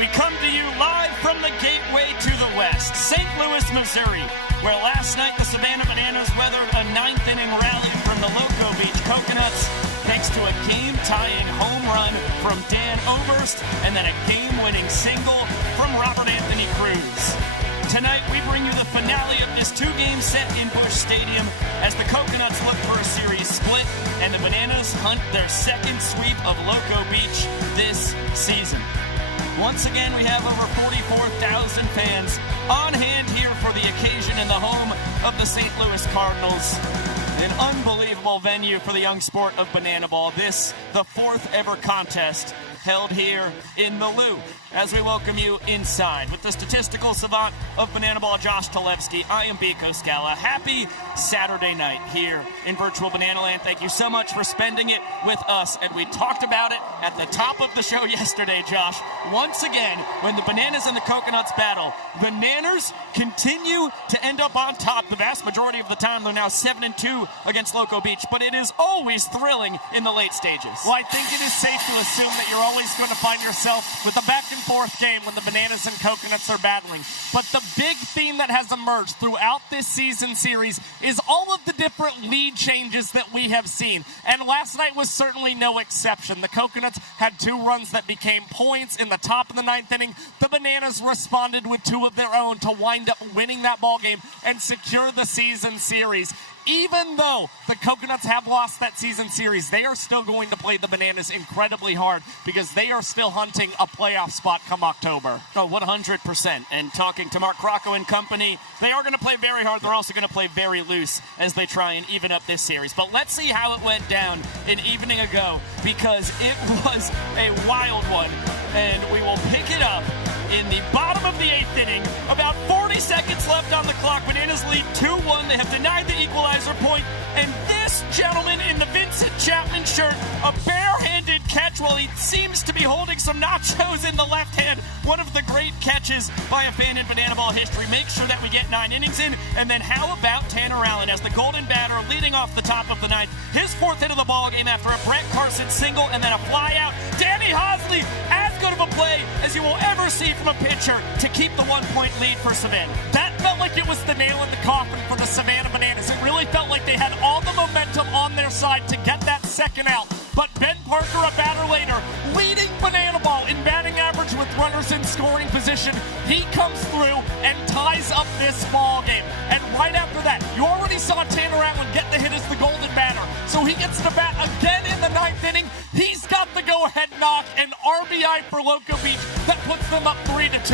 We come to you live from the gateway to the west, St. Louis, Missouri, where last night the Savannah Bananas weathered a ninth-inning rally from the Loco Beach Coconuts, thanks to a game-tying home run from Dan Oberst and then a game-winning single from Robert Anthony Cruz. Tonight, we bring you the finale of this two-game set in Busch Stadium as the Coconuts look for a series split and the Bananas hunt their second sweep of Loco Beach this season. Once again, we have over 44,000 fans on hand here for the occasion in the home of the St. Louis Cardinals. An unbelievable venue for the young sport of banana ball. This, the fourth ever contest held here in the Lou. As we welcome you inside with the statistical savant of banana ball, Josh Talevsky, I am Biko Scala. Happy Saturday night here in virtual Banana Land. Thank you so much for spending it with us. And we talked about it at the top of the show yesterday, Josh. Once again, when the Bananas and the Coconuts battle, Bananas continue to end up on top the vast majority of the time. They're now 7-2 against Loco Beach, but it is always thrilling in the late stages. Well, I think it is safe to assume that you're always going to find yourself with a back-and-forth game when the Bananas and Coconuts are battling. But the big theme that has emerged throughout this season series is all of the different lead changes that we have seen. And last night was certainly no exception. The Coconuts had 2 runs that became points in the top of the 9th inning. The Bananas responded with 2 of their own to wind up winning that ball game and secure the season series. Even though the Coconuts have lost that season series, they are still going to play the Bananas incredibly hard because they are still hunting a playoff spot come October. Oh, 100%. And talking to Mark Crocco and company, they are going to play very hard. They're also going to play very loose as they try and even up this series. But let's see how it went down an evening ago, because it was a wild one. And we will pick it up in the bottom of the 8th inning. About 40 seconds left on the clock. Bananas lead 2-1. They have denied the equalizer point. And this gentleman in the Vincent Chapman shirt, a barehanded catch while he seems to be holding some nachos in the left hand. One of the great catches by a fan in Banana Ball history. Make sure that we get 9 innings in. And then how about Tanner Allen as the golden batter leading off the top of the 9th. His 4th hit of the ball game after a Brett Carson single and then a fly out. Danny Hosley, as good of a play as you will ever see from a pitcher to keep the 1-point lead for Savannah. That felt like it was the nail in the coffin for the Savannah Bananas. It really felt like they had all the momentum on their side to get that second out. But Ben Parker, a batter later, leading Banana Ball in batting average with runners in scoring position. He comes through and ties up this ball game. And right after that, you already saw Tanner Allen get the hit as the golden batter. So he gets to bat again in the 9th inning. He's got the go-ahead knock, an RBI for Loco Beach that puts them up 3-2.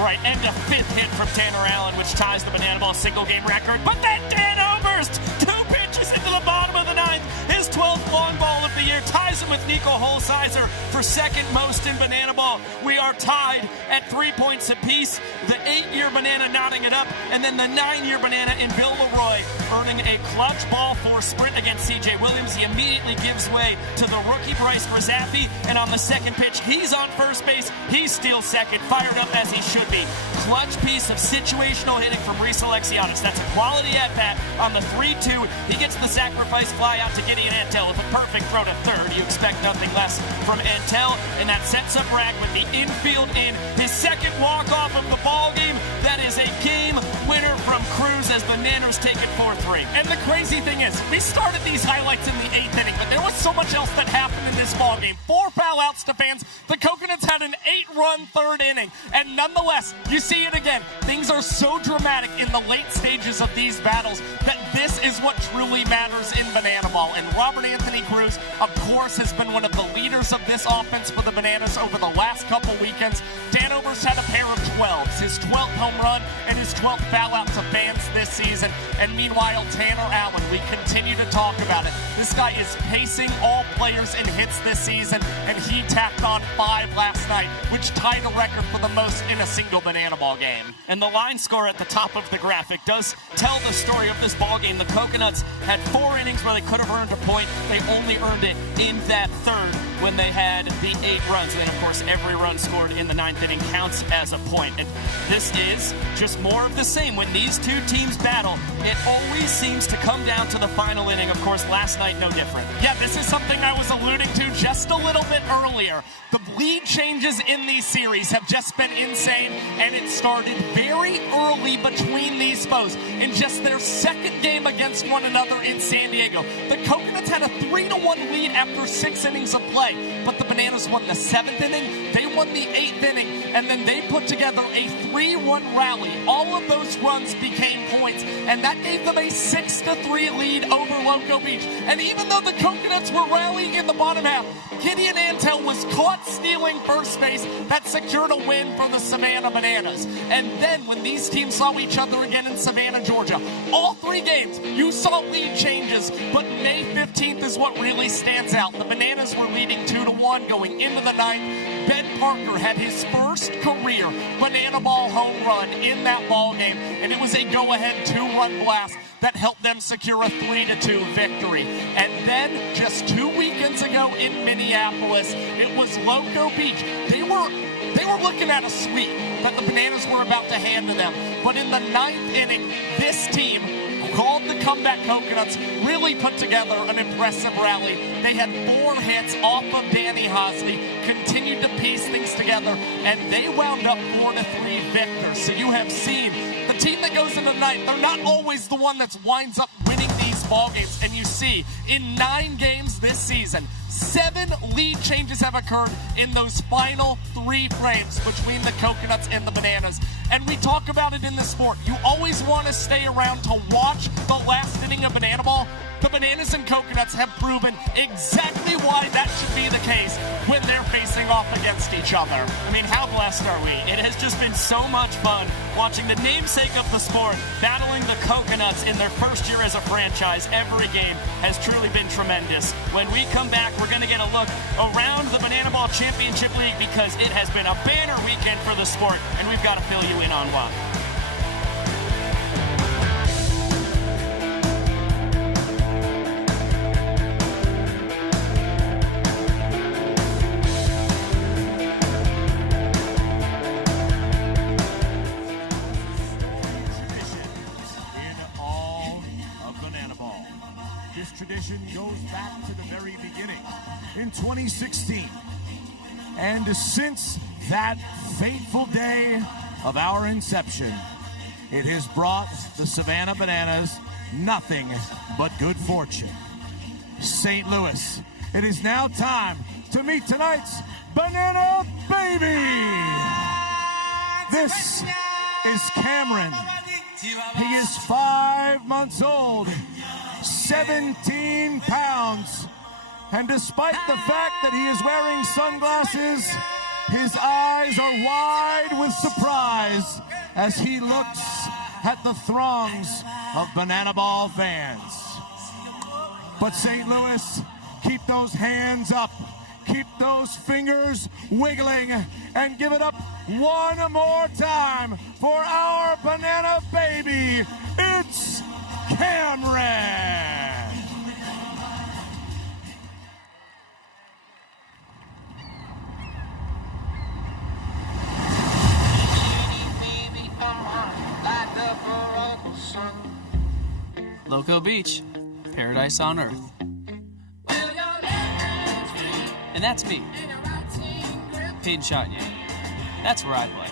Right, and a 5th hit from Tanner Allen, which ties the Banana Ball single-game record. But then Dan Oberst, 2 pitches into the bottom of the 9th. His 12th long ball of the year ties him with Nico Holsizer for second most in Banana Ball. We are tied at 3 points apiece. The 8-year Banana knotting it up, and then the 9-year Banana in Bill Leroy earning a clutch ball for sprint against C.J. Williams. He immediately gives way to the rookie Bryce Grazaffi, and on the second pitch, he's on first base. He's still second, fired up as he should be. Clutch piece of situational hitting from Reese Alexiadis. That's a quality at-bat on the 3-2. He gets the sacrifice fly out to Gideon Antel with a perfect throw to third. You expect nothing less from Antel, and that sets up Rag with the infield in. His second walk-off of the ball game. That is a game winner from Cruz as Bananas take it 4-3. And the crazy thing is, we started these highlights in the 8th inning, but there was so much else that happened in this ball game. 4 foul outs to fans. The Coconuts had an 8-run 3rd inning, and nonetheless, you see it again. Things are so dramatic in the late stages of these battles that this is what truly matters in Banana Ball. And Robert Anthony Cruz, of course, has been one of the leaders of this offense for the Bananas over the last couple weekends. Dan Oberst had a pair of 12s, his 12th home run and his 12th foul out to fans this season. And meanwhile, Tanner Allen, we continue to talk about it. This guy is pacing all players in hits this season, and he tacked on 5 last night, which tied a record for the most in a single Banana Ball game. And the line score at the top of the graphic does tell the story of this ball game. The Coconuts had 4 innings where they could have earned a point. They only earned it in that 3rd when they had the 8 runs. And then, of course, every run scored in the 9th inning counts as a point. And this is just more of the same. When these 2 teams battle, it always seems to come down to the final inning. Of course, last night, no different. Yeah, this is something I was alluding to just a little bit earlier. The lead changes in these series have just been insane, and it started very early between these foes in just their 2nd game against one another in San Diego. The Coconuts had a 3-1 lead after 6 innings of play, but the Bananas won the 7th inning, they won the 8th inning, and then they put together a 3-1 rally. All of those runs became points, and that gave them a 6-3 lead over Loco Beach. And even though the Coconuts were rallying in the bottom half, Gideon Antel was caught stealing first base. That secured a win for the Savannah Bananas. And then when these teams saw each other again in Savannah, Georgia, all 3 games, you saw lead changes, but May 15th is what really stands out. The Bananas were leading 2-1 going into the 9th. Ben Parker had his first career Banana Ball home run in that ball game, and it was a go-ahead 2-run blast that helped them secure a 3-2 victory. And then, just 2 weekends ago in Minneapolis, it was Loco Beach. They were looking at a sweep that the Bananas were about to hand to them. But in the 9th inning, this team called the Comeback Coconuts, really put together an impressive rally. They had 4 hits off of Danny Hosley, continued to piece things together, and they wound up 4-3 victors. So you have seen the team that goes into the night, they're not always the one that winds up winning these ball games. And you see, in 9 games this season, 7 lead changes have occurred in those final 3 frames between the Coconuts and the Bananas. And we talk about it in the sport. You always want to stay around to watch the last inning of Banana Ball. The Bananas and Coconuts have proven exactly why that should be the case when they're facing off against each other. I mean, how blessed are we? It has just been so much fun watching the namesake of the sport battling the Coconuts in their first year as a franchise. Every game has truly been tremendous. When we come back, we're going to get a look around the Banana Ball Championship League because it has been a banner weekend for the sport, and we've got to fill you in on why. Tradition goes back to the very beginning in 2016. And since that fateful day of our inception, it has brought the Savannah Bananas nothing but good fortune. St. Louis, it is now time to meet tonight's Banana Baby. This is Cameron. He is 5 months old. 17 pounds, and despite the fact that he is wearing sunglasses, his eyes are wide with surprise as he looks at the throngs of Banana Ball fans. But St. Louis, keep those hands up, keep those fingers wiggling, and give it up one more time for our Banana Baby. It's Cameron! Loco Beach, paradise on earth. And that's me, Peyton Shotye. That's where I play.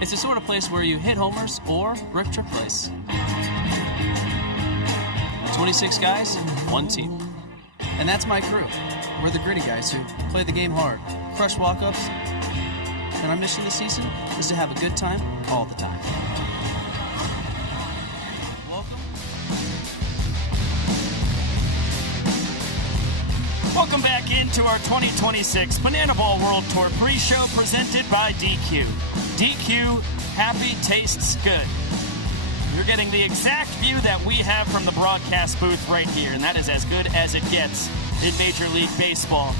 It's the sort of place where you hit homers or rip triples. 26 guys, one team. And that's my crew. We're the gritty guys who play the game hard, crush walk-ups, and our mission this season is to have a good time all the time. Welcome back into our 2026 Banana Ball World Tour pre-show presented by DQ. DQ, happy tastes good. You're getting the exact view that we have from the broadcast booth right here, and that is as good as it gets in Major League Baseball.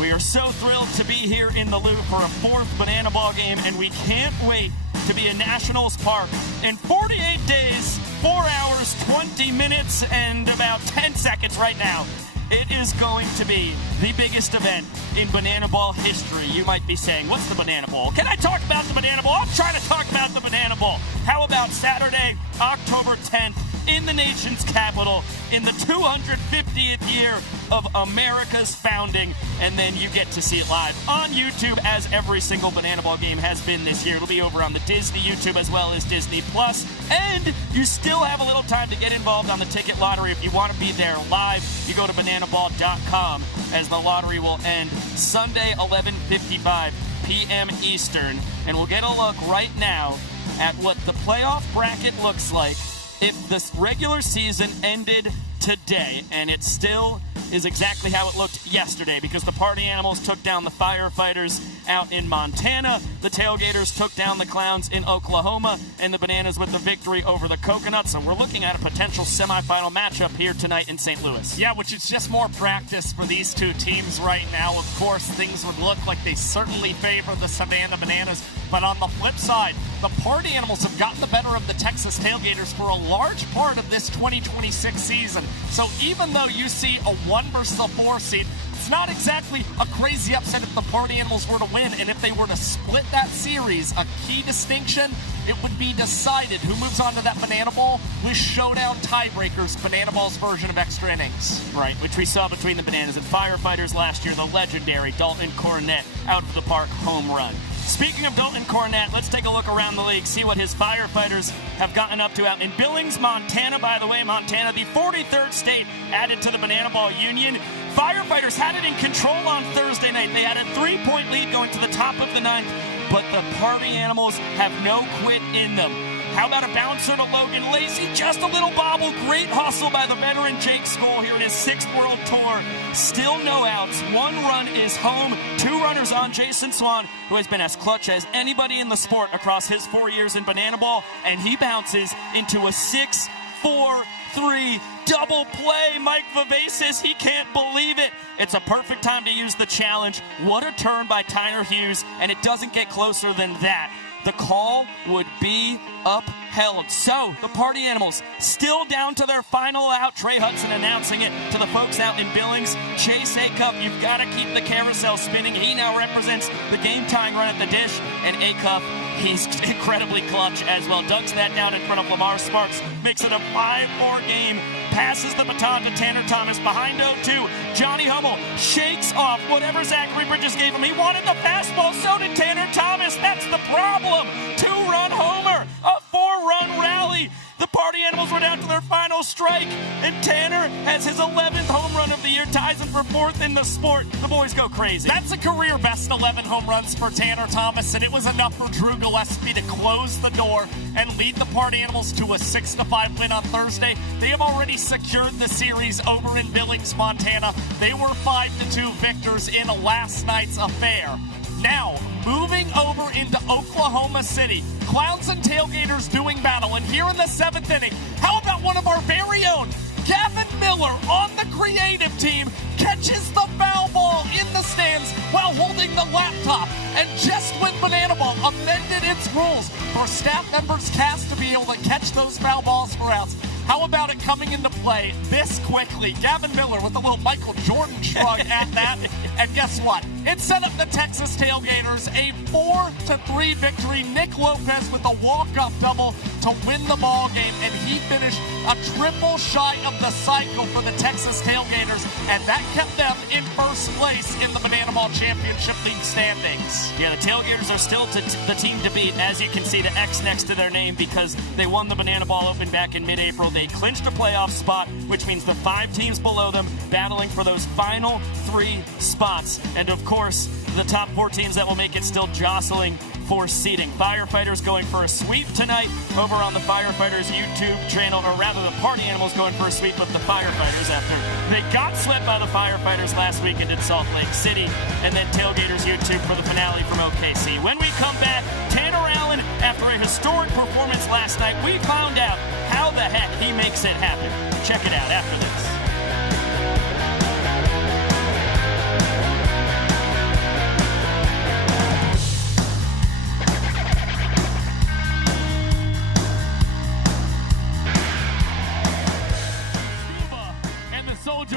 We are so thrilled to be here in the Loop for a 4th Banana Ball game, and we can't wait to be in Nationals Park in 48 days, 4 hours, 20 minutes, and about 10 seconds right now. It is going to be the biggest event in Banana Ball history. You might be saying, what's the Banana Bowl? Can I talk about the Banana Bowl? I'll try to talk about the Banana Bowl. How about Saturday, October 10th, in the nation's capital, in the 250th year of America's founding, and then you get to see it live on YouTube, as every single Banana Ball game has been this year. It'll be over on the Disney YouTube as well as Disney Plus, and you still have a little time to get involved on the ticket lottery. If you want to be there live, you go to bananaball.com, as the lottery will end Sunday, 11:55 p.m. Eastern, and we'll get a look right now at what the playoff bracket looks like if this regular season ended today, and it still is exactly how it looked yesterday, because the Party Animals took down the Firefighters out in Montana, the Tailgaters took down the Clowns in Oklahoma, and the Bananas with the victory over the Coconuts. So we're looking at a potential semifinal matchup here tonight in St. Louis. Yeah, which is just more practice for these two teams right now. Of course, things would look like they certainly favor the Savannah Bananas, but on the flip side, the Party Animals have gotten the better of the Texas Tailgaters for a large part of this 2026 season. So even though you see a 1 versus a 4 seed, it's not exactly a crazy upset if the Party Animals were to win. And if they were to split that series, a key distinction, it would be decided who moves on to that banana ball with Showdown Tiebreakers, banana ball's version of extra innings. Right, which we saw between the Bananas and Firefighters last year, the legendary Dalton Cornett out of the park home run. Speaking of Dalton Cornett, let's take a look around the league, see what his Firefighters have gotten up to out in Billings, Montana. By the way, Montana, the 43rd state added to the Banana Ball Union. Firefighters had it in control on Thursday night. They had a 3-point lead going to the top of the ninth, but the Party Animals have no quit in them. How about a bouncer to Logan Lacey? Just a little bobble. Great hustle by the veteran Jake Skoll here in his 6th World Tour. Still no outs. 1 run is home. 2 runners on. Jason Swan, who has been as clutch as anybody in the sport across his 4 years in Banana Ball, and he bounces into a 6-4-3 double play. Mike Vivacis, he can't believe it. It's a perfect time to use the challenge. What a turn by Tyner Hughes, and it doesn't get closer than that. The call would be upheld. So, the Party Animals still down to their final out. Trey Hudson announcing it to the folks out in Billings. Chase Acuff, you've got to keep the carousel spinning. He now represents the game-tying run at the dish. And Acuff, he's incredibly clutch as well. Dugs that down in front of Lamar Sparks. Makes it a 5-4 game. Passes the baton to Tanner Thomas behind 0-2. Johnny Hummel shakes off whatever Zachary Bridges gave him. He wanted the fastball, so did Tanner Thomas. That's the problem. 2-run homer, a 4-run rally. The Party Animals were down to their final strike, and Tanner has his 11th home run of the year, ties him for 4th in the sport. The boys go crazy. That's a career best 11 home runs for Tanner Thomas, and it was enough for Drew Gillespie to close the door and lead the Party Animals to a 6-5 win on Thursday. They have already secured the series over in Billings, Montana. They were 5-2 victors in last night's affair. Now, moving over into Oklahoma City, Clowns and Tailgaters doing battle, and here in the 7th inning, how about one of our very own, Gavin Miller on the creative team, catches the foul ball in the stands while holding the laptop, and just when Banana Ball amended its rules for staff members cast to be able to catch those foul balls for outs, how about it coming into play this quickly? Gavin Miller with a little Michael Jordan shrug at that. And guess what? It set up the Texas Tailgaters a 4-3 victory. Nick Lopez with a walk-up double to win the ball game, and he finished a triple shy of the cycle for the Texas Tailgaters, and that kept them in first place in the Banana Ball Championship League standings. Yeah, the Tailgaters are still the team to beat. As you can see, the X next to their name because they won the Banana Ball Open back in mid-April. They clinched a playoff spot, which means the 5 teams below them battling for those final 3 spots. And of course, the top 4 teams that will make it still jostling for seeding. Firefighters going for a sweep tonight over on the Firefighters YouTube channel, or rather the Party Animals going for a sweep of the Firefighters after they got swept by the Firefighters last weekend in Salt Lake City, and then Tailgaters YouTube for the finale from OKC. When we come back, Tanner Allen, after a historic performance last night, we found out how the heck he makes it happen. Check it out after this.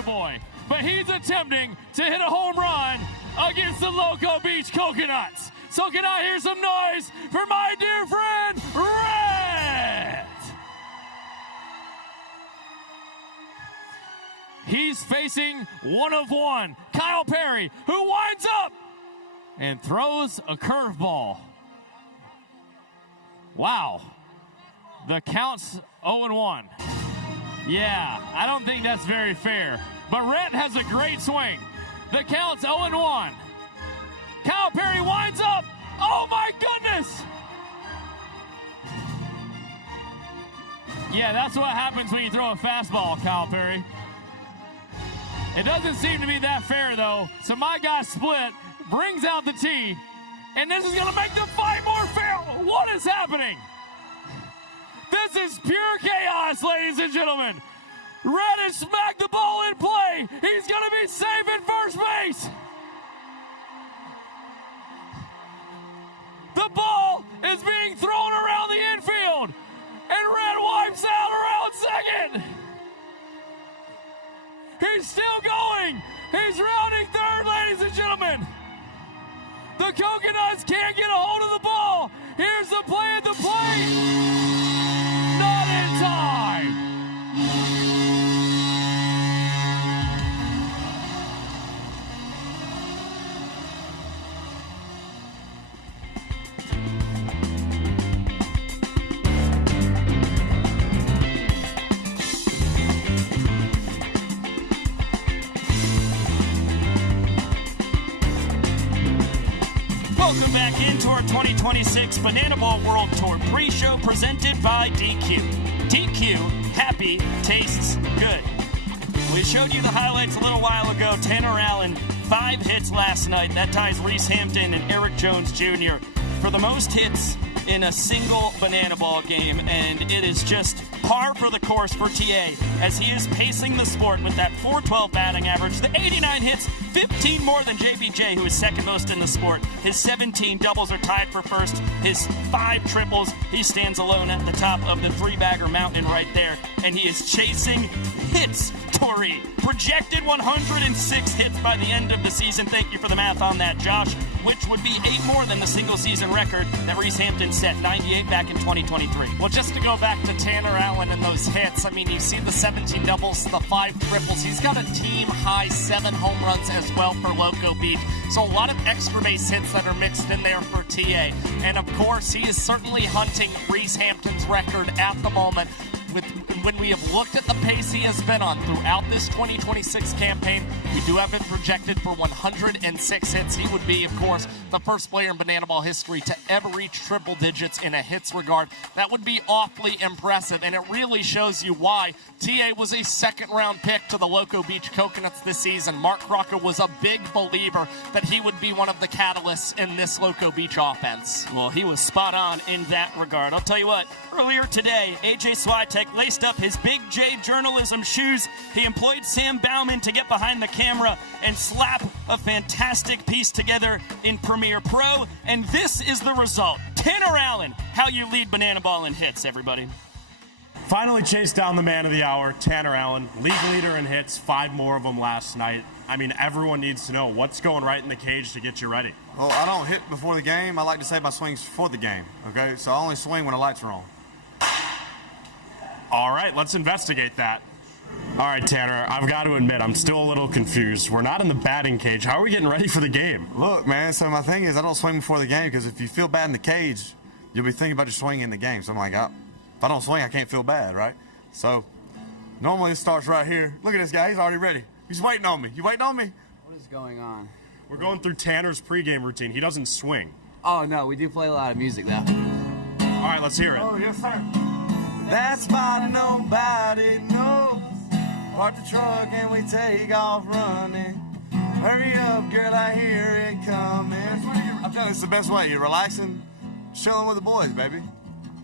Boy, but he's attempting to hit a home run against the Loco Beach Coconuts. So can I hear some noise for my dear friend, Rhett? He's facing 1 of 1, Kyle Perry, who winds up and throws a curveball. Wow. The count's 0-1. Yeah, I don't think that's very fair. But Rhett has a great swing. The count's 0-1. Kyle Perry winds up. Oh my goodness! Yeah, that's what happens when you throw a fastball, Kyle Perry. It doesn't seem to be that fair though. So my guy Split brings out the tee, and this is gonna make the fight more fair. What is happening? This is pure chaos, ladies and gentlemen. Red has smacked the ball in play. He's going to be safe at first base. The ball is being thrown around the infield, and Red wipes out around second. He's still going. He's rounding third, ladies and gentlemen. The Coconuts can't get a hold of the ball. Here's the a play at the plate. Not in time. Welcome back into our 2026 Banana Ball World Tour pre-show presented by DQ. DQ, happy, tastes good. We showed you the highlights a little while ago. Tanner Allen, 5 hits last night. That ties Reese Hampton and Eric Jones Jr. for the most hits in a single Banana Ball game, and it is just par for the course for TA as he is pacing the sport with that .412 batting average, the 89 hits, 15 more than JBJ, who is second most in the sport. His 17 doubles are tied for first. His 5 triples, he stands alone at the top of the 3-bagger mountain right there, and he is chasing hits. Torrey, projected 106 hits by the end of the season. Thank you for the math on that, Josh, which would be 8 more than the single-season record that Reese Hampton set, 98 back in 2023. Well, just to go back to Tanner Allen and those hits, I mean, you see the 17 doubles, the 5 triples. He's got a team-high 7 home runs as well for Loco Beach. So a lot of extra base hits that are mixed in there for TA. And, of course, he is certainly hunting Reese Hampton's record at the moment. When we have looked at the pace he has been on throughout this 2026 campaign, we do have it projected for 106 hits. He would be, of course, the first player in Banana Ball history to ever reach triple digits in a hits regard. That would be awfully impressive, and it really shows you why TA was a second-round pick to the Loco Beach Coconuts this season. Mark Crocker was a big believer that he would be one of the catalysts in this Loco Beach offense. Well, he was spot on in that regard. I'll tell you what, earlier today, AJ Swiatek laced up his Big J journalism shoes. He employed Sam Bauman to get behind the camera and slap a fantastic piece together in Premiere Pro, and this is the result. Tanner Allen, how you lead Banana Ball in hits, everybody. Finally chased down the man of the hour, Tanner Allen, league leader in hits, 5 more of them last night. I mean, everyone needs to know what's going right in the cage to get you ready. Well, I don't hit before the game. I like to say my swing's for the game, okay? So I only swing when the lights are on. All right, let's investigate that. All right, Tanner, I've got to admit, I'm still a little confused. We're not in the batting cage. How are we getting ready for the game? Look, man, so my thing is I don't swing before the game because if you feel bad in the cage, you'll be thinking about your swing in the game. So I'm like, if I don't swing, I can't feel bad, right? So normally it starts right here. Look at this guy. He's already ready. He's waiting on me. You waiting on me? What is going on? We're going through Tanner's pregame routine. He doesn't swing. Oh, no, we do play a lot of music, though. All right, let's hear it. Oh, yes, sir. That's why nobody knows. Park the truck and we take off running. Hurry up, girl, I hear it coming. I'm telling you, it's the best way. You're relaxing, chilling with the boys, baby.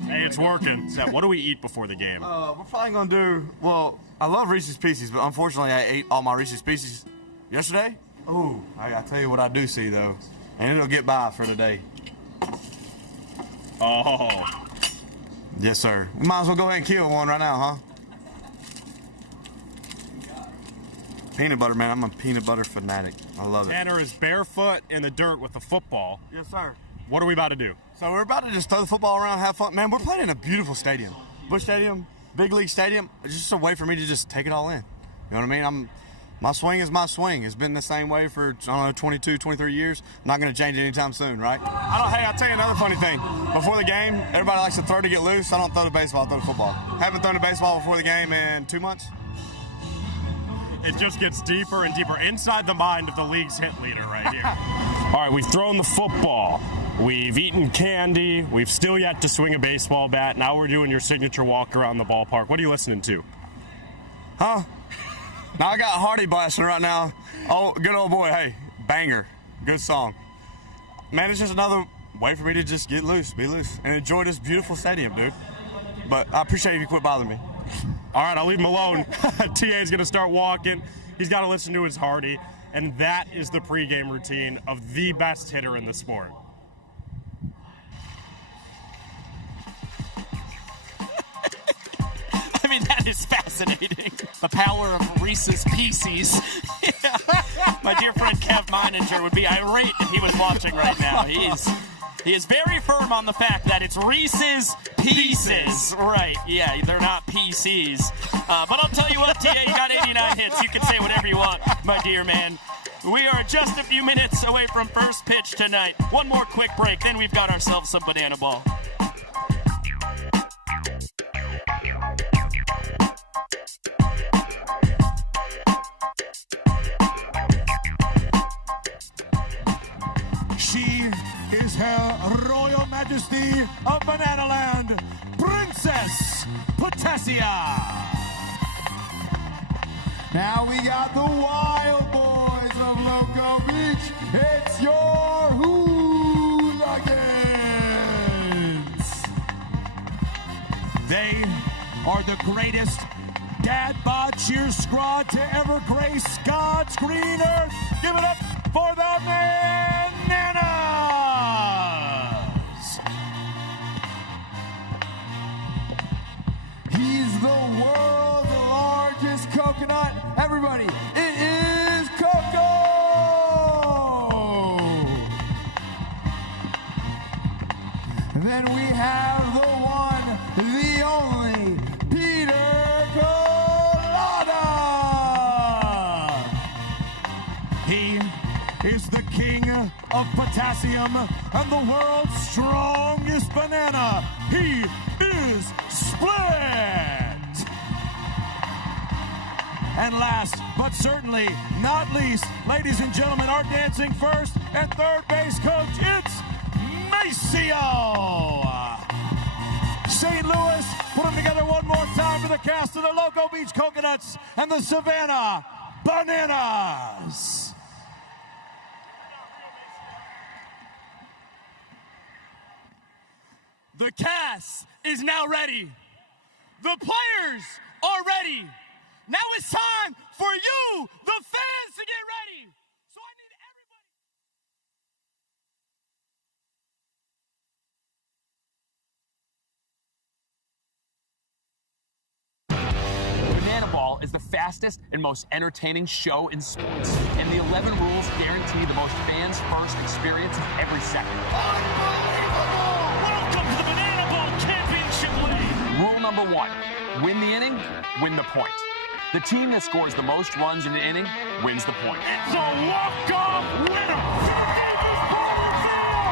Hey, it's working. So what do we eat before the game? We're probably going to do, well, I love Reese's Pieces, but unfortunately I ate all my Reese's Pieces yesterday. Ooh, I tell you what I do see, though, and it'll get by for today. Oh. Yes, sir. We might as well go ahead and kill one right now, huh? Peanut butter, man. I'm a peanut butter fanatic. I love it. Tanner is barefoot in the dirt with a football. Yes, sir. What are we about to do? So we're about to just throw the football around, have fun. Man, we're playing in a beautiful stadium. Busch Stadium, big league stadium. It's just a way for me to just take it all in. You know what I mean? My swing is my swing. It's been the same way for, I don't know, 22, 23 years. Not going to change anytime soon, right? Hey, I'll tell you another funny thing. Before the game, everybody likes to throw to get loose. I don't throw the baseball, I throw the football. Haven't thrown a baseball before the game in 2 months. It just gets deeper and deeper inside the mind of the league's hit leader right here. All right, we've thrown the football. We've eaten candy. We've still yet to swing a baseball bat. Now we're doing your signature walk around the ballpark. What are you listening to? Huh? Now I got Hardy blasting right now. Oh, good old boy. Hey, banger. Good song. Man, it's just another way for me to just get loose, be loose, and enjoy this beautiful stadium, dude. But I appreciate if you quit bothering me. All right, I'll leave him alone. TA is going to start walking. He's got to listen to his Hardy. And that is the pregame routine of the best hitter in the sport. I mean, that is fascinating. The power of Reese's Pieces. My dear friend Kev Meininger would be irate if he was watching right now. He's He is very firm on the fact that it's Reese's Pieces. Right, yeah, they're not PCs. But I'll tell you what, TA, you got 89 hits. You can say whatever you want, my dear man. We are just a few minutes away from first pitch tonight. One more quick break, then we've got ourselves some banana ball. She is Her Royal Majesty of Banana Land, Princess Potassia. Now we got the Wild Boys of Loco Beach. It's your Hooligans. They are the greatest dad bod cheer squad to ever grace God's green earth. Give it up for the Bananas. He's the world's largest coconut. Everybody, it is Coco. Then we have the one, the only, Peter Colada. He is the king of potassium and the world's strongest banana. He is Split. And last, but certainly not least, ladies and gentlemen, our dancing first and third base coach, it's Maceo. St. Louis, put them together one more time for the cast of the Loco Beach Coconuts and the Savannah Bananas. The cast is now ready. The players are ready. Now it's time for you, the fans, to get ready. So I need everybody. Banana Ball is the fastest and most entertaining show in sports. And the 11 rules guarantee the most fans-first experience of every second. Welcome to the Banana Ball Championship League. Rule number 1, win the inning, win the point. The team that scores the most runs in the inning wins the point. It's a walk-off winner.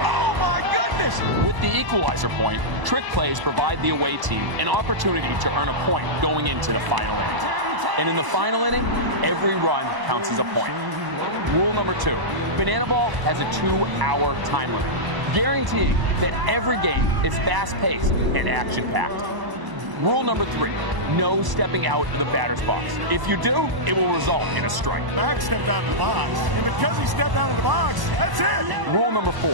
Oh my goodness! With the Equalizer Point, trick plays provide the away team an opportunity to earn a point going into the final inning. And in the final inning, every run counts as a point. Rule number 2, Banana Ball has a 2-hour time limit, guaranteeing that every game is fast-paced and action-packed. Rule number 3, no stepping out of the batter's box. If you do, it will result in a strike. Max stepped out of the box, and because he stepped out of the box, that's it. Rule number 4,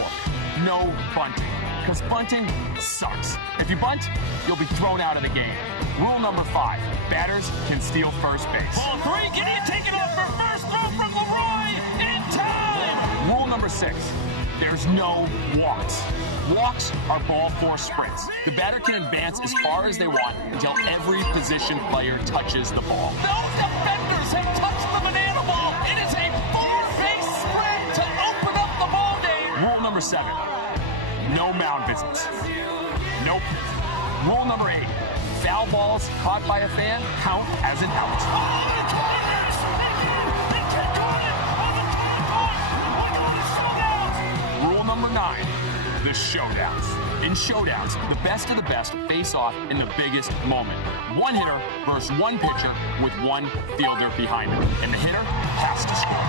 no bunting, because bunting sucks. If you bunt, you'll be thrown out of the game. Rule number 5, batters can steal first base. Ball 3, can he take it up for first throw from Leroy in time? Rule number 6, there's no walks. Walks are ball 4 sprints. The batter can advance as far as they want until every position player touches the ball. Those defenders have touched the banana ball. It is a 4-base sprint to open up the ball game. Rule number 7, no mound visits. Nope. Rule number 8, foul balls caught by a fan count as an out. Rule number 9, the showdowns. In showdowns, the best of the best face off in the biggest moment. One hitter versus one pitcher with one fielder behind him. And the hitter has to score.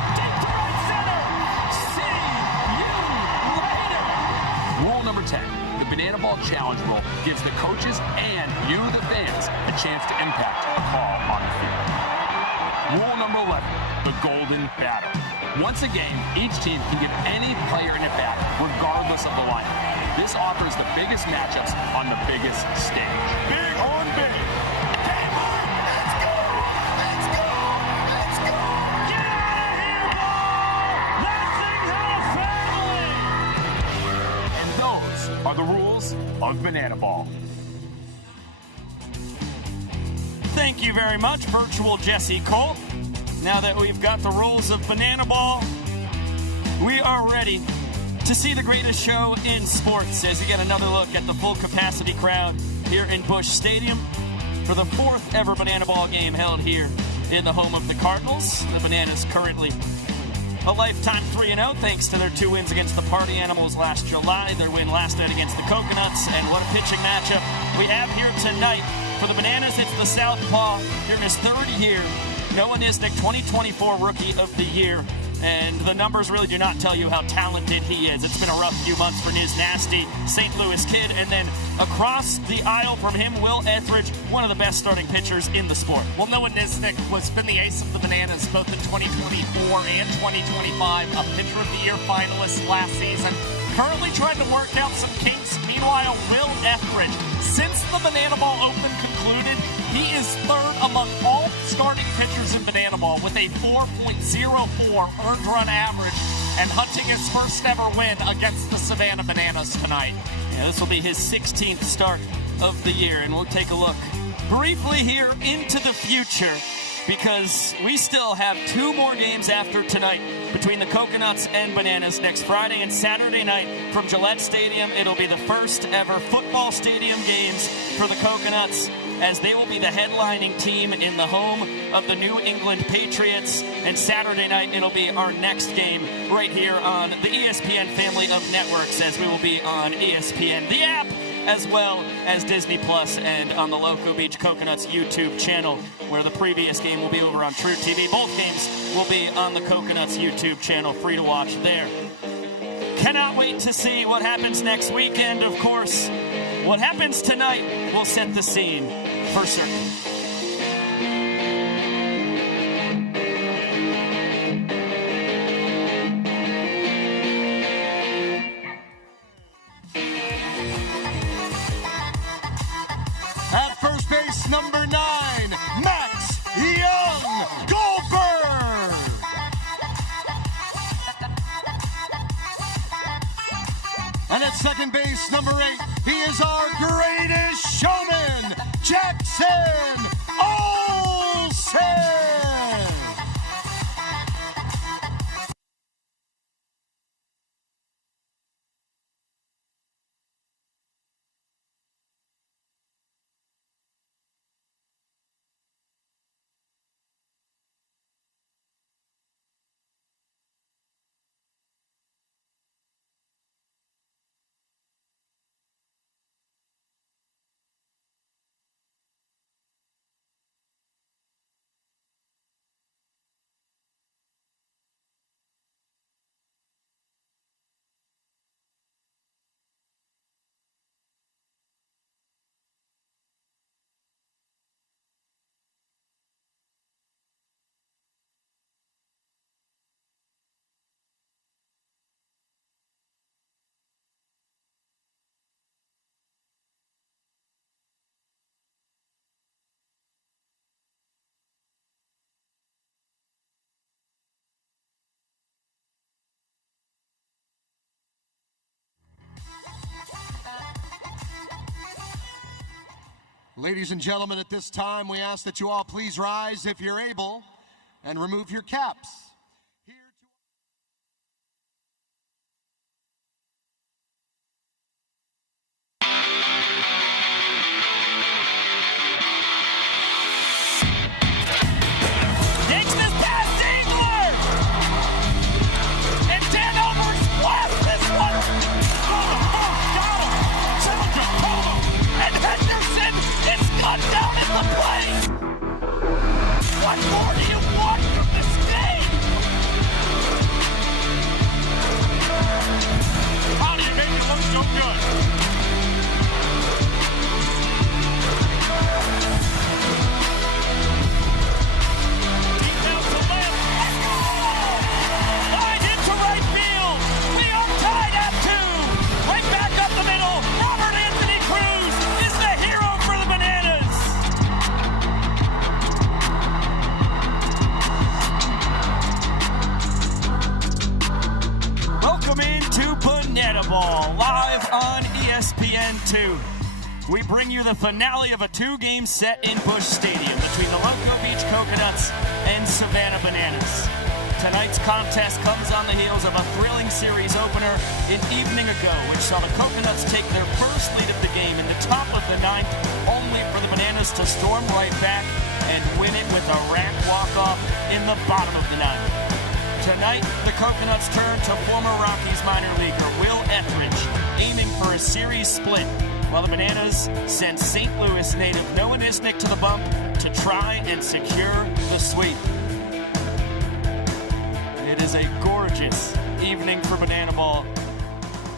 Rule number 10, the Banana Ball Challenge rule gives the coaches and you, the fans, a chance to impact a call on the field. Rule number 11, the golden batter. Once a game, each team can give any player an at-bat, regardless of the lineup. This offers the biggest matchups on the biggest stage. Big on big. Let's go! Let's go! Let's go! Get out of here, ball! That thing has a family! And those are the rules of Banana Ball. Thank you very much, Virtual Jesse Cole. Now that we've got the rules of Banana Ball, we are ready to see the greatest show in sports as you get another look at the full capacity crowd here in Busch Stadium for the 4th ever Banana Ball game held here in the home of the Cardinals. The Bananas currently a lifetime 3-0 thanks to their 2 wins against the Party Animals last July, their win last night against the Coconuts, and what a pitching matchup we have here tonight. For the Bananas, it's the Southpaw here in his 3rd year, Noah Nisnik, 2024 Rookie of the Year. And the numbers really do not tell you how talented he is. It's been a rough few months for Niz Nasty, St. Louis kid. And then across the aisle from him, Will Etheridge, one of the best starting pitchers in the sport. Well, Noah Nisnik has been the ace of the Bananas both in 2024 and 2025, a Pitcher of the Year finalist last season. Currently trying to work out some kinks. Meanwhile, Will Etheridge, since the Banana Ball Open concluded, he is 3rd among all starting pitchers in Banana Ball with a 4.04 earned run average and hunting his first ever win against the Savannah Bananas tonight. Yeah, this will be his 16th start of the year, and we'll take a look briefly here into the future because we still have 2 more games after tonight between the Coconuts and Bananas next Friday and Saturday night from Gillette Stadium. It'll be the first ever football stadium games for the Coconuts as they will be the headlining team in the home of the New England Patriots. And Saturday night, it'll be our next game right here on the ESPN family of networks as we will be on ESPN, the app, as well as Disney Plus and on the Loco Beach Coconuts YouTube channel, where the previous game will be over on True TV. Both games will be on the Coconuts YouTube channel, free to watch there. Cannot wait to see what happens next weekend. Of course, what happens tonight will set the scene for certain. At first base, number 9, Max Young Goldberg. And at second base, number 8, he is our greatest showman, Jackson Olsen. Ladies and gentlemen, at this time, we ask that you all please rise if you're able and remove your caps. Takes this past Ziegler! And Dan Overs blasts this one! Got him! And Henderson is cut down in the plate! What more do you want from this game? How do you make it look so good? Ball, live on ESPN2. We bring you the finale of a 2-game set in Busch Stadium between the Loco Beach Coconuts and Savannah Bananas. Tonight's contest comes on the heels of a thrilling series opener an evening ago, which saw the Coconuts take their first lead of the game in the top of the ninth, only for the Bananas to storm right back and win it with a rack walk-off in the bottom of the ninth. Tonight, the Coconuts turn to former Rockies minor leaguer Will Etheridge, aiming for a series split, while the Bananas send St. Louis native Noah Nisnik to the bump to try and secure the sweep. It is a gorgeous evening for Banana Ball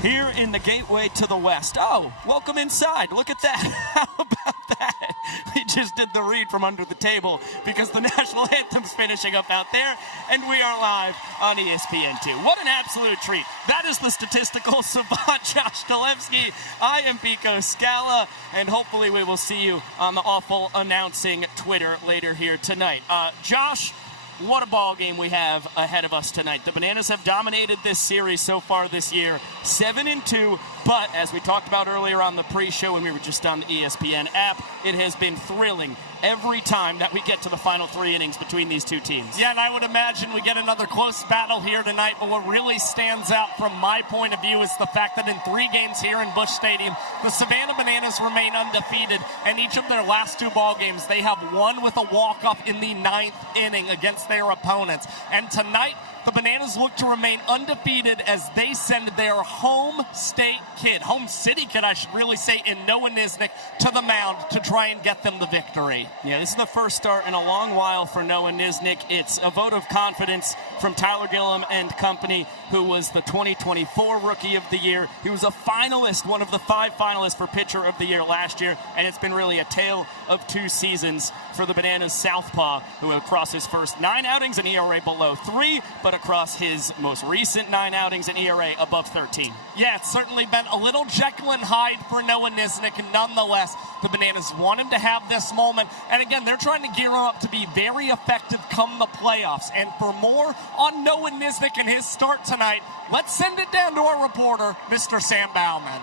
here in the gateway to the west. Oh, welcome inside. Look at that. How about that? We just did the read from under the table because the national anthem's finishing up out there, and we are live on ESPN2. What an absolute treat. That is the statistical savant, Josh Dalewski. I am Pico Scala, and hopefully we will see you on the awful announcing Twitter later here tonight. Josh, what a ball game we have ahead of us tonight. The Bananas have dominated this series so far this year, 7-2, but as we talked about earlier on the pre-show when we were just on the ESPN app, it has been thrilling every time that we get to the final three innings between these two teams. Yeah, and I would imagine we get another close battle here tonight, but what really stands out from my point of view is the fact that in 3 games here in Busch Stadium, the Savannah Bananas remain undefeated, and each of their last 2 ball games, they have won with a walk-off in the 9th inning against their opponents. And tonight, the Bananas look to remain undefeated as they send their home city kid, I should really say, in Noah Nisnik to the mound to try and get them the victory. Yeah, this is the first start in a long while for Noah Nisnik. It's a vote of confidence from Tyler Gillum and company, who was the 2024 Rookie of the Year. He was a finalist, one of the 5 finalists for Pitcher of the Year last year, and it's been really a tale of 2 seasons for the Bananas southpaw, who across his first 9 outings, an ERA below 3, but across his most recent 9 outings, an ERA above 13. Yeah, it's certainly been a little Jekyll and Hyde for Noah Nisnik, and nonetheless, the Bananas want him to have this moment. And again, they're trying to gear him up to be very effective come the playoffs. And for more on Noah Nisnik and his start tonight, let's send it down to our reporter, Mr. Sam Bauman.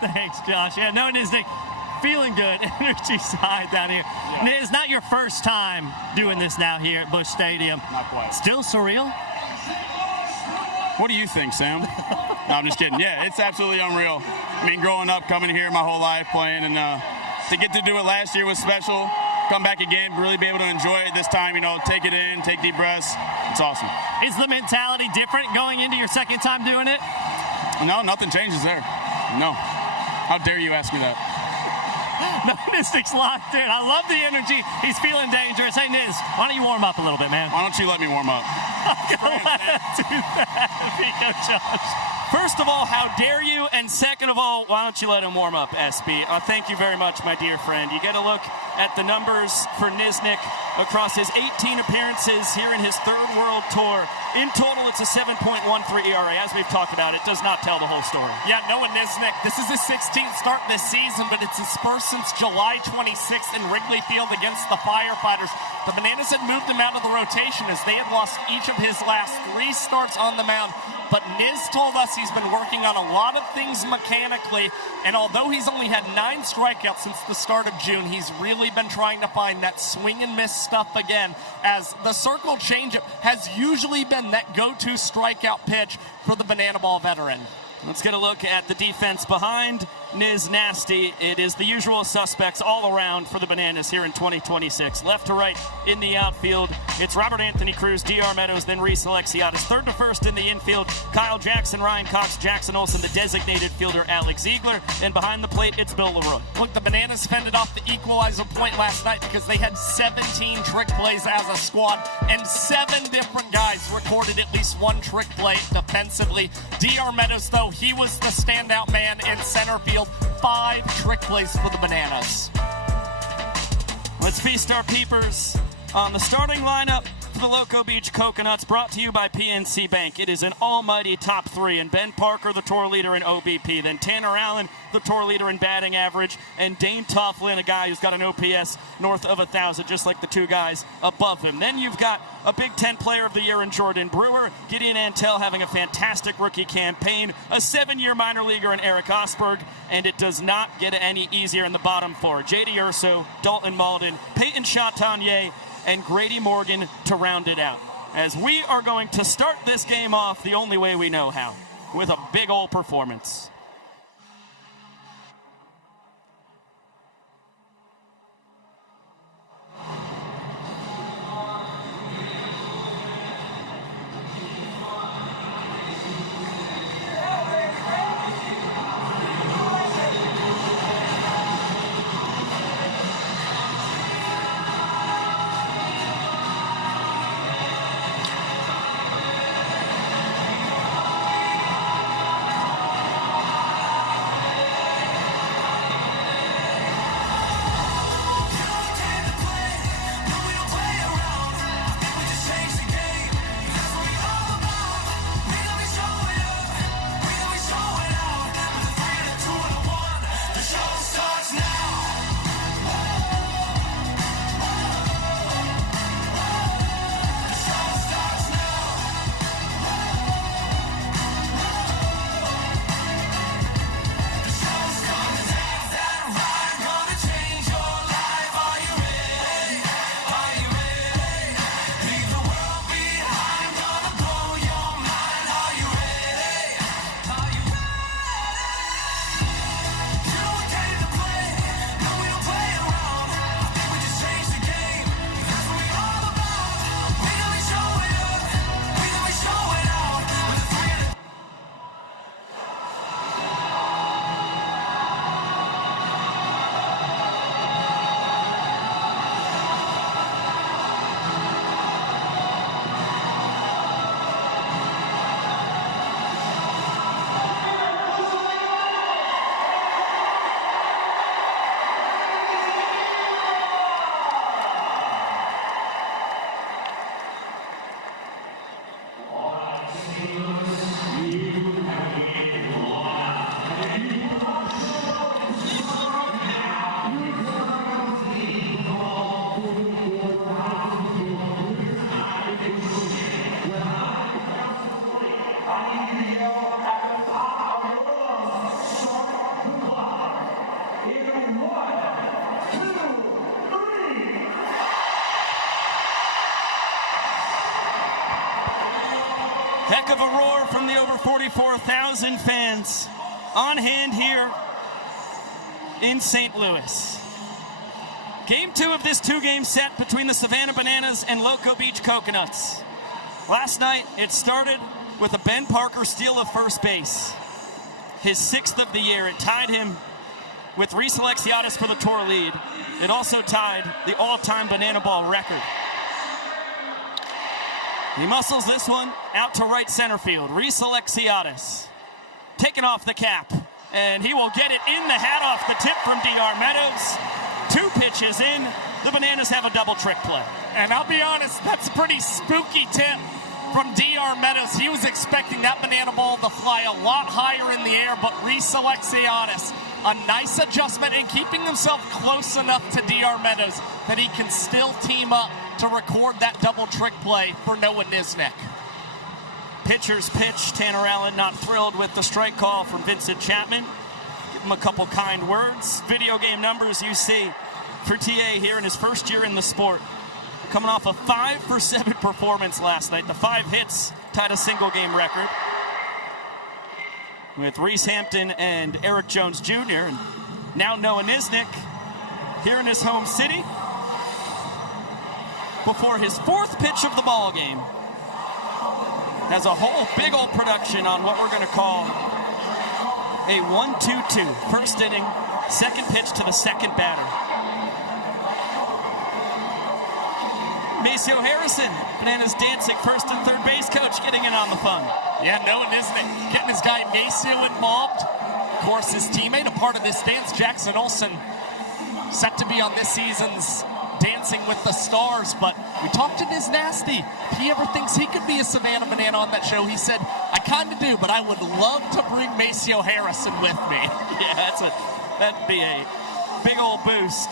Thanks, Josh. Yeah, Noah Nisnik, feeling good. Energy side down here. Yeah. It's not your first time doing this now here at Busch Stadium. Not quite. Still surreal? What do you think, Sam? No, I'm just kidding. Yeah, it's absolutely unreal. I mean, growing up, coming here my whole life, playing, and to get to do it last year was special. Come back again, really be able to enjoy it this time, take it in, take deep breaths. It's awesome. Is the mentality different going into your second time doing it? No, nothing changes there. No. How dare you ask me that? No, Nisnik's locked in. I love the energy. He's feeling dangerous. Hey, Niz, why don't you warm up a little bit, man? Why don't you let me warm up? I'm going to let him do that. Pico Josh. First of all, how dare you? And second of all, why don't you let him warm up, SB? Thank you very much, my dear friend. You get a look at the numbers for Nisnik across his 18 appearances here in his 3rd World Tour. In total, it's a 7.13 ERA. As we've talked about, it does not tell the whole story. Yeah, Noah Nisnik, this is his 16th start this season, but it's his first since July 26th in Wrigley Field against the Firefighters. The Bananas had moved him out of the rotation as they had lost each of his last 3 starts on the mound. But Niz told us he's been working on a lot of things mechanically, and although he's only had 9 strikeouts since the start of June, he's really been trying to find that swing and miss stuff again, as the circle changeup has usually been that go-to strikeout pitch for the Banana Ball veteran. Let's get a look at the defense behind Niz Nasty. It is the usual suspects all around for the Bananas here in 2026. Left to right in the outfield, it's Robert Anthony Cruz, DR Meadows, then Reese Alexiadis. Third to first in the infield, Kyle Jackson, Ryan Cox, Jackson Olsen, the designated fielder Alex Ziegler. And behind the plate, it's Bill Leroy. Look, the Bananas fended off the Equalizer Point last night because they had 17 trick plays as a squad, and 7 different guys recorded at least 1 trick play defensively. DR Meadows, though, he was the standout man in center field. 5 trick plays for the Bananas. Let's feast our peepers on the starting lineup for the Loco Beach Coconuts, brought to you by PNC Bank. It is an almighty top 3, and Ben Parker, the tour leader in OBP, then Tanner Allen, the tour leader in batting average, and Dane Toughlin, a guy who's got an OPS north of 1,000, just like the 2 guys above him. Then you've got a Big Ten Player of the Year in Jordan Brewer, Gideon Antell having a fantastic rookie campaign, a 7-year minor leaguer in Eric Osberg, and it does not get any easier in the bottom 4. J.D. Urso, Dalton Malden, Peyton Chatagnier, and Grady Morgan to round it out. as we are going to start this game off the only way we know how, with a big old performance. Heck of a roar from the over 44,000 fans on hand here in St. Louis. Game 2 of this two-game set between the Savannah Bananas and Loco Beach Coconuts. Last night, it started with a Ben Parker steal of first base. His 6th of the year. It tied him with Reese Alexiadis for the tour lead. It also tied the all-time banana ball record. He muscles this one out to right center field. Reese Alexiadis taking off the cap, and he will get it in the hat off the tip from DR Meadows. 2 pitches in, the Bananas have a double trick play. And I'll be honest, that's a pretty spooky tip from DR Meadows. He was expecting that banana ball to fly a lot higher in the air, but Reese Alexiadis, a nice adjustment and keeping himself close enough to DR Meadows that he can still team up to record that double trick play for Noah Nisnik. Pitcher's pitch. Tanner Allen not thrilled with the strike call from Vincent Chapman. Give him a couple kind words. Video game numbers you see for TA here in his first year in the sport. Coming off a 5-for-7 performance last night. The 5 hits tied a single game record with Reese Hampton and Eric Jones Jr. And now Noah Nisnik here in his home city before his 4th pitch of the ball game. Has a whole big old production on what we're going to call a 1-2-2. First inning, 2nd pitch to the 2nd batter. Maceo Harrison, Bananas dancing, 1st and 3rd base coach, getting in on the fun. Yeah, Noah Nisnik getting his guy Maceo involved. Of course, his teammate, a part of this dance, Jackson Olsen, set to be on this season's Dancing with the Stars, but we talked to Niz Nasty. If he ever thinks he could be a Savannah Banana on that show, he said, I kind of do, but I would love to bring Maceo Harrison with me. Yeah, that'd be a big old boost.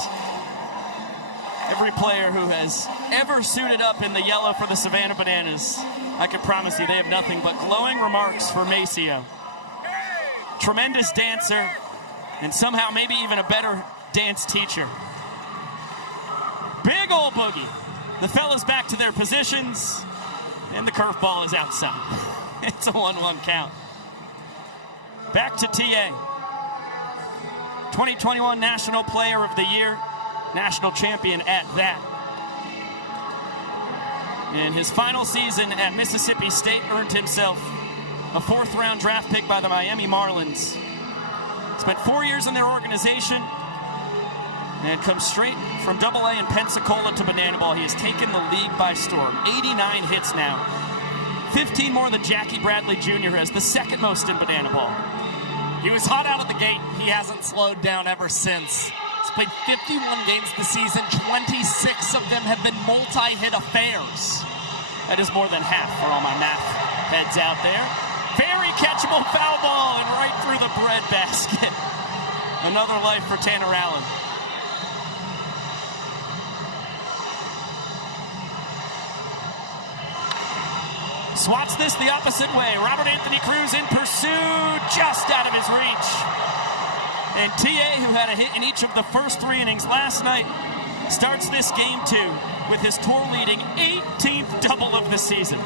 Every player who has ever suited up in the yellow for the Savannah Bananas, I can promise you they have nothing but glowing remarks for Maceo. Tremendous dancer, and somehow maybe even a better dance teacher. Big old boogie. The fellas back to their positions. And the curveball is outside. It's a 1-1 count. Back to TA. 2021 National Player of the Year, national champion at that. In his final season at Mississippi State, earned himself a 4th-round draft pick by the Miami Marlins. Spent 4 years in their organization and comes straight from AA in Pensacola to Banana Ball. He has taken the league by storm. 89 hits now. 15 more than Jackie Bradley Jr. has, the second most in Banana Ball. He was hot out of the gate. He hasn't slowed down ever since. He's played 51 games this season. 26 of them have been multi-hit affairs. That is more than half for all my math heads out there. Very catchable foul ball and right through the breadbasket. Another life for Tanner Allen. Swats this the opposite way. Robert Anthony Cruz in pursuit, just out of his reach. And TA, who had a hit in each of the first 3 innings last night, starts this game 2 with his tour-leading 18th double of the season.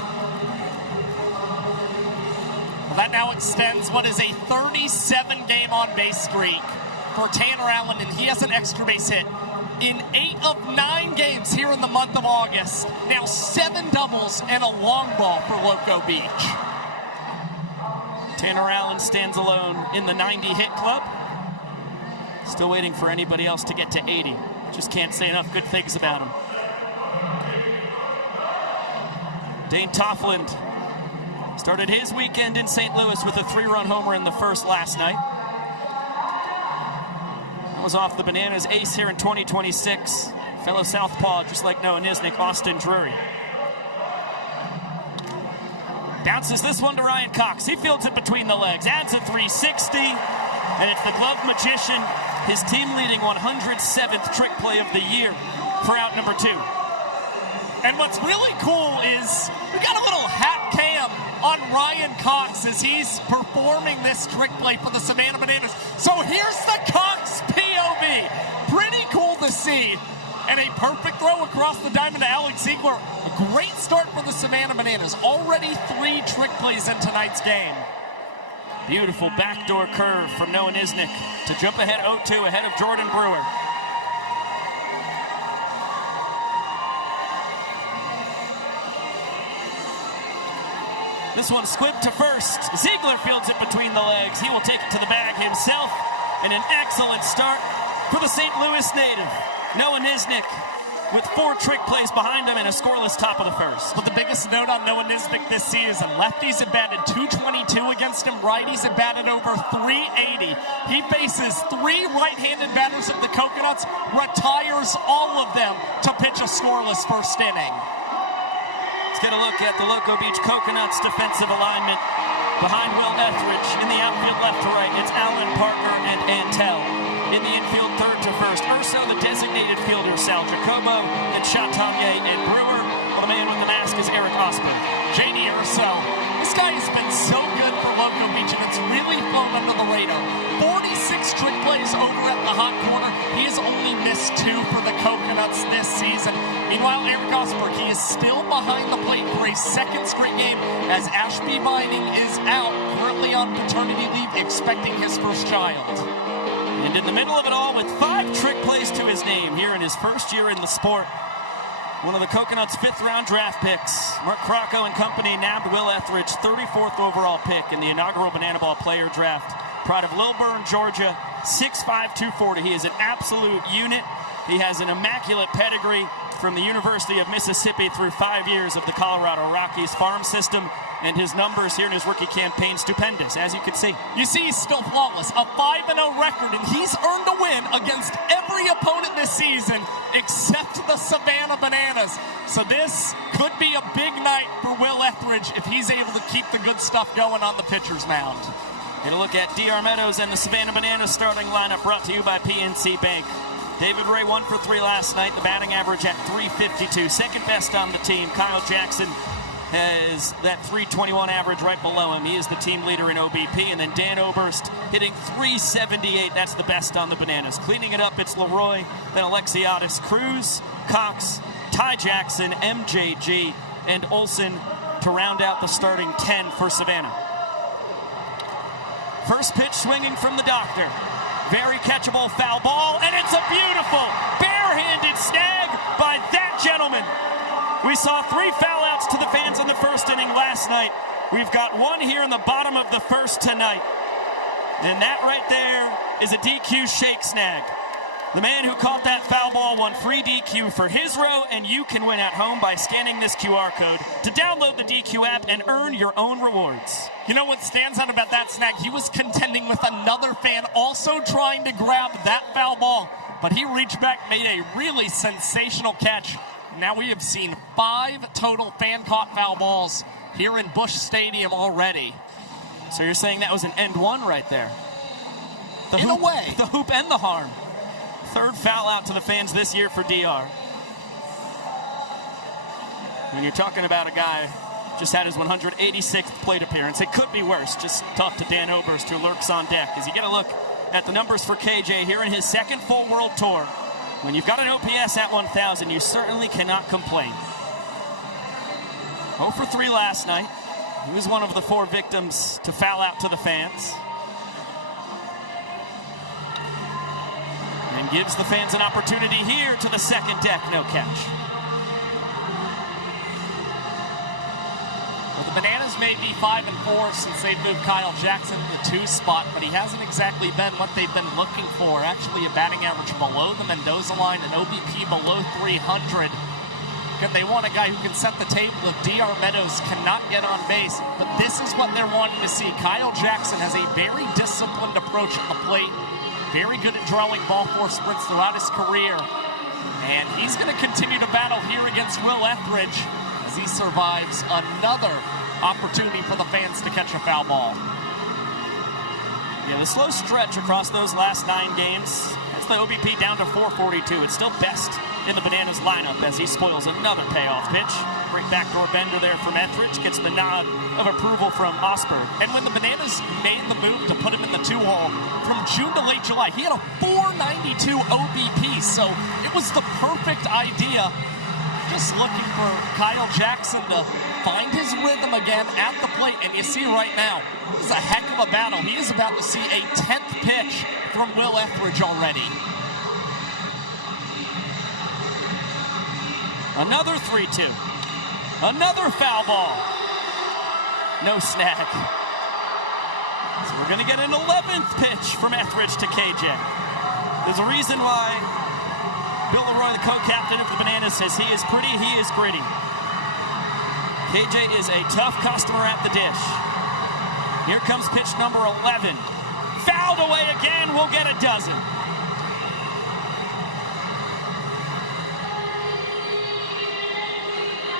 Well, that now extends what is a 37-game on-base streak for Tanner Allen, and he has an extra base hit in 8 of 9 games here in the month of August. Now 7 doubles and a long ball for Loco Beach. Tanner Allen stands alone in the 90-hit club. Still waiting for anybody else to get to 80. Just can't say enough good things about him. Dane Toffland started his weekend in St. Louis with a 3-run homer in the first last night. Was off the Bananas ace here in 2026. Fellow Southpaw, just like Noah Nisnik, Austin Drury. Bounces this one to Ryan Cox. He fields it between the legs. Adds a 360. And it's the glove magician, his team-leading 107th trick play of the year for out number 2. And what's really cool is we got a little hat cam on Ryan Cox as he's performing this trick play for the Savannah Bananas. So here's the Cox POV. Pretty cool to see. And a perfect throw across the diamond to Alex Ziegler. A great start for the Savannah Bananas. Already 3 trick plays in tonight's game. Beautiful backdoor curve from Noah Nisnik to jump ahead 0-2 ahead of Jordan Brewer. This one squibbed to first. Ziegler fields it between the legs. He will take it to the bag himself. And an excellent start for the St. Louis native. Noah Nisnik with 4 trick plays behind him and a scoreless top of the first. But the biggest note on Noah Nisnik this season, lefties have batted .222 against him. Righties have batted over .380. He faces 3 right-handed batters of the Coconuts, retires all of them to pitch a scoreless first inning. Let's get a look at the Loco Beach Coconuts defensive alignment. Behind Will Etheridge, in the outfield left to right, it's Allen, Parker, and Antel. In the infield, third to first, Urso, the designated fielder, Sal Jacobo, then Chatonye and Brewer. Well, the man with the mask is Eric Osborne. J.D. Urso, this guy has been so good for Loco Beach, and it's really flown under the radar. 46 trick plays over at the hot corner. He has only missed 2 for the Coconuts this season. Meanwhile, Eric Osborne, he is still behind the plate for a 2nd straight game as Ashby Binding is out, currently on paternity leave, expecting his first child. And in the middle of it all, with 5 trick plays to his name here in his first year in the sport, one of the Coconuts' 5th-round draft picks, Mark Crocco and company, nabbed Will Etheridge, 34th overall pick in the inaugural Banana Ball player draft. Pride of Lilburn, Georgia, 6'5", 240. He is an absolute unit. He has an immaculate pedigree from the University of Mississippi through 5 years of the Colorado Rockies farm system. And his numbers here in his rookie campaign, stupendous, as you can see. You see, he's still flawless. A 5-0 record, and he's earned a win against every opponent this season except the Savannah Bananas. So this could be a big night for Will Etheridge if he's able to keep the good stuff going on the pitcher's mound. Get a look at D.R. Meadows and the Savannah Bananas starting lineup, brought to you by PNC Bank. David Ray 1 for 3 last night, the batting average at .352. Second best on the team. Kyle Jackson has that .321 average right below him. He is the team leader in OBP. And then Dan Oberst hitting .378. That's the best on the Bananas. Cleaning it up, it's Leroy, then Alexiadis, Cruz, Cox, Ty Jackson, MJG, and Olsen to round out the starting 10 for Savannah. First pitch swinging from the doctor. Very catchable foul ball, and it's a beautiful barehanded snag by that gentleman. We saw 3 foul outs to the fans in the first inning last night. We've got 1 here in the bottom of the first tonight. And that right there is a DQ shake snag. The man who caught that foul ball won free DQ for his row, and you can win at home by scanning this QR code to download the DQ app and earn your own rewards. You know what stands out about that snag? He was contending with another fan also trying to grab that foul ball, but he reached back, made a really sensational catch. Now we have seen 5 total fan-caught foul balls here in Busch Stadium already. So you're saying that was an end one right there? In a way. The hoop and the harm. 3rd foul out to the fans this year for DR. When you're talking about a guy just had his 186th plate appearance, it could be worse. Just talk to Dan Oberst, who lurks on deck. As you get a look at the numbers for KJ here in his 2nd full World Tour, when you've got an OPS at 1,000, you certainly cannot complain. 0 for 3 last night. He was one of the 4 victims to foul out to the fans. And gives the fans an opportunity here to the second deck. No catch. Well, the Bananas may be 5 and 4 since they've moved Kyle Jackson to the 2 spot, but he hasn't exactly been what they've been looking for. Actually, a batting average below the Mendoza line, an OBP below 300. Because they want a guy who can set the table if DR Meadows cannot get on base. But this is what they're wanting to see. Kyle Jackson has a very disciplined approach at the plate. Very good at drawing ball 4 sprints throughout his career. And he's going to continue to battle here against Will Etheridge as he survives another opportunity for the fans to catch a foul ball. Yeah, the slow stretch across those last 9 games, that's the OBP down to 442. It's still best in the Bananas lineup as he spoils another payoff pitch. Great backdoor bender there from Etheridge, gets the nod of approval from Osberg. And when the Bananas made the move to put him in the 2-hole, from June to late July, he had a 492 OBP, so it was the perfect idea. Just looking for Kyle Jackson to find his rhythm again at the plate, and you see right now, this is a heck of a battle. He is about to see a 10th pitch from Will Etheridge already. Another 3-2. Another foul ball. No snag. So we're going to get an 11th pitch from Etheridge to KJ. There's a reason why Bill Leroy, the co-captain of the Bananas, says he is pretty, he is gritty. KJ is a tough customer at the dish. Here comes pitch number 11. Fouled away again, we'll get a dozen.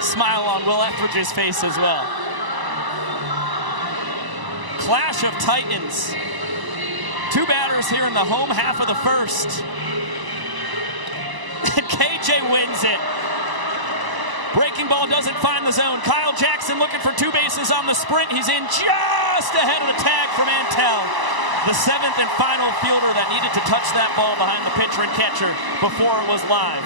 Smile on Will Etheridge's face as well. Clash of Titans. 2 batters here in the home half of the first. KJ wins it. Breaking ball doesn't find the zone. Kyle Jackson looking for 2 bases on the sprint. He's in just ahead of the tag from Antel. The 7th and final fielder that needed to touch that ball behind the pitcher and catcher before it was live.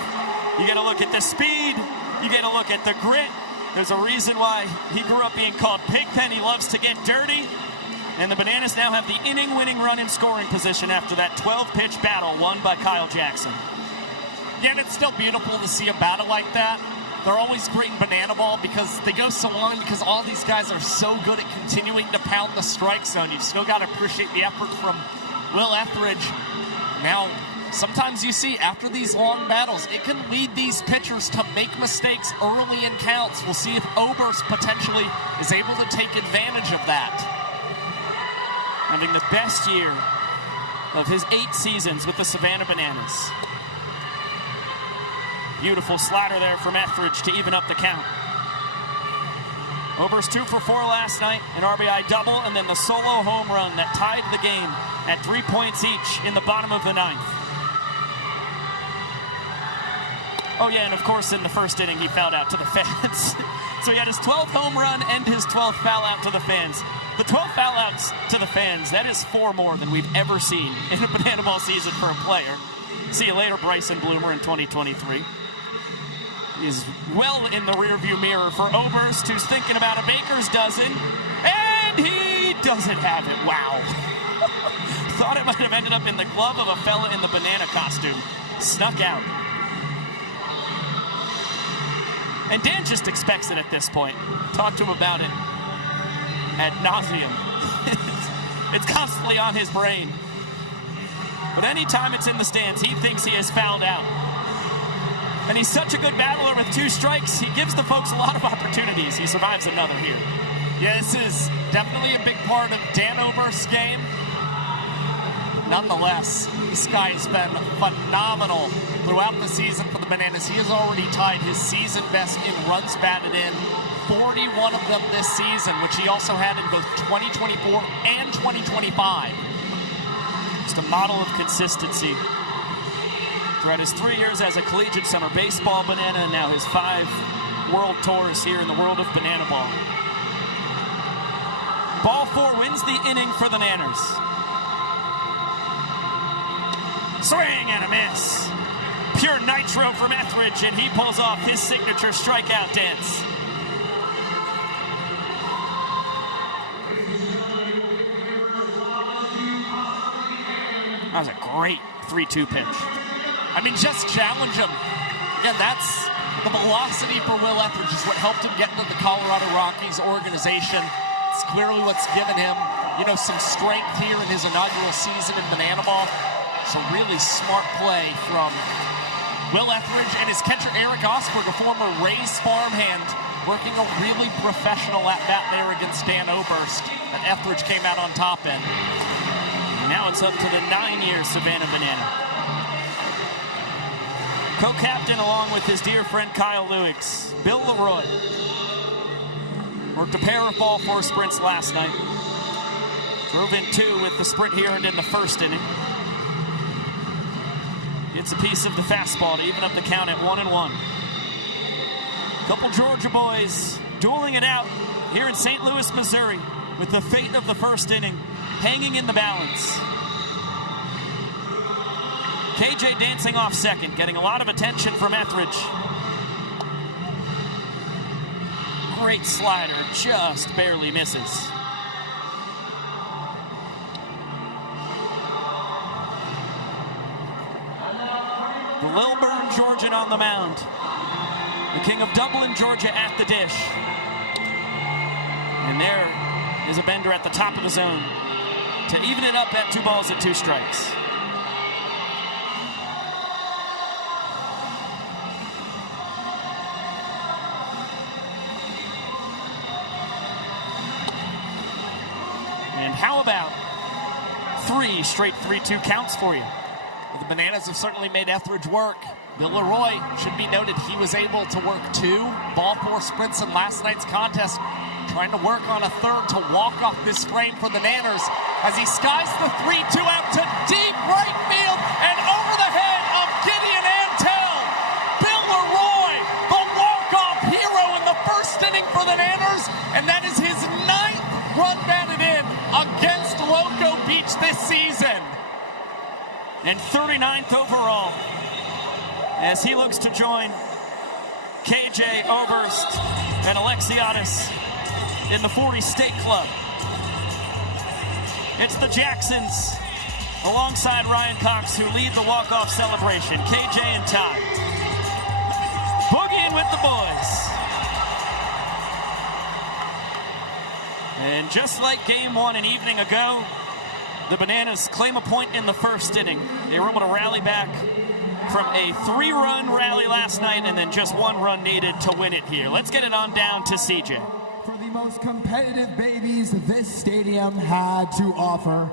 You get a look at the speed. You get a look at the grit. There's a reason why he grew up being called Pigpen. He loves to get dirty. And the Bananas now have the inning-winning run in scoring position after that 12-pitch battle won by Kyle Jackson. Yeah, and it's still beautiful to see a battle like that. They're always great in banana ball because they go so long, because all these guys are so good at continuing to pound the strike zone. You've still got to appreciate the effort from Will Etheridge. Now, sometimes you see after these long battles, it can lead these pitchers to make mistakes early in counts. We'll see if Oberst potentially is able to take advantage of that. Having the best year of his 8 seasons with the Savannah Bananas. Beautiful slider there from Etheridge to even up the count. Oberst 2 for 4 last night, an RBI double, and then the solo home run that tied the game at 3 points each in the bottom of the 9th. Oh yeah, and of course in the first inning he fouled out to the fans. So he had his 12th home run and his 12th foul out to the fans. The 12 foul outs to the fans, that is 4 more than we've ever seen in a banana ball season for a player. See you later, Bryson Bloomer in 2023. is well in the rearview mirror for Oberst, who's thinking about a baker's dozen, and he doesn't have it. Wow. Thought it might have ended up in the glove of a fella in the banana costume. Snuck out. And Dan just expects it at this point. Talk to him about it ad nauseum. It's constantly on his brain. But anytime it's in the stands, he thinks he has fouled out. And he's such a good battler with 2 strikes, he gives the folks a lot of opportunities. He survives another here. Yeah, this is definitely a big part of Dan Oberst's game. Nonetheless, this guy has been phenomenal throughout the season for the Bananas. He has already tied his season best in runs batted in, 41 of them this season, which he also had in both 2024 and 2025. Just a model of consistency throughout his 3 years as a collegiate summer baseball banana, and now his 5 world tours here in the world of banana ball. Ball 4 wins the inning for the Nanners. Swing and a miss. Pure nitro from Etheridge, and he pulls off his signature strikeout dance. That was a great 3-2 pitch. I mean, just challenge him. Again, that's the velocity for Will Etheridge is what helped him get into the Colorado Rockies organization. It's clearly what's given him, some strength here in his inaugural season in banana ball. It's a really smart play from Will Etheridge and his catcher Eric Osberg, a former Rays farmhand, working a really professional at-bat there against Dan Oberst that Etheridge came out on top in. Now it's up to the 9-year Savannah Banana. Co-captain along with his dear friend Kyle Lewicks, Bill Leroy. Worked a pair of ball 4 sprints last night. Drove in 2 with the sprint he earned in the first inning. Gets a piece of the fastball to even up the count at 1-1. Couple Georgia boys dueling it out here in St. Louis, Missouri, with the fate of the first inning hanging in the balance. KJ dancing off second, getting a lot of attention from Etheridge. Great slider, just barely misses. The Lilburn Georgian on the mound. The king of Dublin, Georgia at the dish. And there is a bender at the top of the zone to even it up at 2 balls and 2 strikes. And how about 3 straight 3-2 counts for you? The Bananas have certainly made Etheridge work. Bill Leroy, should be noted, he was able to work 2 ball 4 sprints in last night's contest, trying to work on a third to walk off this frame for the Nanners as he skies the 3-2 out to deep right field and over the head of Gideon Antel. Bill Leroy, the walk-off hero in the first inning for the Nanners, and that is his 9th run batted in against Loco Beach this season. And 39th overall as he looks to join KJ Oberst and Alexiadis in the 40 State Club. It's the Jacksons alongside Ryan Cox who lead the walk-off celebration. KJ and Ty boogieing with the boys. And just like game 1 an evening ago, the Bananas claim a point in the first inning. They were able to rally back from a 3-run rally last night and then just 1 run needed to win it here. Let's get it on down to CJ. For the most competitive babies this stadium had to offer.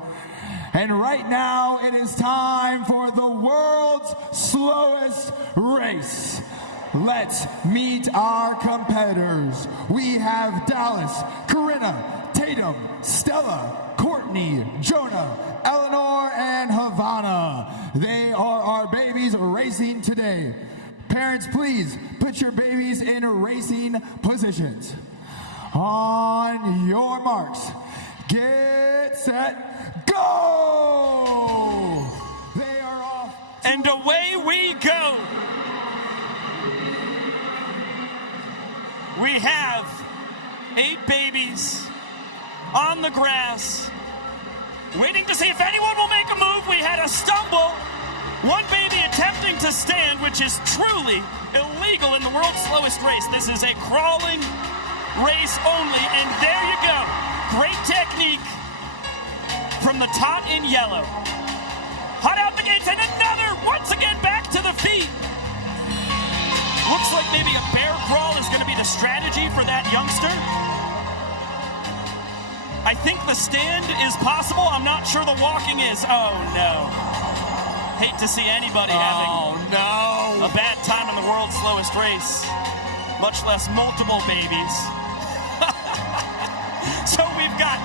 And right now it is time for the world's slowest race. Let's meet our competitors. We have Dallas, Corinna, Tatum, Stella, Courtney, Jonah, Eleanor, and Havana. They are our babies racing today. Parents, please put your babies in racing positions. On your marks, get set, go! They are off. And away we go. we have 8 babies on the grass, waiting to see if anyone will make a move. We had a stumble. One baby attempting to stand, which is truly illegal in the world's slowest race. This is a crawling race only, and there you go. Great technique from the tot in yellow. Hot out the gates, and another, once again, back to the feet. Looks like maybe a bear crawl is going to be the strategy for that youngster. I think the stand is possible. I'm not sure the walking is. Oh, no. Hate to see anybody having a bad time in the world's slowest race, much less multiple babies. So we've got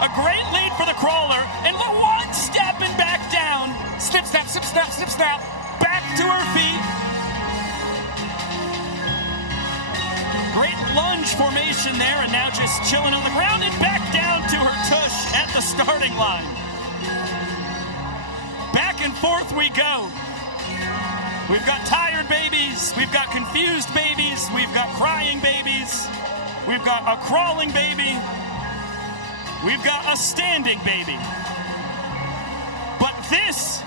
a great lead for the crawler, and one step and back down. Snip, snap, snip, snap, snip, snap. Back to her feet. Great lunge formation there, and now just chilling on the ground and back down to her tush at the starting line. Back and forth we go. We've got tired babies, we've got confused babies, we've got crying babies, we've got a crawling baby, we've got a standing baby. But this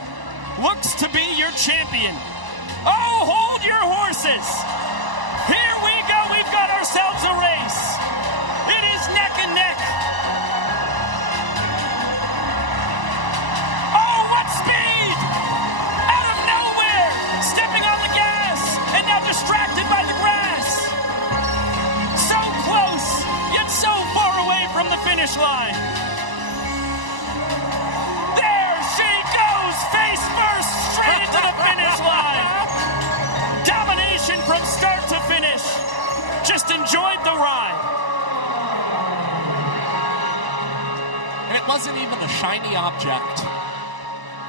looks to be your champion. Oh, hold your horses. Here we go, we've got ourselves a race. It is neck and neck. Oh, what speed! Out of nowhere, stepping on the gas, and now distracted by the grass. So close, yet so far away from the finish line. There she goes, face first, straight into the finish line. Domination from start to finish. Just enjoyed the ride. And it wasn't even a shiny object.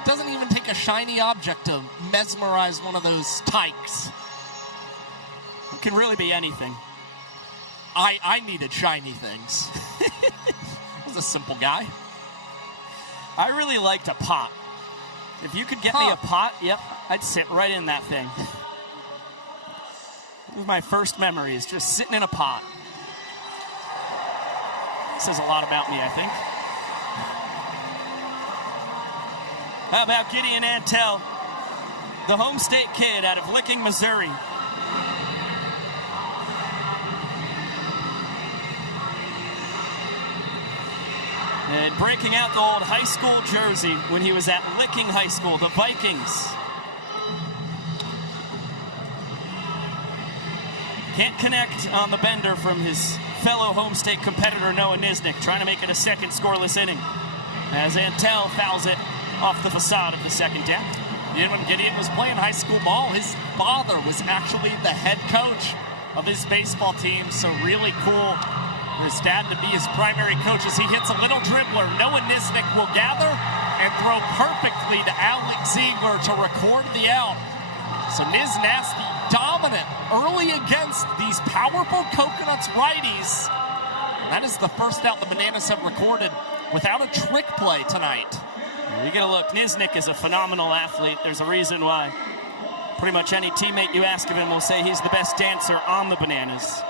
Doesn't even take a shiny object to mesmerize one of those tykes. It can really be anything. I needed shiny things. I was a simple guy. I really liked a pot. If you could get me a pot, yep, I'd sit right in that thing. It was my first memories, just sitting in a pot. Says a lot about me, I think. How about Gideon Antel, the home state kid out of Licking, Missouri. And breaking out the old high school jersey when he was at Licking High School, the Vikings. Can't connect on the bender from his fellow home state competitor Noah Nisnik, trying to make it a second scoreless inning as Antel fouls it off the facade of the second deck. And when Gideon was playing high school ball, his father was actually the head coach of his baseball team, so really cool for his dad to be his primary coach. As he hits a little dribbler, Noah Nisnik will gather and throw perfectly to Alex Ziegler to record the out. So Niznasky dominant early against these powerful Coconuts righties. That is the first out the Bananas have recorded without a trick play tonight. You get a look, Nisnik is a phenomenal athlete. There's a reason why pretty much any teammate you ask of him will say he's the best dancer on the Bananas.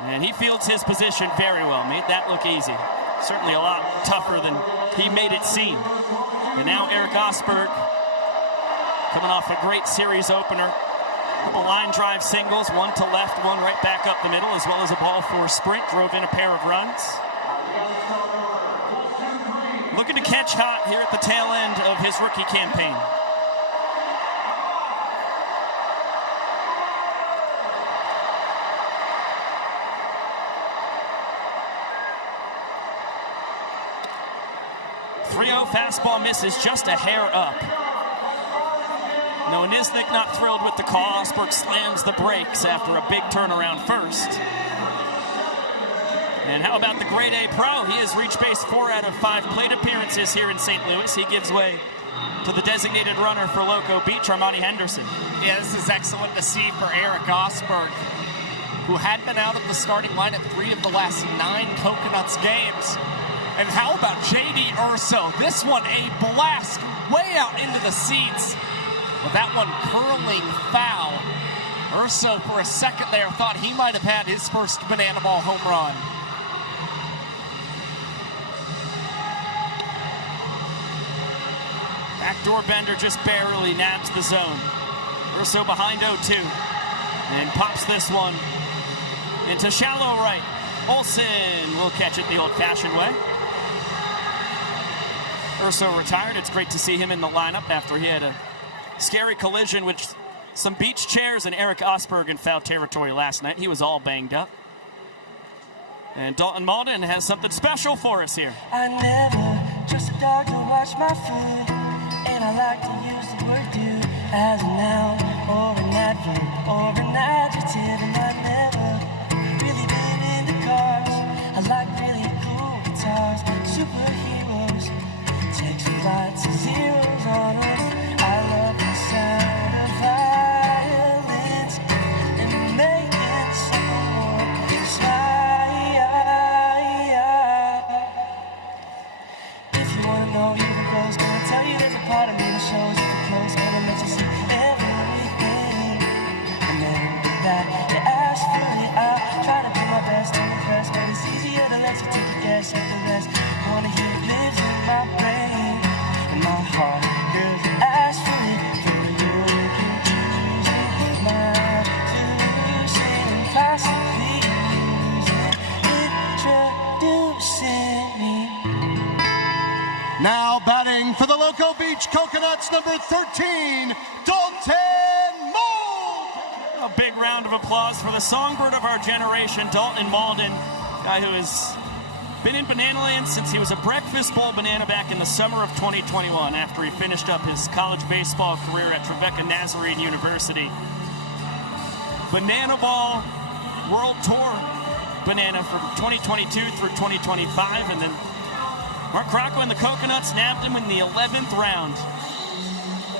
And he fields his position very well, made that look easy. Certainly a lot tougher than he made it seem. And now Eric Osberg, coming off a great series opener. Couple line drive singles, one to left, one right back up the middle, as well as a ball for a sprint, drove in a pair of runs. Looking to catch hot here at the tail end of his rookie campaign. Fastball misses just a hair up. Noah Nisnik not thrilled with the call. Osberg slams the brakes after a big turnaround first. And how about the grade A pro? He has reached base 4 out of 5 plate appearances here in St. Louis. He gives way to the designated runner for Loco Beach, Armani Henderson. Yeah, this is excellent to see for Eric Osberg, who had been out of the starting lineup 3 of the last 9 Coconuts games. And how about J.D. Urso? This one a blast way out into the seats. With that one curling foul. Urso, for a second there, thought he might have had his first banana ball home run. Backdoor bender just barely nabs the zone. Urso behind 0-2. And pops this one into shallow right. Olsen will catch it the old-fashioned way. Urso retired. It's great to see him in the lineup after he had a scary collision with some beach chairs and Eric Osberg in foul territory last night. He was all banged up. And Dalton Malden has something special for us here. I never trust a dog to watch my food, and I like to use the word dude as a noun or an adverb or an adjective, and I never really been into cars. I like really cool guitars, superheroes, take some lights and zeros on them. I love the sound of violins and making someone smile. If you wanna know who the girl's gonna tell you there's a part of me that shows you the close, gonna let you see everything. And then that you ask for it, I try to do my best to impress, but it's easier to let you take a guess at the rest. I wanna hear it lives in my brain and my heart. Girls ask for it, for you can choose it. My solution and possibly using introducing me. Now batting for the Loco Beach Coconuts, number 13, Dalton Malden. A big round of applause for the songbird of our generation, Dalton Malden, guy who has been in Banana Land since he was a breakfast bowl banana back in the summer of 2021 after he finished up his college baseball career at Trevecca Nazarene University. Banana Ball World Tour banana from 2022 through 2025, and then Mark Crocco and the Coconuts nabbed him in the 11th round.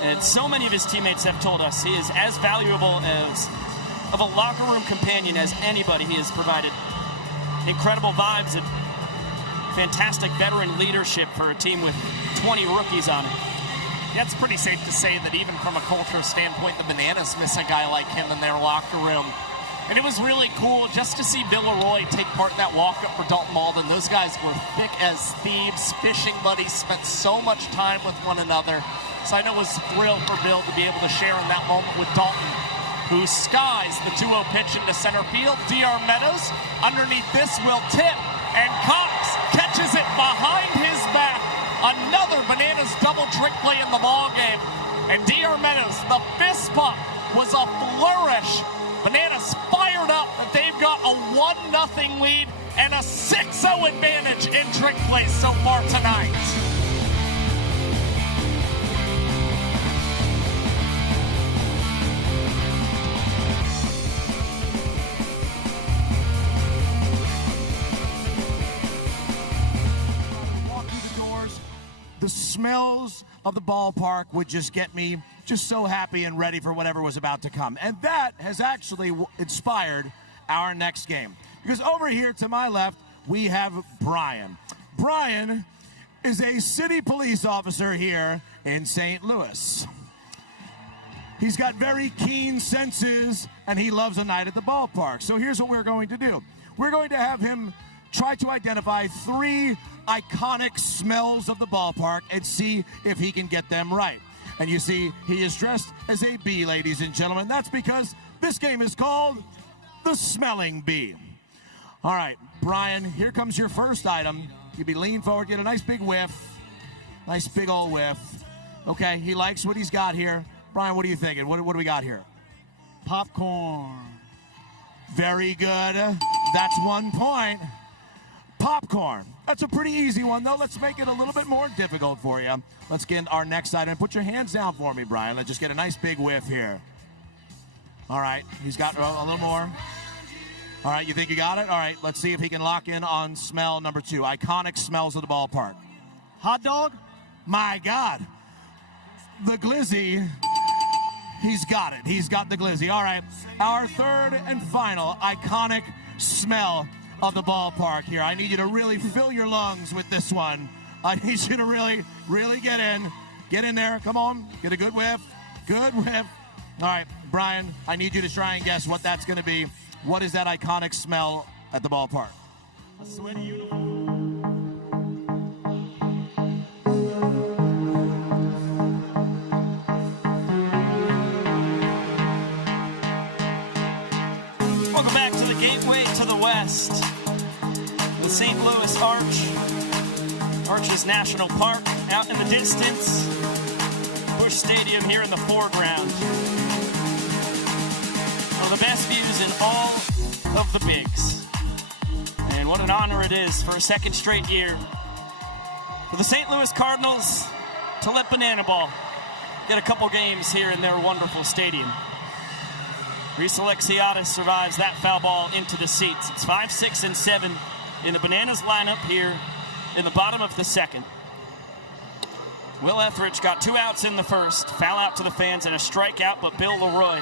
And so many of his teammates have told us he is as valuable of a locker room companion as anybody. He has provided incredible vibes and fantastic veteran leadership for a team with 20 rookies on it. Yeah, it's pretty safe to say that even from a culture standpoint, the Bananas miss a guy like him in their locker room. And it was really cool just to see Bill Leroy take part in that walk-up for Dalton Malden. Those guys were thick as thieves, fishing buddies, spent so much time with one another. So I know it was a thrill for Bill to be able to share in that moment with Dalton, who skies the 2-0 pitch into center field. D.R. Meadows underneath this will tip, and Cox catches it behind his back. Another Bananas double trick play in the ball game. And D.R. Meadows, the fist pump was a flourish. Bananas fired up that they've got a 1-0 lead and a 6-0 advantage in trick plays so far tonight. Walk through the doors, the smells of the ballpark would just get me just so happy and ready for whatever was about to come. And that has actually inspired our next game. Because over here to my left, we have Brian. Brian is a city police officer here in St. Louis. He's got very keen senses, and he loves a night at the ballpark. So here's what we're going to do. We're going to have him try to identify 3 iconic smells of the ballpark and see if he can get them right. And you see, he is dressed as a bee, ladies and gentlemen. That's because this game is called the Smelling Bee. All right, Brian, here comes your first item. You be lean forward, get a nice big whiff. Nice big old whiff. Okay, he likes what he's got here. Brian, what are you thinking? What do we got here? Popcorn. Very good. That's 1 point. Popcorn. That's a pretty easy one, though. Let's make it a little bit more difficult for you. Let's get our next item. Put your hands down for me, Brian. Let's just get a nice big whiff here. All right, he's got a little more. All right, you think you got it? All right, let's see if he can lock in on smell number 2. Iconic smells of the ballpark. Hot dog? My God. The glizzy. He's got it. He's got the glizzy. All right, our third and final iconic smell of the ballpark here. I need you to really fill your lungs with this one. I need you to really get in. Get in there. Come on. Get a good whiff. Good whiff. All right, Brian, I need you to try and guess what that's going to be. What is that iconic smell at the ballpark? A sweaty uniform. Welcome back to the gateway to the West. The St. Louis Arches National Park out in the distance. Busch Stadium here in the foreground. One of the best views in all of the bigs. And what an honor it is for a second straight year for the St. Louis Cardinals to let Banana Ball get a couple games here in their wonderful stadium. Reese Alexiadis survives that foul ball into the seats. It's 5, 6, and 7 in the Bananas lineup here in the bottom of the second. Will Etheridge got 2 outs in the first, foul out to the fans, and a strikeout, but Bill Leroy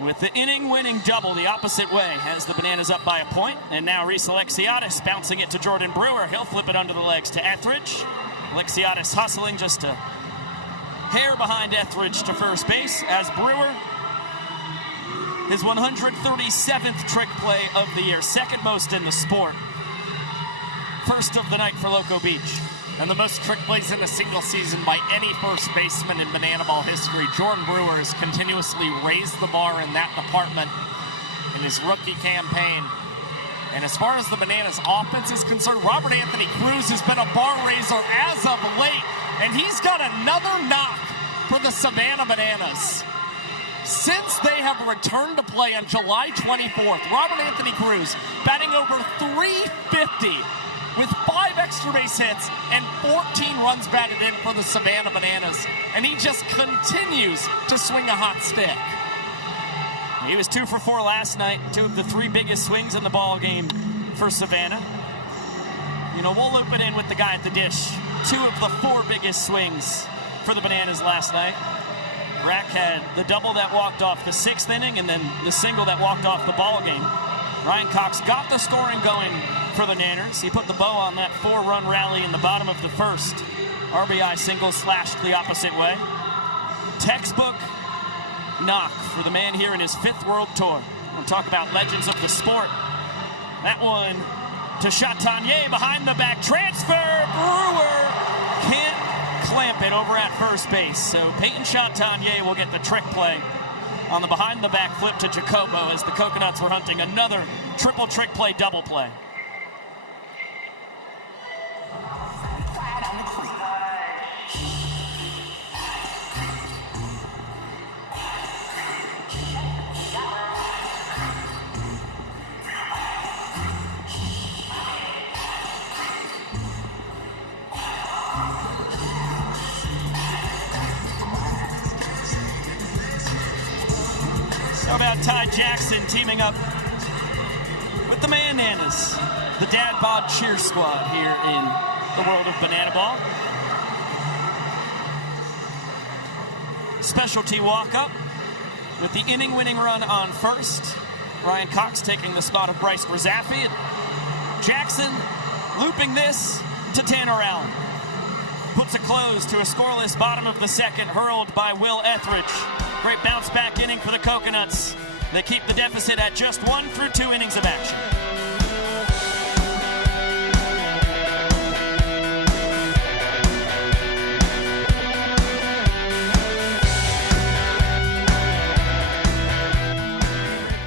with the inning-winning double the opposite way has the Bananas up by a point. And now Reese Alexiadis bouncing it to Jordan Brewer. He'll flip it under the legs to Etheridge. Alexiadis hustling just a hair behind Etheridge to first base as Brewer, his 137th trick play of the year, second most in the sport. First of the night for Loco Beach. And the most trick plays in a single season by any first baseman in Banana Ball history. Jordan Brewer has continuously raised the bar in that department in his rookie campaign. And as far as the Bananas offense is concerned, Robert Anthony Cruz has been a bar raiser as of late. And he's got another knock for the Savannah Bananas. Since they have returned to play on July 24th, Robert Anthony Cruz batting over .350 with 5 extra base hits and 14 runs batted in for the Savannah Bananas. And he just continues to swing a hot stick. He was 2 for 4 last night, 2 of the 3 biggest swings in the ball game for Savannah. You know, we'll loop it in with the guy at the dish. 2 of the 4 biggest swings for the Bananas last night. Rack had the double that walked off the 6th inning and then the single that walked off the ball game. Ryan Cox got the scoring going for the Nanners. He put the bow on that 4-run rally in the bottom of the first. RBI single slashed the opposite way. Textbook knock for the man here in his 5th World Tour. We'll talk about legends of the sport. That one to Chatagnier behind the back transfer. Brewer can't clamp it over at first base. So Peyton Chatagnier will get the trick play on the behind the back flip to Jacobo as the Coconuts were hunting another triple trick play, double play. How about Ty Jackson teaming up with the Bananas, the Dad Bod Cheer Squad here in the world of Banana Ball. Specialty walk-up with the inning-winning run on first. Ryan Cox taking the spot of Bryce Grzafi. Jackson looping this to Tanner Allen. Puts a close to a scoreless bottom of the second, hurled by Will Etheridge. Great bounce-back inning for the Coconuts. They keep the deficit at just 1 through 2 innings of action.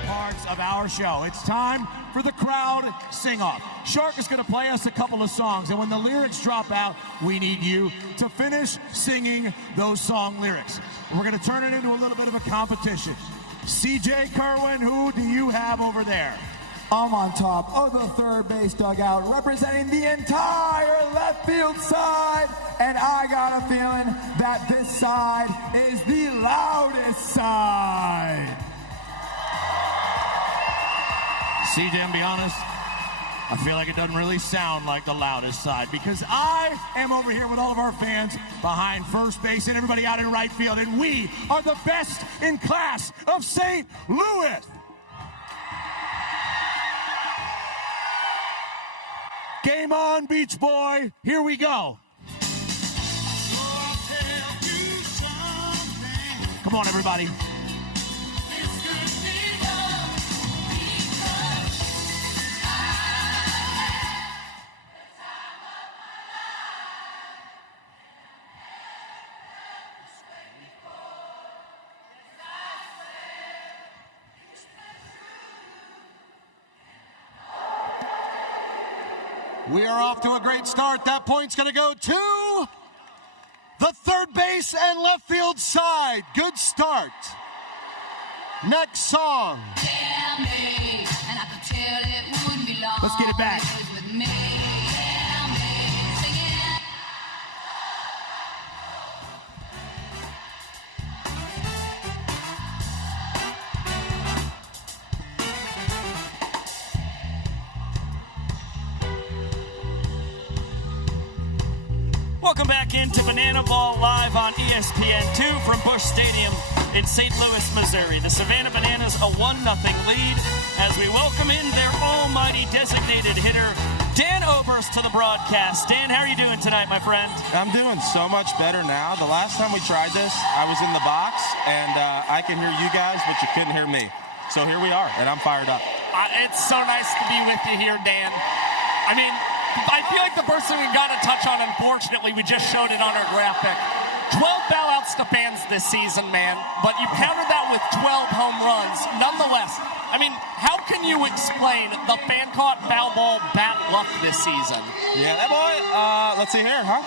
Parts of our show. It's time for the crowd sing-off. Shark is going to play us a couple of songs, and when the lyrics drop out, we need you to finish singing those song lyrics. We're going to turn it into a little bit of a competition. CJ Kerwin, who do you have over there? I'm on top of the third base dugout, representing the entire left field side, and I got a feeling that this side is the loudest side. CJ, I'm be honest, I feel like it doesn't really sound like the loudest side because I am over here with all of our fans behind first base and everybody out in right field, and we are the best in class of St. Louis. Game on, Beach Boy. Here we go. Come on, everybody. We are off to a great start. That point's going to go to the third base and left field side. Good start. Next song. Let's get it back. Welcome back into Banana Ball live on ESPN2 from Busch Stadium in St. Louis, Missouri. The Savannah Bananas a 1-0 lead as we welcome in their almighty designated hitter, Dan Oberst, to the broadcast. Dan, how are you doing tonight, my friend? I'm doing so much better now. The last time we tried this, I was in the box, and I can hear you guys, but you couldn't hear me. So here we are, and I'm fired up. It's so nice to be with you here, Dan. I mean, I feel like the first thing we got to touch on, unfortunately, we just showed it on our graphic. 12 bailouts to fans this season, man, but you countered that with 12 home runs. Nonetheless, I mean, how can you explain the fan-caught foul ball bad luck this season? Yeah, that boy, let's see here, huh?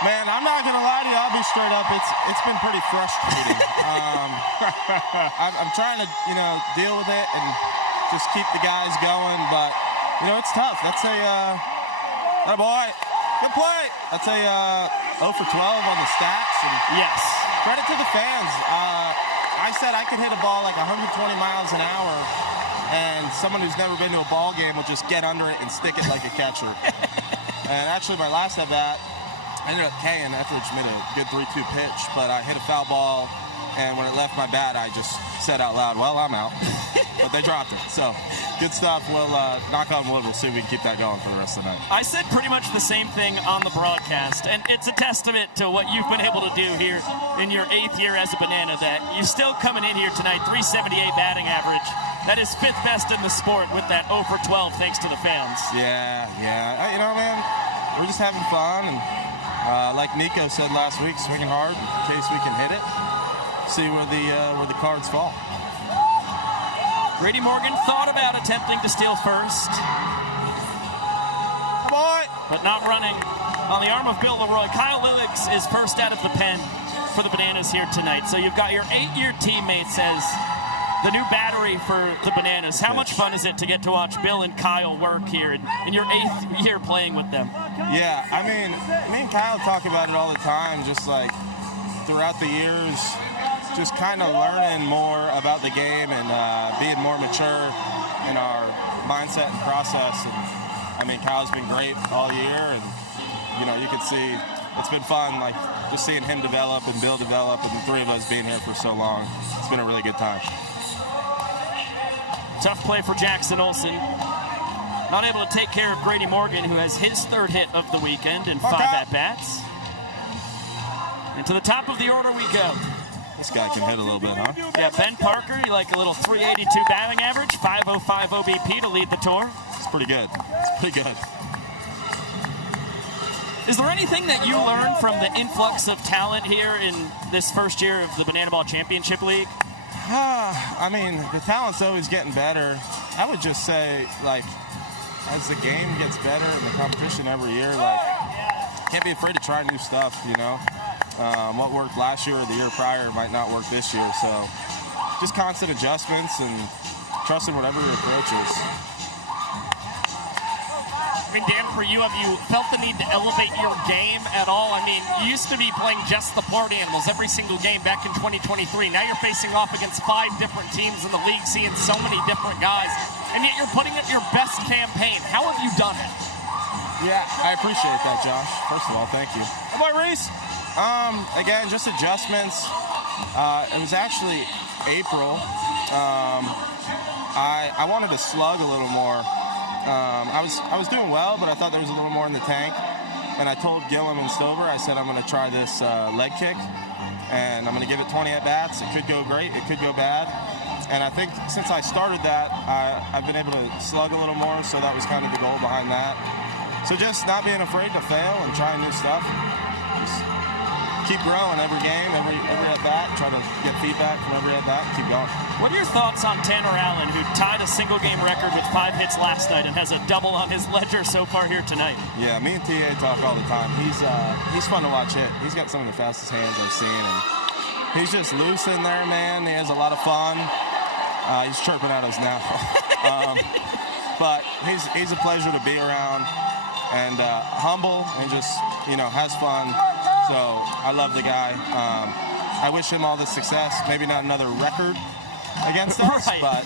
Man, I'm not going to lie to you. I'll be straight up. It's been pretty frustrating. I'm trying to, deal with it and just keep the guys going, but it's tough. That's that boy, good play. That's a 0 for 12 on the stats. And yes. Credit to the fans. I said I could hit a ball like 120 miles an hour, and someone who's never been to a ball game will just get under it and stick it like a catcher. And actually, my last at bat, I ended up K-ing. Etheridge made a good 3-2 pitch, but I hit a foul ball, and when it left my bat, I just said out loud, well, I'm out. But they dropped it. So, good stuff. We'll knock on wood. We'll see if we can keep that going for the rest of the night. I said pretty much the same thing on the broadcast, and it's a testament to what you've been able to do here in your 8th year as a Banana, that you're still coming in here tonight, 378 batting average. That is 5th best in the sport with that 0 for 12 thanks to the fans. Yeah. Man, we're just having fun, and like Nico said last week, swinging hard in case we can hit it. See where the cards fall. Grady Morgan thought about attempting to steal first. Boy. But not running. On the arm of Bill Leroy, Kyle Lillicks is first out of the pen for the Bananas here tonight. So you've got your 8-year teammates as the new battery for the Bananas. How much fun is it to get to watch Bill and Kyle work here in your 8th year playing with them? Yeah, I mean, me and Kyle talk about it all the time, just like throughout the years, just kind of learning more about the game and being more mature in our mindset and process. And I mean, Kyle's been great all year, and you can see it's been fun, like just seeing him develop and Bill develop, and the three of us being here for so long. It's been a really good time. Tough play for Jackson Olsen. Not able to take care of Grady Morgan, who has his 3rd hit of the weekend and 5 at-bats. And to the top of the order we go. This guy can hit a little bit, huh? Yeah, Ben Parker, you like a little 382 batting average, 505 OBP to lead the tour. It's pretty good. It's pretty good. Is there anything that you learned from the influx of talent here in this first year of the Banana Ball Championship League? I mean, the talent's always getting better. I would just say, like, as the game gets better and the competition every year, like, can't be afraid to try new stuff, What worked last year or the year prior might not work this year. So just constant adjustments and trusting whatever your approach is. I mean, Dan, for you, have you felt the need to elevate your game at all? I mean, you used to be playing just the Party Animals every single game back in 2023. Now you're facing off against 5 different teams in the league, seeing so many different guys, and yet you're putting up your best campaign. How have you done it? Yeah, I appreciate that, Josh. First of all, thank you. How about Reese? Again, just adjustments. It was actually April. I wanted to slug a little more. I was doing well, but I thought there was a little more in the tank. And I told Gillum and Stover, I said, I'm going to try this leg kick. and I'm going to give it 20 at-bats. It could go great. It could go bad. And I think since I started that, I've been able to slug a little more, so that was kind of the goal behind that. So just not being afraid to fail and trying new stuff. Just keep growing every game, every at-bat, try to get feedback from every at-bat, keep going. What are your thoughts on Tanner Allen, who tied a single-game record with 5 hits last night and has a double on his ledger so far here tonight? Yeah, me and TA talk all the time. He's fun to watch hit. He's got some of the fastest hands I've seen, and he's just loose in there, man. He has a lot of fun. He's chirping at us now. But he's a pleasure to be around, and humble, and just, has fun. So I love the guy. I wish him all the success. Maybe not another record against us, right. But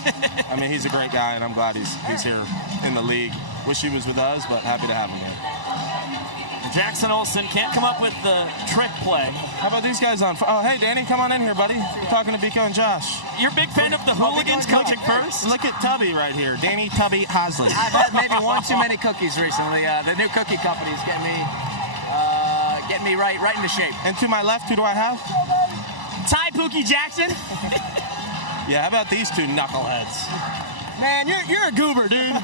I mean, he's a great guy, and I'm glad he's here in the league. Wish he was with us, but happy to have him here. Jackson Olsen can't come up with the trick play. How about these guys on? Oh, hey, Danny, come on in here, buddy. We're talking to Biko and Josh. You're a big fan of the hooligans coaching first? Look at Tubby right here, Danny Tubby Hosley. I've had maybe one too many cookies recently. The new cookie company's getting me right into shape. And to my left, who do I have? Ty Pookie Jackson. Yeah, how about these two knuckleheads? Man, you're a goober, dude.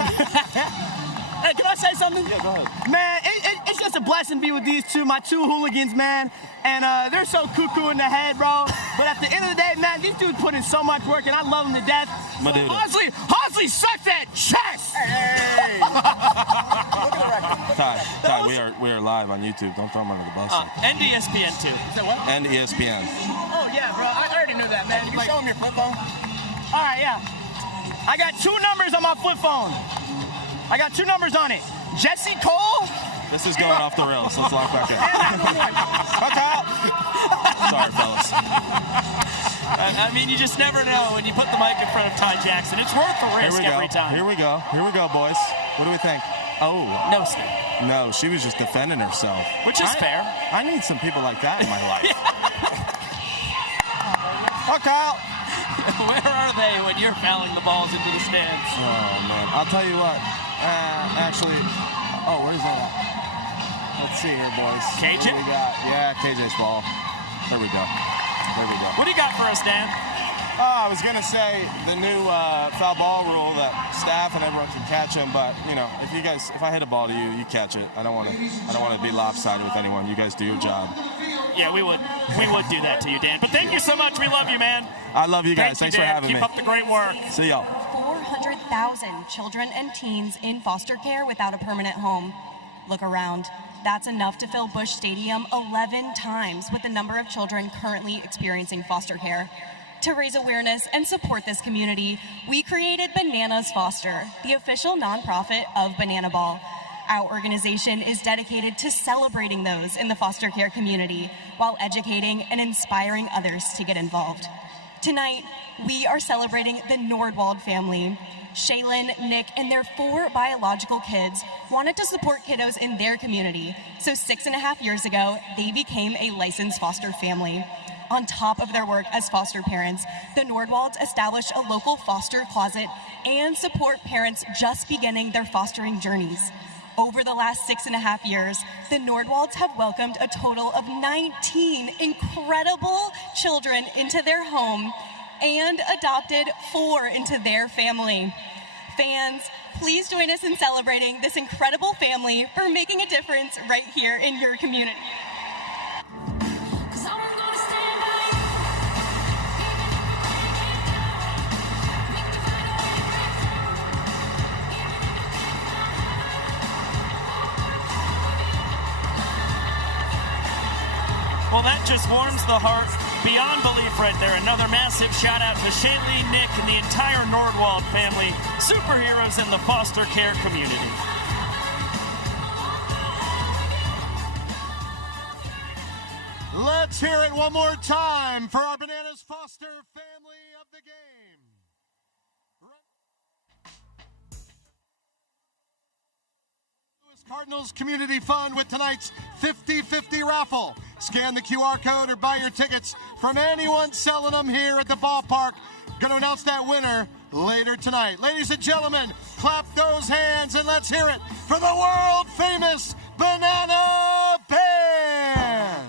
Hey, can I say something? Yeah, go ahead. Man, it's just a blessing to be with these two, my two hooligans, man. And they're so cuckoo in the head, bro. But at the end of the day, man, these dudes put in so much work, and I love them to death. My dude. Hosley sucks at chess. Hey. Ty, we are live on YouTube. Don't throw them under the bus. And ESPN too. Is that what? And ESPN. Oh yeah, bro. I already knew that, man. You show them your flip phone. All right, yeah. I got 2 numbers on my flip phone. I got 2 numbers on it. Jesse Cole. This is going off the rails. Let's lock back in. Okay. Sorry, fellas. I mean, you just never know when you put the mic in front of Ty Jackson. It's worth the risk every time. Here we go, boys. What do we think? Oh. No, Steve. No, she was just defending herself. Which is fair. I need some people like that in my life. Okay. Where are they when you're fouling the balls into the stands? Oh, man. I'll tell you what. Actually, where's that at? Let's see here, boys. KJ? What do we got? Yeah, KJ's ball. There we go. What do you got for us, Dan? I was going to say the new foul ball rule that staff and everyone can catch them, but, if I hit a ball to you, you catch it. I don't want to be lopsided with anyone. You guys do your job. Yeah, we would do that to you, Dan. But thank you so much. We love you, man. I love you guys. Thanks for having me. Keep up the great work. See y'all. 400,000 children and teens in foster care without a permanent home. Look around. That's enough to fill Busch Stadium 11 times with the number of children currently experiencing foster care. To raise awareness and support this community, we created Bananas Foster, the official nonprofit of Banana Ball. Our organization is dedicated to celebrating those in the foster care community while educating and inspiring others to get involved. Tonight, we are celebrating the Nordwald family. Shaylin, Nick, and their 4 biological kids wanted to support kiddos in their community, so 6.5 years ago, they became a licensed foster family. On top of their work as foster parents, the Nordwalds established a local foster closet and support parents just beginning their fostering journeys. Over the last 6.5 years, the Nordwalds have welcomed a total of 19 incredible children into their home and adopted 4 into their family. Fans, please join us in celebrating this incredible family for making a difference right here in your community. Well, that just warms the heart beyond belief right there. Another massive shout out to Shaylee, Nick, and the entire Nordwald family, superheroes in the foster care community. Let's hear it one more time for our Bananas Foster family of the game. Cardinals Community Fund with tonight's 50-50 raffle. Scan the QR code or buy your tickets from anyone selling them here at the ballpark. Going to announce that winner later tonight. Ladies and gentlemen, clap those hands and let's hear it for the world famous Banana Band.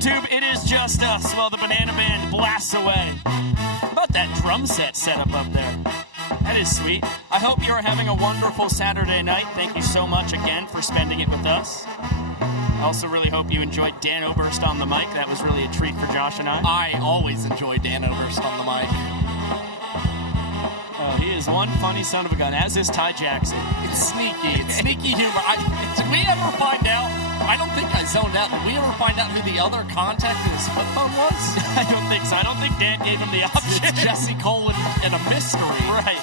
YouTube, it is just us while the Banana Band blasts away. How about that drum set up there? That is sweet. I hope you are having a wonderful Saturday night. Thank you so much again for spending it with us. I also really hope you enjoyed Dan Oberst on the mic. That was really a treat for Josh and I. I always enjoy Dan Oberst on the mic. He is one funny son of a gun, as is Ty Jackson. It's sneaky. It's sneaky humor. Did we ever find out? I don't think I zoned out. Did we ever find out who the other contact in his flip phone was? I don't think so. I don't think Dan gave him the option. It's Jesse Cole and a mystery. Right.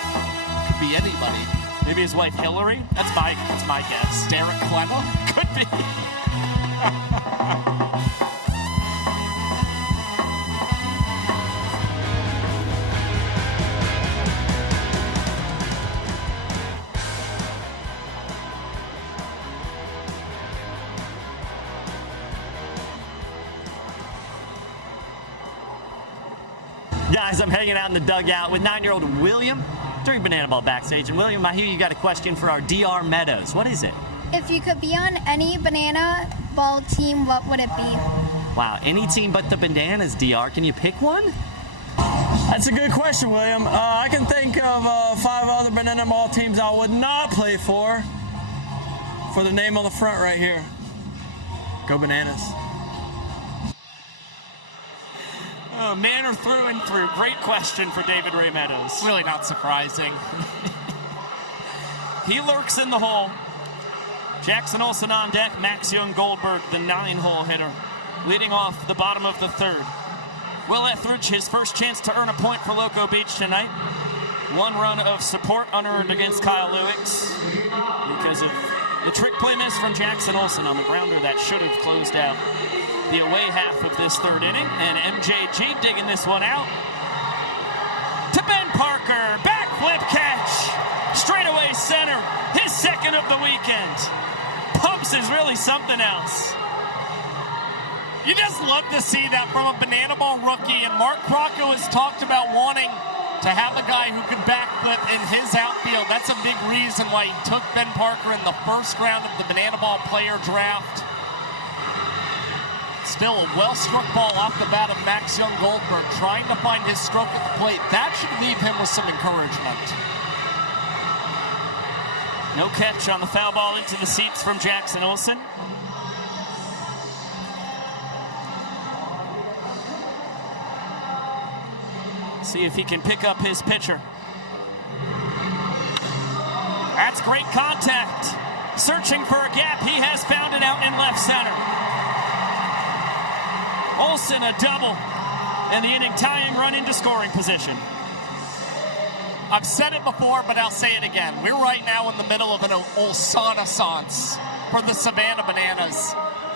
Could be anybody. Maybe his wife Hillary? That's my guess. Derek Clemma? Could be. Guys, I'm hanging out in the dugout with 9-year-old William during Banana Ball Backstage. And William, I hear you got a question for our DR Meadows. What is it? If you could be on any Banana Ball team, what would it be? Wow, any team but the Bananas, DR. Can you pick one? That's a good question, William. I can think of 5 other Banana Ball teams I would not play for the name on the front right here. Go Bananas. Oh, manner through and through. Great question for David Ray Meadows. Really not surprising. He lurks in the hole. Jackson Olsen on deck. Max Young Goldberg, the 9-hole hitter, leading off the bottom of the 3rd. Will Etheridge, his first chance to earn a point for Loco Beach tonight. 1 run of support unearned against Kyle Lewicks because of the trick play miss from Jackson Olsen on the grounder that should have closed out the away half of this 3rd inning. And MJG digging this one out to Ben Parker. Backflip catch. Straightaway center. His 2nd of the weekend. Pumps is really something else. You just love to see that from a Banana Ball rookie. And Mark Crocco has talked about wanting to have a guy who could backflip in his outfield. That's a big reason why he took Ben Parker in the 1st round of the Banana Ball player draft. Still a well-struck ball off the bat of Max Young Goldberg, trying to find his stroke at the plate. That should leave him with some encouragement. No catch on the foul ball into the seats from Jackson Olsen. See if he can pick up his pitcher. That's great contact. Searching for a gap. He has found it out in left center. Olsen a double, and the inning tying run into scoring position. I've said it before, but I'll say it again. We're right now in the middle of an Olsen-assance for the Savannah Bananas.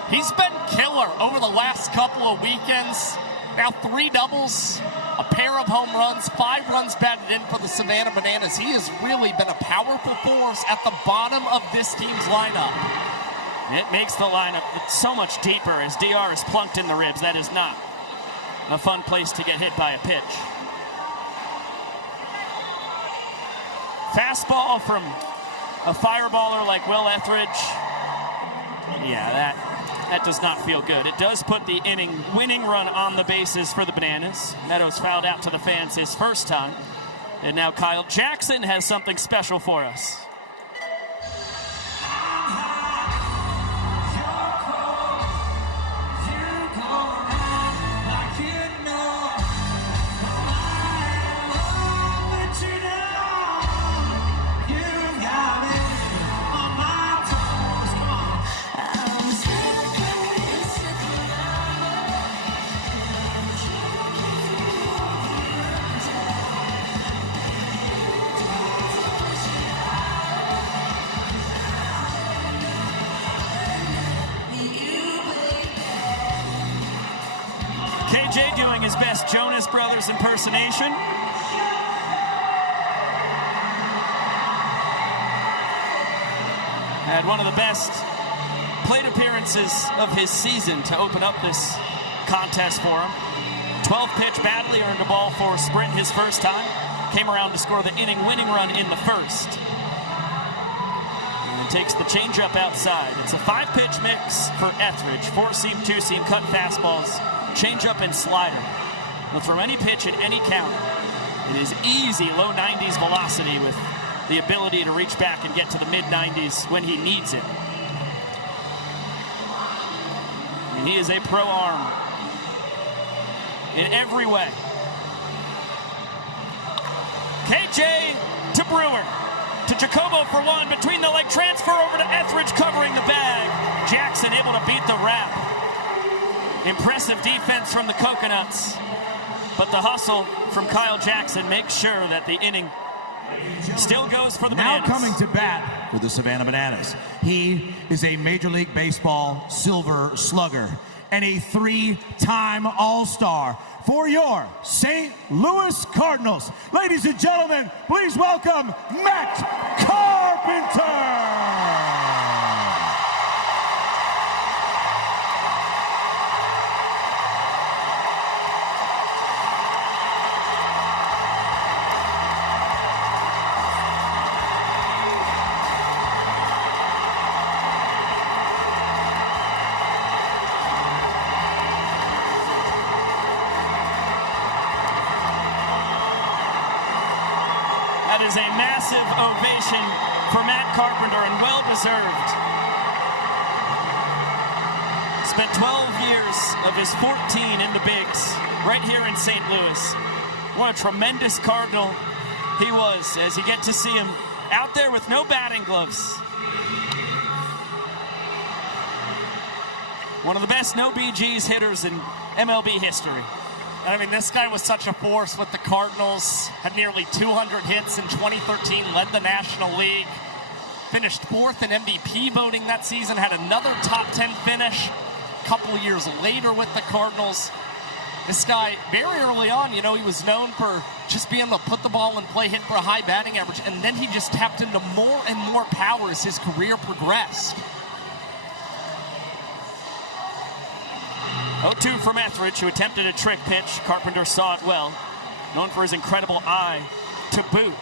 He's been killer over the last couple of weekends. Now 3 doubles, a pair of home runs, 5 runs batted in for the Savannah Bananas. He has really been a powerful force at the bottom of this team's lineup. It makes the lineup so much deeper as DR is plunked in the ribs. That is not a fun place to get hit by a pitch. Fastball from a fireballer like Will Etheridge. Yeah, that does not feel good. It does put the inning winning run on the bases for the Bananas. Meadows fouled out to the fans his 1st time. And now Kyle Jackson has something special for us. KJ doing his best Jonas Brothers impersonation. Had one of the best plate appearances of his season to open up this contest for him. 12th pitch, badly earned a ball for Sprint his 1st time. Came around to score the inning winning run in the 1st. and takes the changeup outside. It's a 5-pitch mix for Etheridge. 4-seam, 2-seam, cut fastballs, changeup and slider. He'll throw any pitch at any count. It is easy, low 90s velocity with the ability to reach back and get to the mid-90s when he needs it. And he is a pro arm in every way. KJ to Brewer. To Jacobo for one, between the leg transfer over to Etheridge covering the bag. Jackson able to beat the wrap. Impressive defense from the Coconuts, but the hustle from Kyle Jackson makes sure that the inning still goes for the Bananas. Now coming to bat for the Savannah Bananas. He is a Major League Baseball Silver Slugger and a 3-time All-Star for your St. Louis Cardinals. Ladies and gentlemen, please welcome Matt Carpenter. That is a massive ovation for Matt Carpenter, and well-deserved. Spent 12 years of his 14 in the bigs right here in St. Louis. What a tremendous Cardinal he was, as you get to see him out there with no batting gloves. One of the best no BGs hitters in MLB history. I mean, this guy was such a force with the Cardinals, had nearly 200 hits in 2013, led the National League, finished 4th in MVP voting that season, had another top 10 finish a couple years later with the Cardinals. This guy, very early on, you know, he was known for just being able to put the ball in play, hit for a high batting average, and then he just tapped into more and more power as his career progressed. 0-2 from Etheridge, who attempted a trick pitch. Carpenter saw it well. Known for his incredible eye to boot.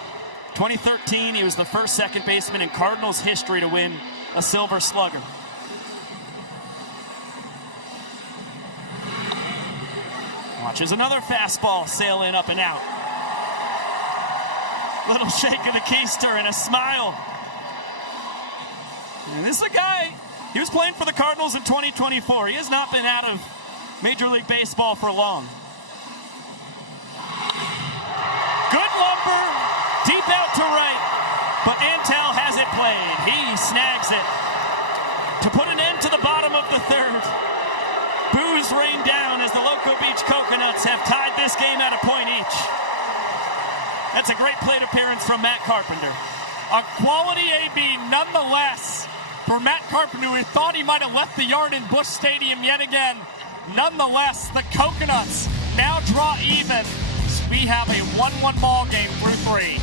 2013, he was the first second baseman in Cardinals history to win a Silver Slugger. Watches another fastball sail in, up and out. Little shake of the keister and a smile. And this is a guy, he was playing for the Cardinals in 2024. He has not been out of Major League Baseball for long. Good lumber, deep out to right, but Antel has it played. He snags it to put an end to the bottom of the third. Boos rain down as the Loco Beach Coconuts have tied this game at a point each. That's a great plate appearance from Matt Carpenter. A quality AB nonetheless for Matt Carpenter, who thought he might have left the yard in Busch Stadium yet again. Nonetheless, the Coconuts now draw even. We have a 1-1 ball game through 3.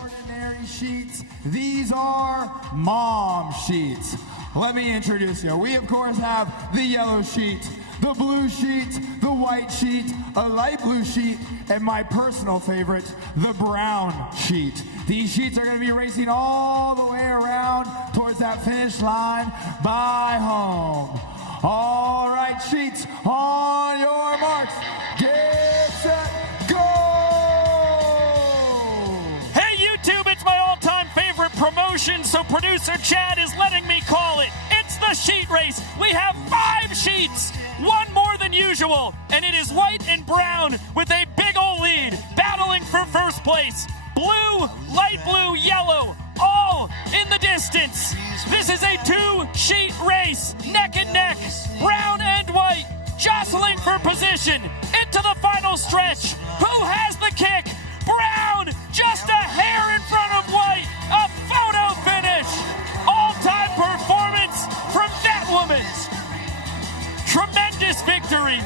Ordinary sheets. These are mom sheets. Let me introduce you. We, of course, have the yellow sheet, the blue sheet, the white sheet, a light blue sheet, and my personal favorite, the brown sheet. These sheets are going to be racing all the way around towards that finish line by home. All right, sheets, on your marks, get set, go! Hey, YouTube, it's my all-time favorite promotion, so producer Chad is letting me call it. It's the sheet race. We have 5 sheets. One more than usual, and it is white and brown with a big old lead, battling for first place. Blue, light blue, yellow, all in the distance. This is a 2-sheet race, neck and neck, brown and white, jostling for position into the final stretch. Who has the kick? Brown, just a hair in front of white, a photo finish. All-time performance from that woman. Tremendous victory.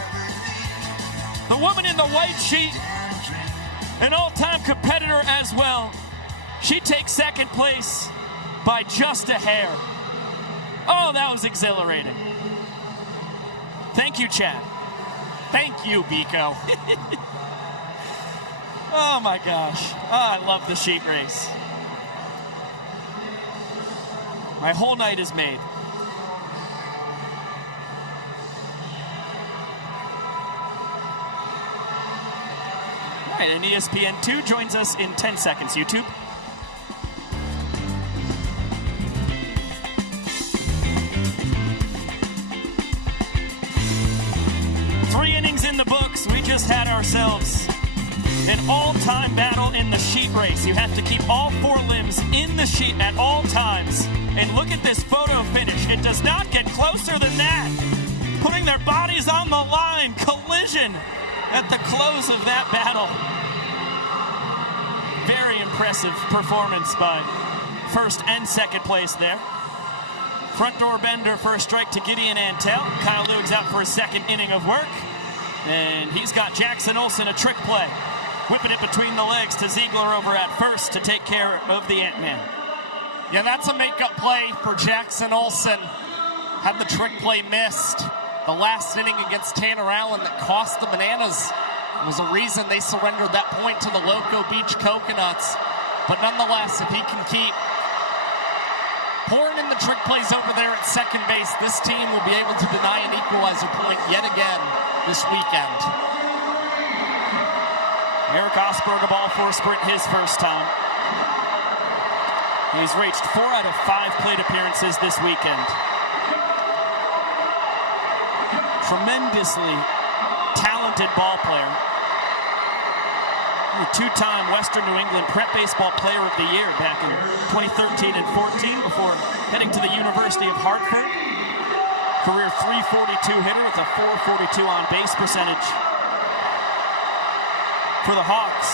The woman in the white sheet, an all-time competitor as well. She takes second place by just a hair. Oh, that was exhilarating. Thank you, Chad. Thank you, Biko. Oh my gosh. Oh, I love the sheep race. My whole night is made. All right, and ESPN2 joins us in 10 seconds. YouTube. Three innings in the books. We just had ourselves an all-time battle in the sheep race. You have to keep all four limbs in the sheep at all times. And look at this photo finish. It does not get closer than that. Putting their bodies on the line. Collision at the close of that battle. Very impressive performance by first and second place there. Front door bender for a strike to Gideon Antel. Kyle Lewig's out for a second inning of work. And he's got Jackson Olsen, a trick play. Whipping it between the legs to Ziegler over at first to take care of the Ant-Man. Yeah, that's a makeup play for Jackson Olsen. Had the trick play missed. The last inning against Tanner Allen that cost the Bananas was a reason they surrendered that point to the Loco Beach Coconuts. But nonetheless, if he can keep pouring in the trick plays over there at second base, this team will be able to deny an equalizer point yet again this weekend. Eric Osberg, a ball for a sprint his first time. He's reached 4 out of 5 plate appearances this weekend. Tremendously talented ball player. A two-time Western New England Prep Baseball Player of the Year back in 2013 and 14 before heading to the University of Hartford. Career .342 hitter with a .442 on base percentage for the Hawks.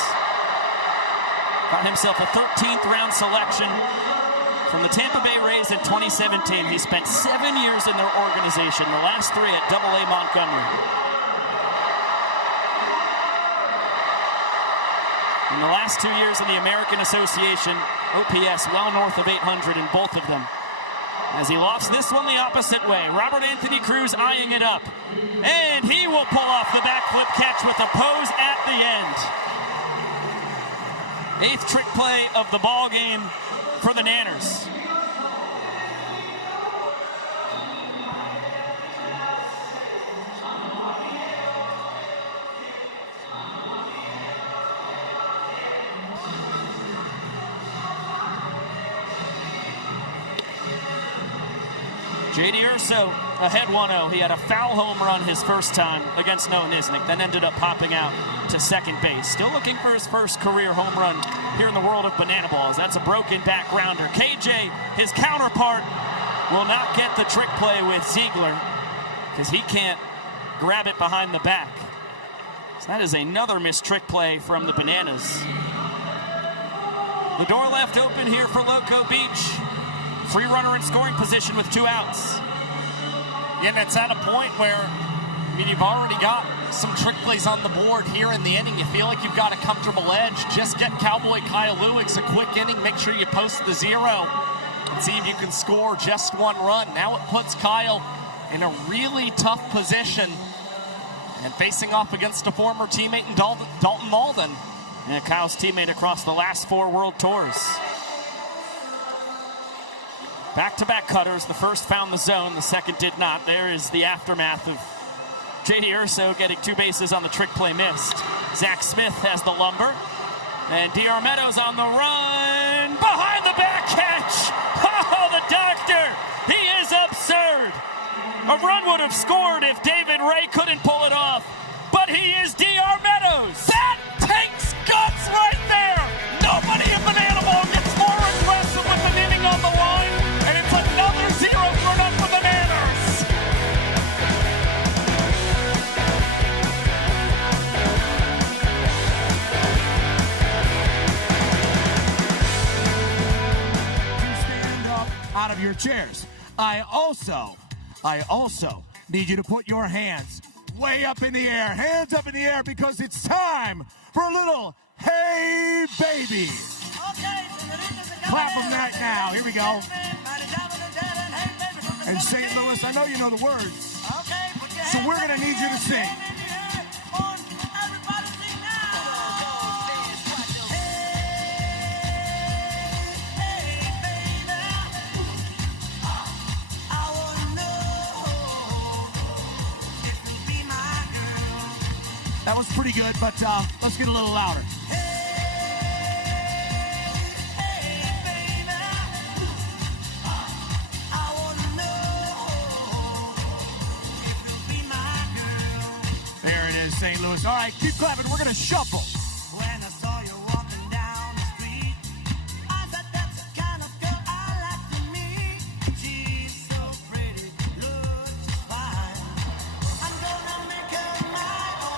Got himself a 13th round selection from the Tampa Bay Rays in 2017. He spent 7 years in their organization, the last 3 at AA Montgomery. In the last 2 years in the American Association, OPS well north of 800 in both of them. As he lofts this one the opposite way, Robert Anthony Cruz eyeing it up. And he will pull off the backflip catch with a pose at the end. 8th trick play of the ball game for the Nanners. J.D. Urso ahead 1-0. He had a foul home run his first time against Noah Nisnik, then ended up popping out to second base. Still looking for his first career home run here in the world of banana balls. That's a broken back grounder. KJ, his counterpart, will not get the trick play with Ziegler because he can't grab it behind the back. So that is another missed trick play from the Bananas. The door left open here for Loco Beach. Free runner in scoring position with 2 outs. Yeah, and it's at a point where, I mean, you've already got some trick plays on the board here in the inning. You feel like you've got a comfortable edge. Just get Cowboy Kyle Lewis a quick inning. Make sure you post the 0 and see if you can score just 1 run. Now it puts Kyle in a really tough position and facing off against a former teammate in Dalton Malden. Yeah, Kyle's teammate across the last 4 World Tours. Back-to-back cutters. The first found the zone, the second did not. There is the aftermath of J.D. Urso getting 2 bases on the trick play missed. Zach Smith has the lumber. And D.R. Meadows on the run. Behind the back catch. Oh, the doctor. He is absurd. A run would have scored if David Ray couldn't pull it off. But he is D.R. Meadows. That takes guts right there. Nobody in Banana Ball gets more aggressive with an inning on the line. And it's another 0 thrown up for the Nanners. Stand up out of your chairs. I also need you to put your hands way up in the air. Hands up in the air because it's time for a little Hey Baby. Clap them right now. Here we go. And St. Louis, I know you know the words. so we're going to need you to sing. That was pretty good, but let's get a little louder. There it is, St. Louis. All right, keep clapping. We're going to shuffle.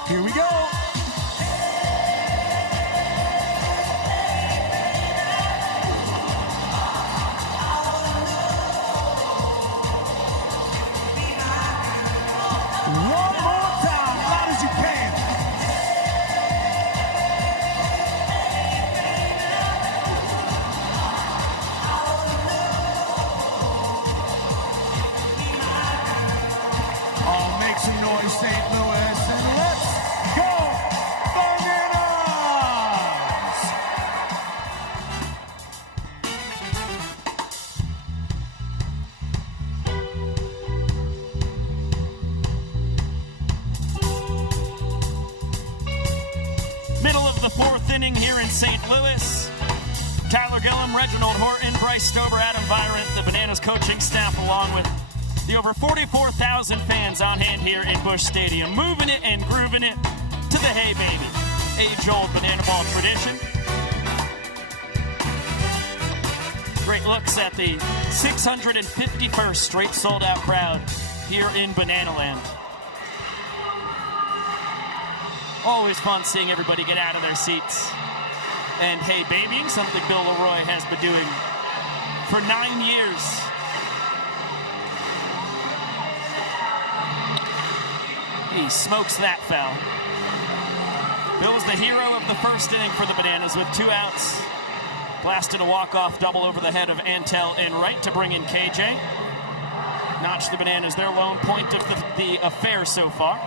Here we go. One more time, loud as you can. Oh, make some noise, St. Louis, and let's go, Bananas! Middle of the fourth inning here in St. Louis. Tyler Gillum, Reginald Horton, Bryce Stober, Adam Virant, the Bananas coaching staff, along with the over 44,000 fans on hand here in Busch Stadium, moving it and grooving it to the Hey Baby, age-old Banana Ball tradition. Great looks at the 651st straight sold-out crowd here in Bananaland. Always fun seeing everybody get out of their seats and hey babying, something Bill Leroy has been doing for 9 years. He smokes that foul. Bill was the hero of the first inning for the Bananas with 2 outs. Blasted a walk-off double over the head of Antel and right to bring in KJ. Notched the Bananas their lone point of the affair so far.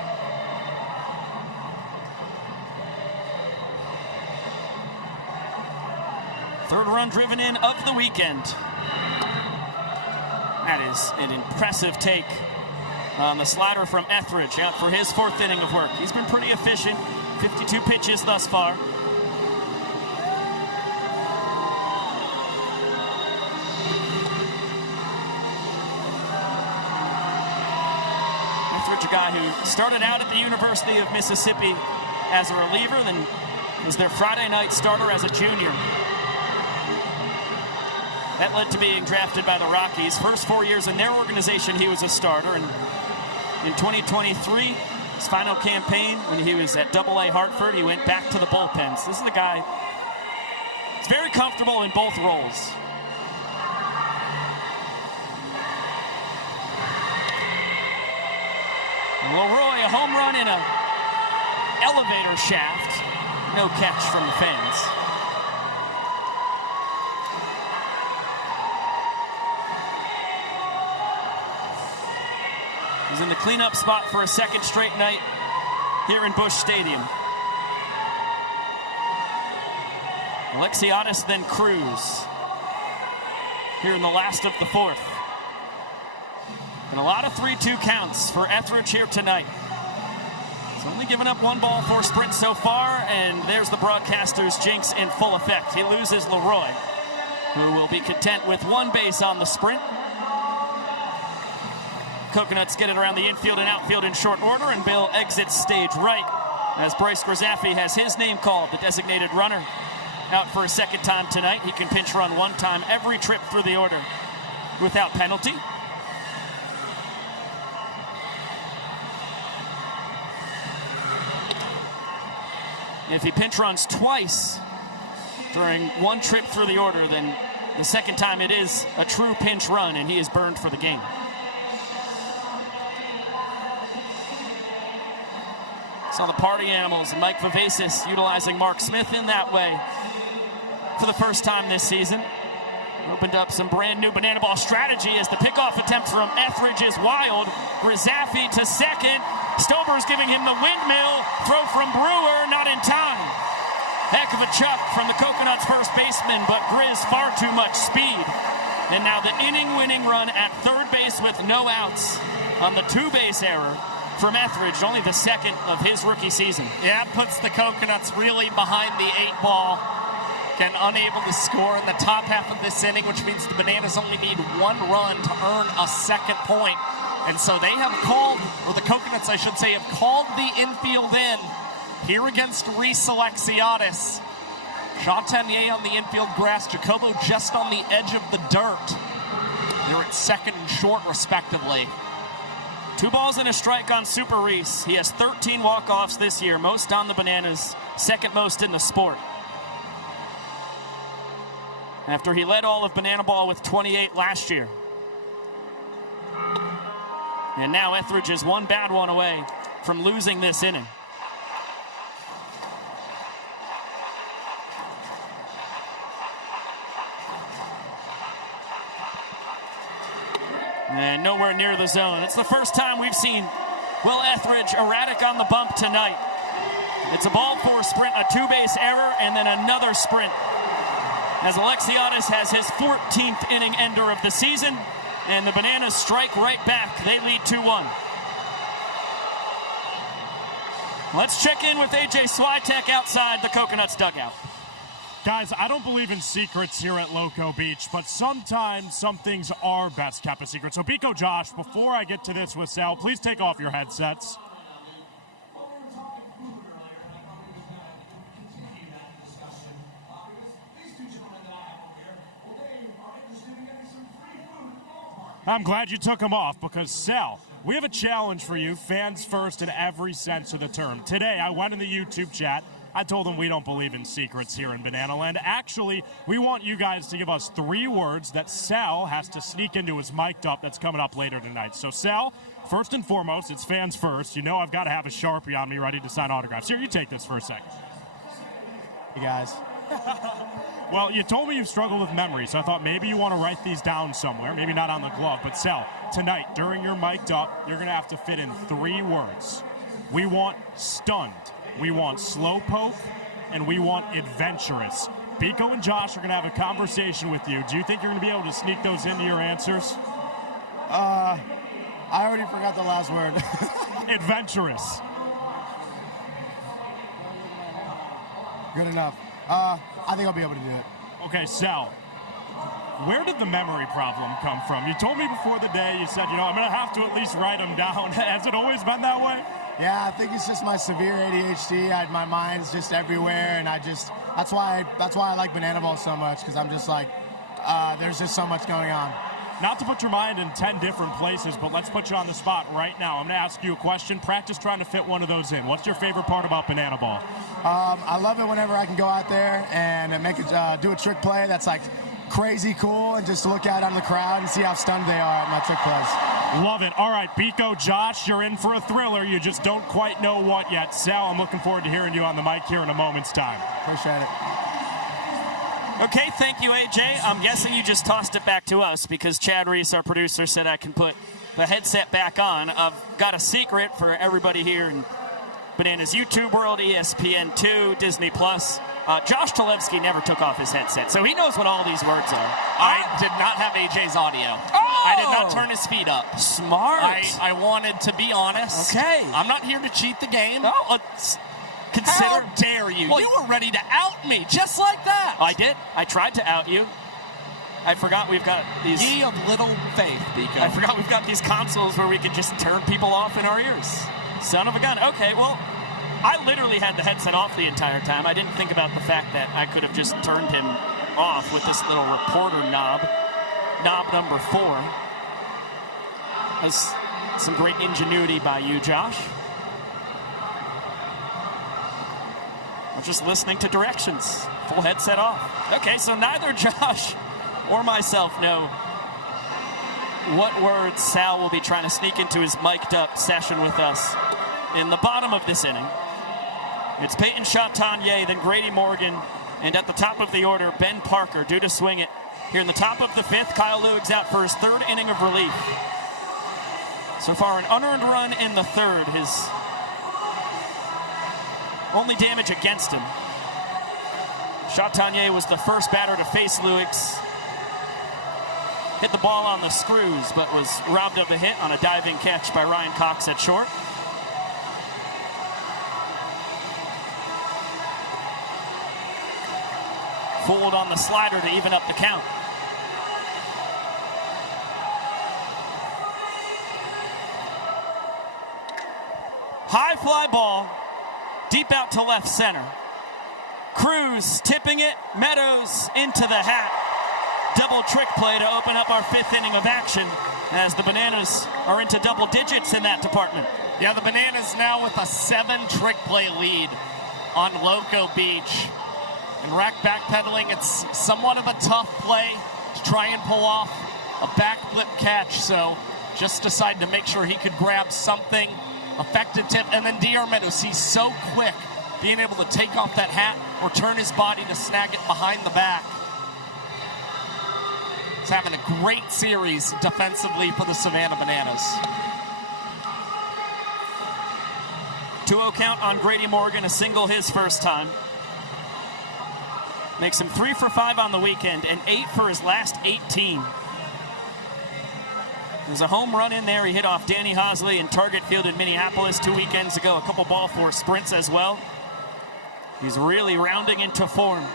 Third run driven in of the weekend. That is an impressive take on the slider from Etheridge out for his fourth inning of work. He's been pretty efficient, 52 pitches thus far. Etheridge, a guy who started out at the University of Mississippi as a reliever, then was their Friday night starter as a junior. That led to being drafted by the Rockies. First 4 years in their organization, he was a starter. And in 2023, his final campaign, when he was at AA Hartford, he went back to the bullpens. This is a guy that's very comfortable in both roles. And Leroy, a home run in an elevator shaft. No catch from the fans. He's in the cleanup spot for a second straight night here in Busch Stadium. Alexiadis, then Cruz here in the last of the fourth. And a lot of 3-2 counts for Etheridge here tonight. He's only given up 1 ball, 4 sprints so far, and there's the broadcaster's jinx in full effect. He loses Leroy, who will be content with 1 base on the sprint. Coconuts get it around the infield and outfield in short order, and Bill exits stage right as Bryce Grzafi has his name called, the designated runner, out for a second time tonight. He can pinch run 1 time every trip through the order without penalty. And if he pinch runs twice during 1 trip through the order, then the second time it is a true pinch run, and he is burned for the game. Saw the party animals, Mike Vivacis utilizing Mark Smith in that way for the first time this season. Opened up some brand new banana ball strategy as the pickoff attempt from Etheridge is wild. Grizzaffi to second. Stober's giving him the windmill. Throw from Brewer, not in time. Heck of a chuck from the Coconuts first baseman, but Grizz far too much speed. And now the inning-winning run at third base with no outs on the two-base error from Etheridge, only the second of his rookie season. Yeah, it puts the Coconuts really behind the 8-ball. Again, unable to score in the top half of this inning, which means the Bananas only need one run to earn a second point. And so they have called, or the Coconuts, I should say, have called the infield in here against Reese Alexiadis. Chatanier on the infield grass, Jacobo just on the edge of the dirt. They're at second and short, respectively. 2 balls and a strike on Super Reese. He has 13 walk-offs this year, most on the Bananas, second most in the sport. After he led all of Banana Ball with 28 last year. And now Etheridge is one bad one away from losing this inning. And nowhere near the zone. It's the first time we've seen Will Etheridge erratic on the bump tonight. It's a ball four sprint, a two-base error, and then another sprint. As Alexiadis has his 14th inning ender of the season, and the Bananas strike right back. They lead 2-1. Let's check in with AJ Switek outside the Coconuts dugout. Guys, I don't believe in secrets here at Loco Beach, but sometimes some things are best kept a secret. So, Biko Josh, before I get to this with Sal, please take off your headsets. I'm glad you took them off because, Sal, we have a challenge for you, fans first in every sense of the term. Today, I went in the YouTube chat. I told them we don't believe in secrets here in Banana Land. Actually, we want you guys to give us 3 words that Sal has to sneak into his mic'd up that's coming up later tonight. So, Sal, first and foremost, it's fans first. You know I've got to have a Sharpie on me ready to sign autographs. Here, you take this for a second. Hey, guys. Well, you told me you've struggled with memory, so I thought maybe you want to write these down somewhere. Maybe not on the glove, but Sal, tonight, during your mic'd up, you're going to have to fit in 3 words. We want stunned. We want slow poke, and we want adventurous. Biko and Josh are going to have a conversation with you. Do you think you're going to be able to sneak those into your answers? I already forgot the last word. Adventurous. Good enough. I think I'll be able to do it. Okay, Sal, where did the memory problem come from? You told me before the day, you said, I'm going to have to at least write them down. Has it always been that way? Yeah, I think it's just my severe ADHD. My mind's just everywhere, and that's why I like Banana Ball so much, because I'm just like, there's just so much going on. Not to put your mind in 10 different places, but let's put you on the spot right now. I'm going to ask you a question. Practice trying to fit one of those in. What's your favorite part about Banana Ball? I love it whenever I can go out there and do a trick play that's like crazy cool, and just look out on the crowd and see how stunned they are at my trick plays. Love it. All right, Biko, Josh, you're in for a thriller. You just don't quite know what yet. Sal, I'm looking forward to hearing you on the mic here in a moment's time. Appreciate it. Okay, thank you, AJ. I'm guessing you just tossed it back to us because Chad Reese, our producer, said I can put the headset back on. I've got a secret for everybody here in Bananas YouTube world, ESPN2, Disney+. Josh Talevsky never took off his headset, so he knows what all these words are. I did not have AJ's audio. Oh! I did not turn his feed up. Smart. I wanted to be honest. Okay. I'm not here to cheat the game. No, How dare you? Well, you were ready to out me, just like that. I did. I tried to out you. I forgot we've got these... Ye of little faith, Biko. I forgot we've got these consoles where we can just turn people off in our ears. Son of a gun. Okay, well, I literally had the headset off the entire time. I didn't think about the fact that I could have just turned him off with this little reporter knob. Knob number 4. That's some great ingenuity by you, Josh. I'm just listening to directions. Full headset off. Okay, so neither Josh or myself know what words Sal will be trying to sneak into his mic'd up session with us in the bottom of this inning. It's Peyton Chatanier, then Grady Morgan, and at the top of the order, Ben Parker, due to swing it Here in the top of the 5th, Kyle Lewig's out for his 3rd inning of relief. So far, an unearned run in the 3rd, his only damage against him. Chatagnier was the first batter to face Lewis. Hit the ball on the screws, but was robbed of a hit on a diving catch by Ryan Cox at short. Fooled on the slider to even up the count. High fly ball, deep out to left center. Cruz tipping it, Meadows into the hat. Double trick play to open up our 5th inning of action as the Bananas are into double digits in that department. Yeah, the Bananas now with a 7 trick play lead on Loco Beach. And Rack backpedaling, it's somewhat of a tough play to try and pull off a backflip catch, so just decided to make sure he could grab something, effective tip, and then DR Meadows, he's so quick, being able to take off that hat or turn his body to snag it behind the back. He's having a great series defensively for the Savannah Bananas. 2-0 count on Grady Morgan, a single his first time. Makes him 3 for 5 on the weekend and 8 for his last 18. There's a home run in there. He hit off Danny Hosley in Target Field in Minneapolis 2 weekends ago. A couple ball four sprints as well. He's really rounding into form.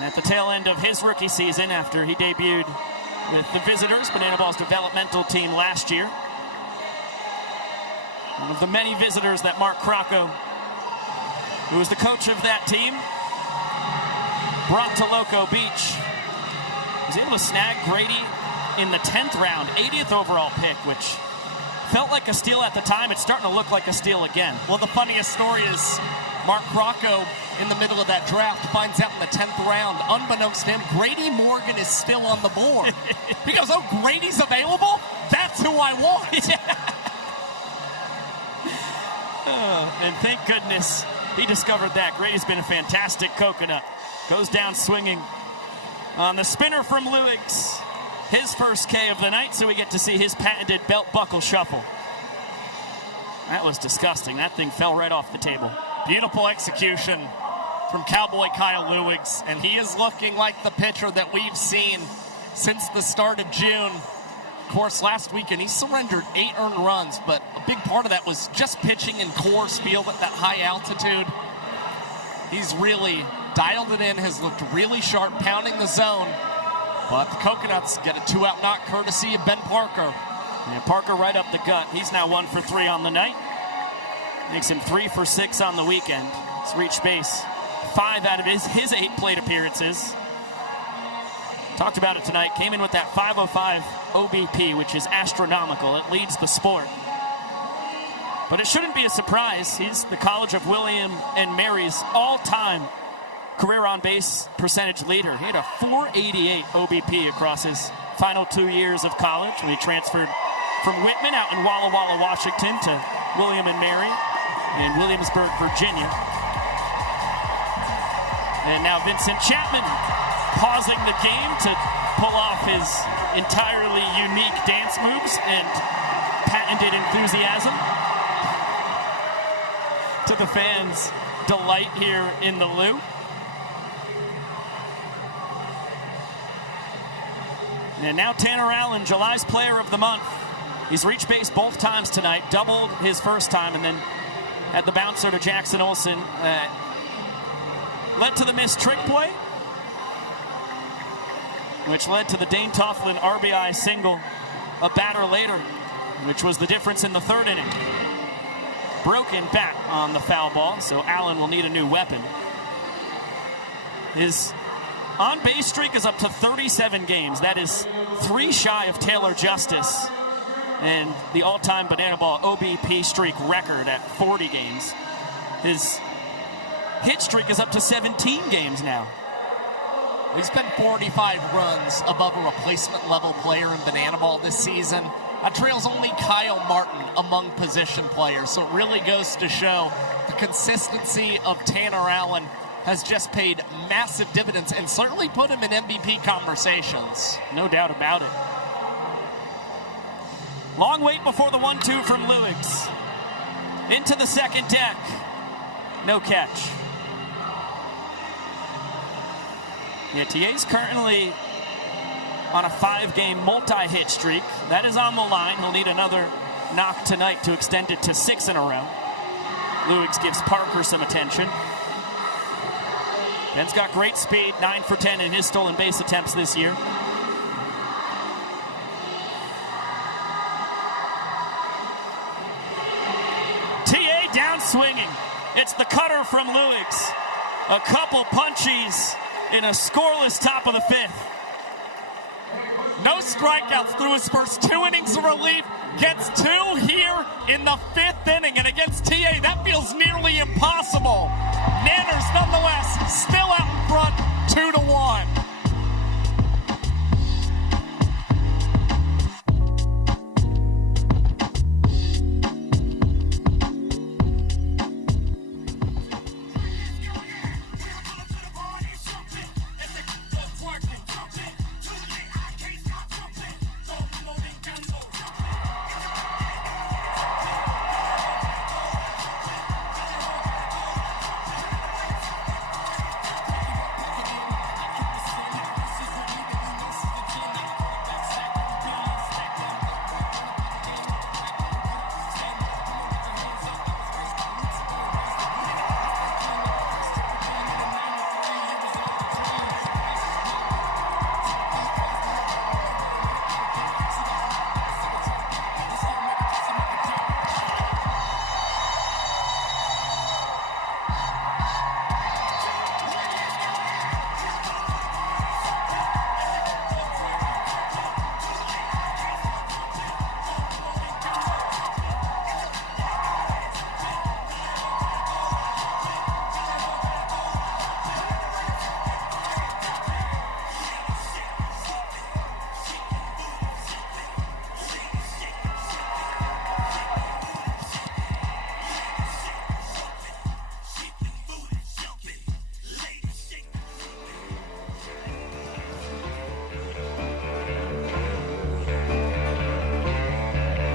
At the tail end of his rookie season after he debuted with the Visitors, Banana Ball's developmental team last year. One of the many visitors that Mark Crocco, who was the coach of that team, brought to Loco Beach. He was able to snag Grady in the 10th round, 80th overall pick, which felt like a steal at the time. It's starting to look like a steal again. Well, the funniest story is Mark Crocco, in the middle of that draft, finds out in the 10th round, unbeknownst to him, Grady Morgan is still on the board. He goes, oh, Grady's available? That's who I want. And thank goodness he discovered that. Grady's been a fantastic coconut. Goes down swinging on the spinner from Lewis. His first K of the night, so we get to see his patented belt buckle shuffle. That was disgusting. That thing fell right off the table. Beautiful execution from Cowboy Kyle Lewis, and he is looking like the pitcher that we've seen since the start of June. Of course, last weekend he surrendered 8 earned runs, but a big part of that was just pitching in Coors Field at that high altitude. He's really dialed it in, has looked really sharp, pounding the zone. But the Coconuts get a 2-out knock courtesy of Ben Parker. Yeah, Parker right up the gut. He's now 1 for 3 on the night. Makes him 3 for 6 on the weekend. He's reached base 5 out of his 8 plate appearances. Talked about it tonight. Came in with that 505 OBP, which is astronomical. It leads the sport. But it shouldn't be a surprise. He's the College of William and Mary's all-time career on-base percentage leader. He had a 488 OBP across his final 2 years of college when he transferred from Whitman out in Walla Walla, Washington to William and Mary in Williamsburg, Virginia. And now Vincent Chapman pausing the game to pull off his entirely unique dance moves and patented enthusiasm to the fans' delight here in the Lou. And now Tanner Allen, July's Player of the Month. He's reached base both times tonight, doubled his first time, and then had the bouncer to Jackson Olsen. Led to the missed trick play, which led to the Dane Toughlin RBI single a batter later, which was the difference in the 3rd inning. Broken bat on the foul ball, so Allen will need a new weapon. His on-base streak is up to 37 games. That is 3 shy of Taylor Justice and the all-time Banana Ball OBP streak record at 40 games. His hit streak is up to 17 games now. He's been 45 runs above a replacement level player in Banana Ball this season. That trails only Kyle Martin among position players, so it really goes to show the consistency of Tanner Allen has just paid massive dividends and certainly put him in MVP conversations. No doubt about it. Long wait before the 1-2 from Lewis. Into the second deck. No catch. Yeah, TA's currently on a 5-game multi-hit streak. That is on the line. He'll need another knock tonight to extend it to 6 in a row. Lewis gives Parker some attention. Ben's got great speed, 9 for 10 in his stolen base attempts this year. TA down swinging. It's the cutter from Lewis. A couple punchies in a scoreless top of the 5th. No strikeouts through his first 2 innings of relief. Gets 2 here in the 5th inning. And against TA, that feels nearly impossible. Nanners, nonetheless, still out in front, 2-1.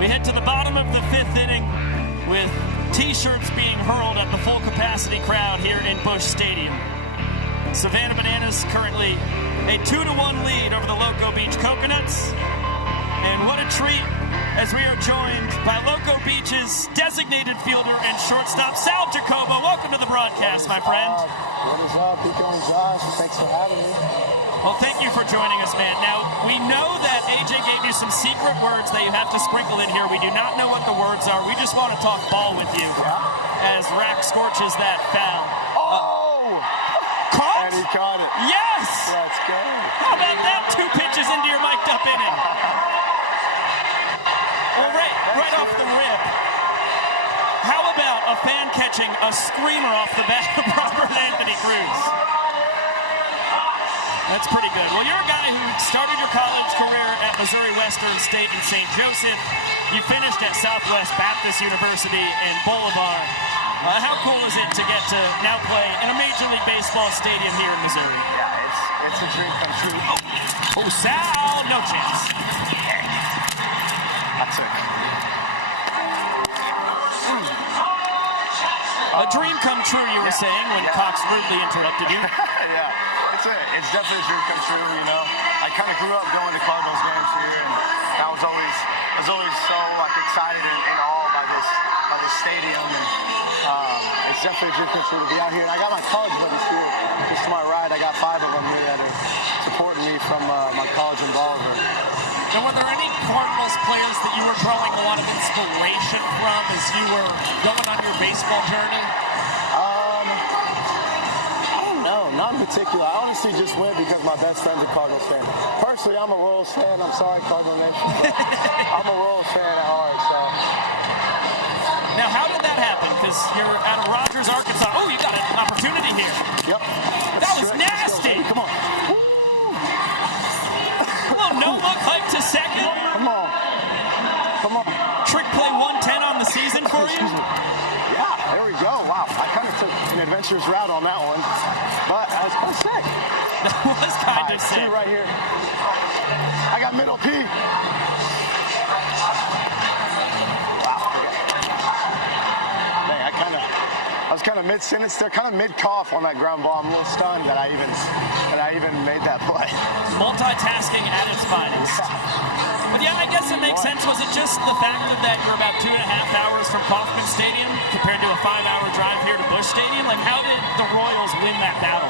We head to the bottom of the 5th inning with T-shirts being hurled at the full capacity crowd here in Busch Stadium. Savannah Bananas currently a 2-1 lead over the Loco Beach Coconuts. And what a treat as we are joined by Loco Beach's designated fielder and shortstop, Sal Jacobo. Welcome to the broadcast, my friend. What is up, Pico and Josh? Thanks for having me. Well, thank you for joining us, man. Now, we know that AJ gave you some secret words that you have to sprinkle in here. We do not know what the words are. We just want to talk ball with you as Rack scorches that foul. Caught? And he caught it. Yes! Let's go. How about that? 2 pitches into your mic'd up inning. Well, right off the rip. How about a fan catching a screamer off the bat of Robert Anthony Cruz? That's pretty good. Well, you're a guy who started your college career at Missouri Western State in St. Joseph. You finished at Southwest Baptist University in Boulevard. How cool is it to get to now play in a Major League Baseball stadium here in Missouri? Yeah, it's a dream come true. Oh, Sal, no chance. That's it. A dream come true, you were saying, when Cox rudely interrupted you. Yeah. It's definitely a dream come true, you know. I kind of grew up going to Cardinals games here, and I was always so excited and awed by this stadium, and it's definitely a dream come true to be out here. And I got my college buddies here, just to my right. I got 5 of them here that are supporting me from my college in Bolivar. And were there any Cardinals players that you were drawing a lot of inspiration from as you were going on your baseball journey? Not in particular. I honestly just went because my best friend's a Cardinals fan. Personally, I'm a Royals fan. I'm sorry, Cardinal Nation, but I'm a Royals fan at heart. So. Now, how did that happen? Because you're out of Rogers, Arkansas. Oh, you got an opportunity here. Yep. That was nasty. Come on. A little no-look hike to second. Come on. Trick play 110 on the season for you? Yeah, there we go. Wow. I kind of took an adventure adventurous route on that one. But that was kind of sick. That was kind of sick. See right here. I got middle P. I was kind of mid-sentence there, kind of mid-cough on that ground ball. I'm a little stunned that I even made that play. Multitasking at its finest. But yeah, I guess it makes sense. Was it just the fact that you're about 2.5 hours from Kauffman Stadium compared to a 5-hour drive here to Busch Stadium? Like, how did the Royals win that battle?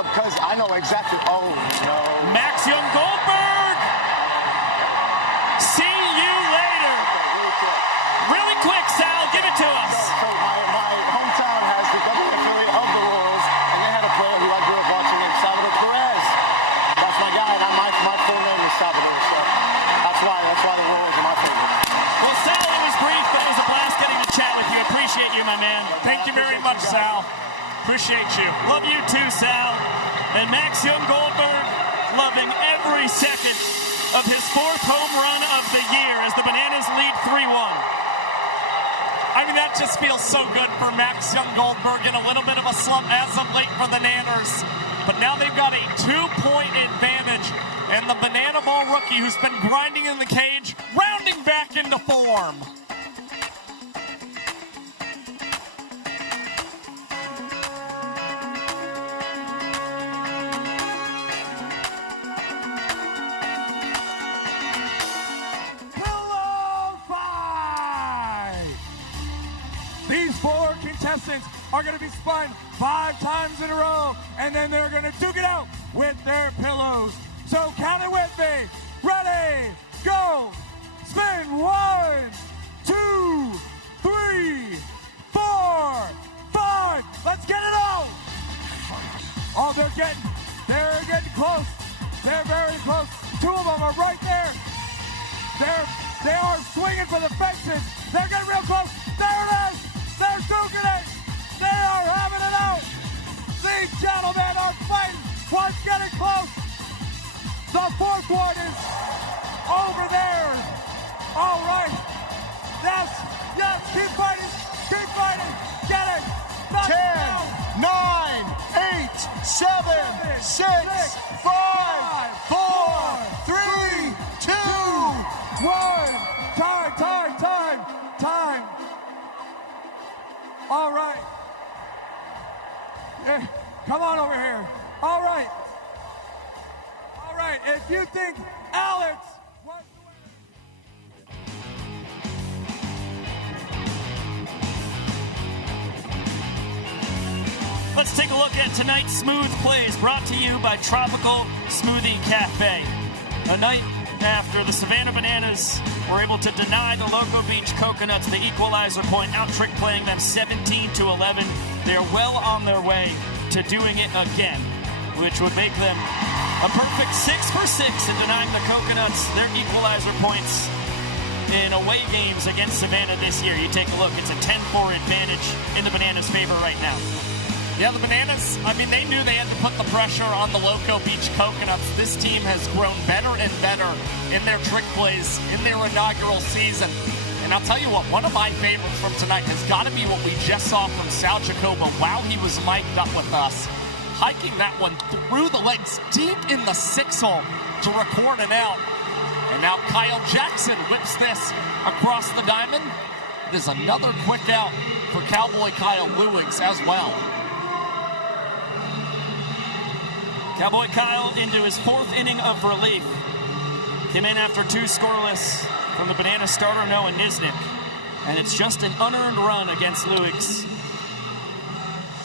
Because I know exactly. Oh no. Max Young Goldberg. See you later. Really quick, Sal. Give it to us. So my hometown has the double affiliate of the Royals, and they had a player who I grew up watching named Salvador Perez. That's my guy, and my full name is Salvador, so that's why the Royals are my favorite. Well, Sal, it was brief, but it was a blast getting to chat with you. Appreciate you, my man. Thank you very much, Sal. Appreciate you. Love you too, Sal. And Max Young Goldberg loving every second of his 4th home run of the year as the Bananas lead 3-1. I mean, that just feels so good for Max Young Goldberg in a little bit of a slump as of late for the Nanners. But now they've got a 2-point advantage, and the Banana Ball rookie who's been grinding in the cage, rounding back into form. These 4 contestants are going to be spun 5 times in a row, and then they're going to duke it out with their pillows. So count it with me. Ready, go. Spin 1, 2, 3, 4, 5. Let's get it out. Oh, they're getting close. They're very close. 2 of them are right there. They are swinging for the fences. They're getting real close. There it is. They're duking it. They are having it out. These gentlemen are fighting. One's getting close. The 4th one is over there. All right. Yes. Keep fighting. Get it. 10, 9, 8, 7, 6, 5, 4, 3, 2, 1. Time. All right. Yeah, come on over here. All right. If you think Alex wants to win. Let's take a look at tonight's Smooth Plays, brought to you by Tropical Smoothie Cafe. A night after the Savannah Bananas were able to deny the Loco Beach Coconuts the Equalizer Point, out-trick playing them 17-11. They're well on their way to doing it again, which would make them a perfect 6 for 6 in denying the Coconuts their Equalizer points in away games against Savannah this year. You take a look, it's a 10-4 advantage in the Bananas' favor right now. Yeah, the Bananas, I mean, they knew they had to put the pressure on the Loco Beach Coconuts. This team has grown better and better in their trick plays in their inaugural season. And I'll tell you what, one of my favorites from tonight has got to be what we just saw from Sal Jacoba while he was mic'd up with us. Hiking that one through the legs, deep in the 6-hole to record an out. And now Kyle Jackson whips this across the diamond. It is another quick out for Cowboy Kyle Lewis as well. Cowboy Kyle into his 4th inning of relief. Came in after 2 scoreless from the Banana starter Noah Nisnik. And it's just an unearned run against Lewis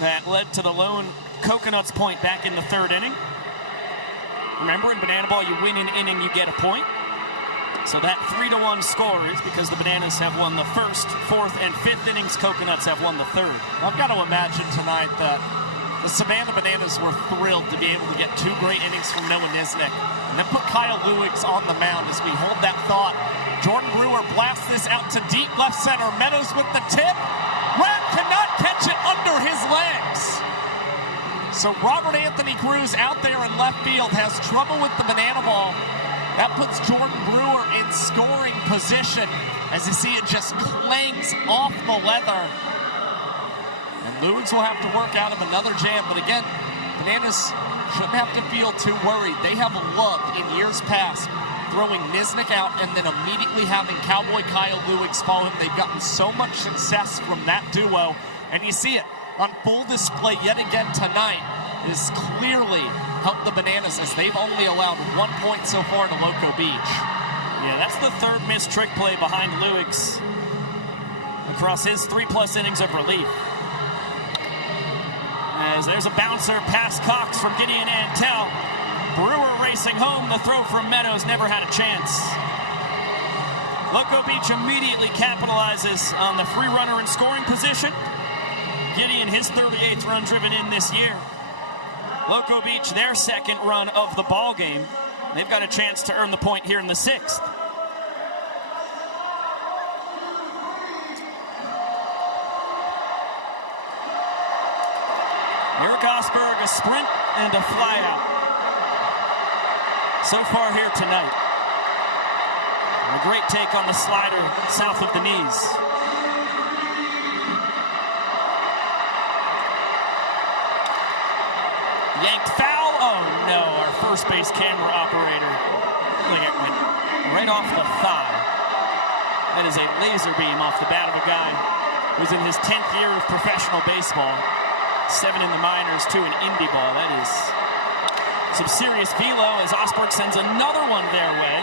that led to the lone Coconuts point back in the 3rd inning. Remember, in Banana Ball, you win an inning, you get a point. So that 3-1 score is because the Bananas have won the 1st, 4th, and 5th innings. Coconuts have won the 3rd. I've got to imagine tonight that the Savannah Bananas were thrilled to be able to get 2 great innings from Noah Nisnik. And then put Kyle Lewis on the mound as we hold that thought. Jordan Brewer blasts this out to deep left center. Meadows with the tip. Rat cannot catch it under his legs. So Robert Anthony Cruz out there in left field has trouble with the Banana Ball. That puts Jordan Brewer in scoring position as you see it just clangs off the leather. And Luigs will have to work out of another jam. But again, Bananas shouldn't have to feel too worried. They have loved in years past throwing Nisnik out and then immediately having Cowboy Kyle Luigs follow him. They've gotten so much success from that duo. And you see it on full display yet again tonight. It has clearly helped the Bananas as they've only allowed 1 point so far to Loco Beach. Yeah, that's the third missed trick play behind Luigs across his 3+ innings of relief. As there's a bouncer past Cox from Gideon Antel. Brewer racing home. The throw from Meadows never had a chance. Loco Beach immediately capitalizes on the free runner in scoring position. Gideon, his 38th run driven in this year. Loco Beach, their second run of the ball game. They've got a chance to earn the point here in the 6th. Eric Osberg, a sprint and a flyout. So far here tonight. A great take on the slider south of the knees. Yanked foul. Oh no, our first base camera operator. I think it went right off the thigh. That is a laser beam off the bat of a guy who's in his 10th year of professional baseball. 7 in the minors, 2 in indie ball. That is some serious velo as Osberg sends another one their way.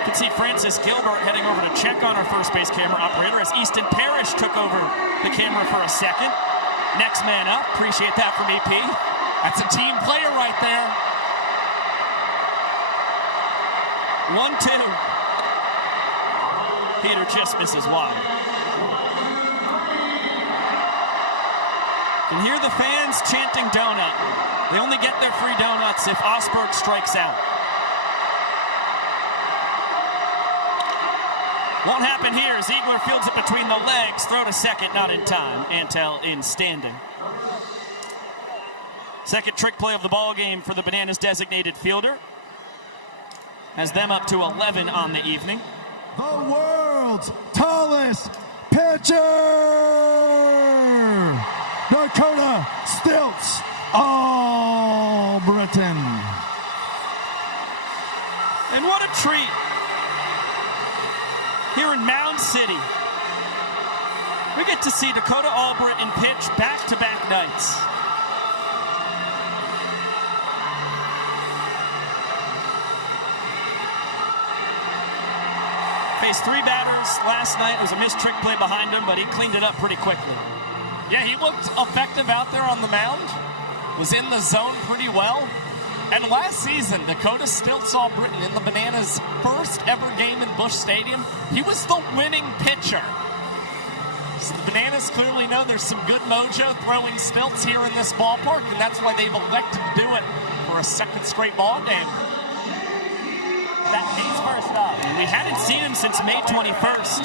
You can see Francis Gilbert heading over to check on our first base camera operator as Easton Parrish took over the camera for a second. Next man up. Appreciate that from EP. That's a team player right there. 1-2. Peter just misses wide. You can hear the fans chanting donut. They only get their free donuts if Osberg strikes out. Won't happen here. Ziegler fields it between the legs. Throw to second, not in time. Antel in standing. Second trick play of the ball game for the Bananas designated fielder. Has them up to 11 on the evening. The world's tallest pitcher, Dakota Stilts Albritton. And what a treat here in Mound City. We get to see Dakota Albritton pitch back-to-back nights. Faced 3 batters last night. It was a missed trick play behind him, but he cleaned it up pretty quickly. Yeah, he looked effective out there on the mound. Was in the zone pretty well. And last season, Dakota Stilts Albritton in the Bananas' first ever game in Busch Stadium, he was the winning pitcher. So the Bananas clearly know there's some good mojo throwing Stilts here in this ballpark, and that's why they've elected to do it for a second straight ball game. That he's first up. We hadn't seen him since May 21st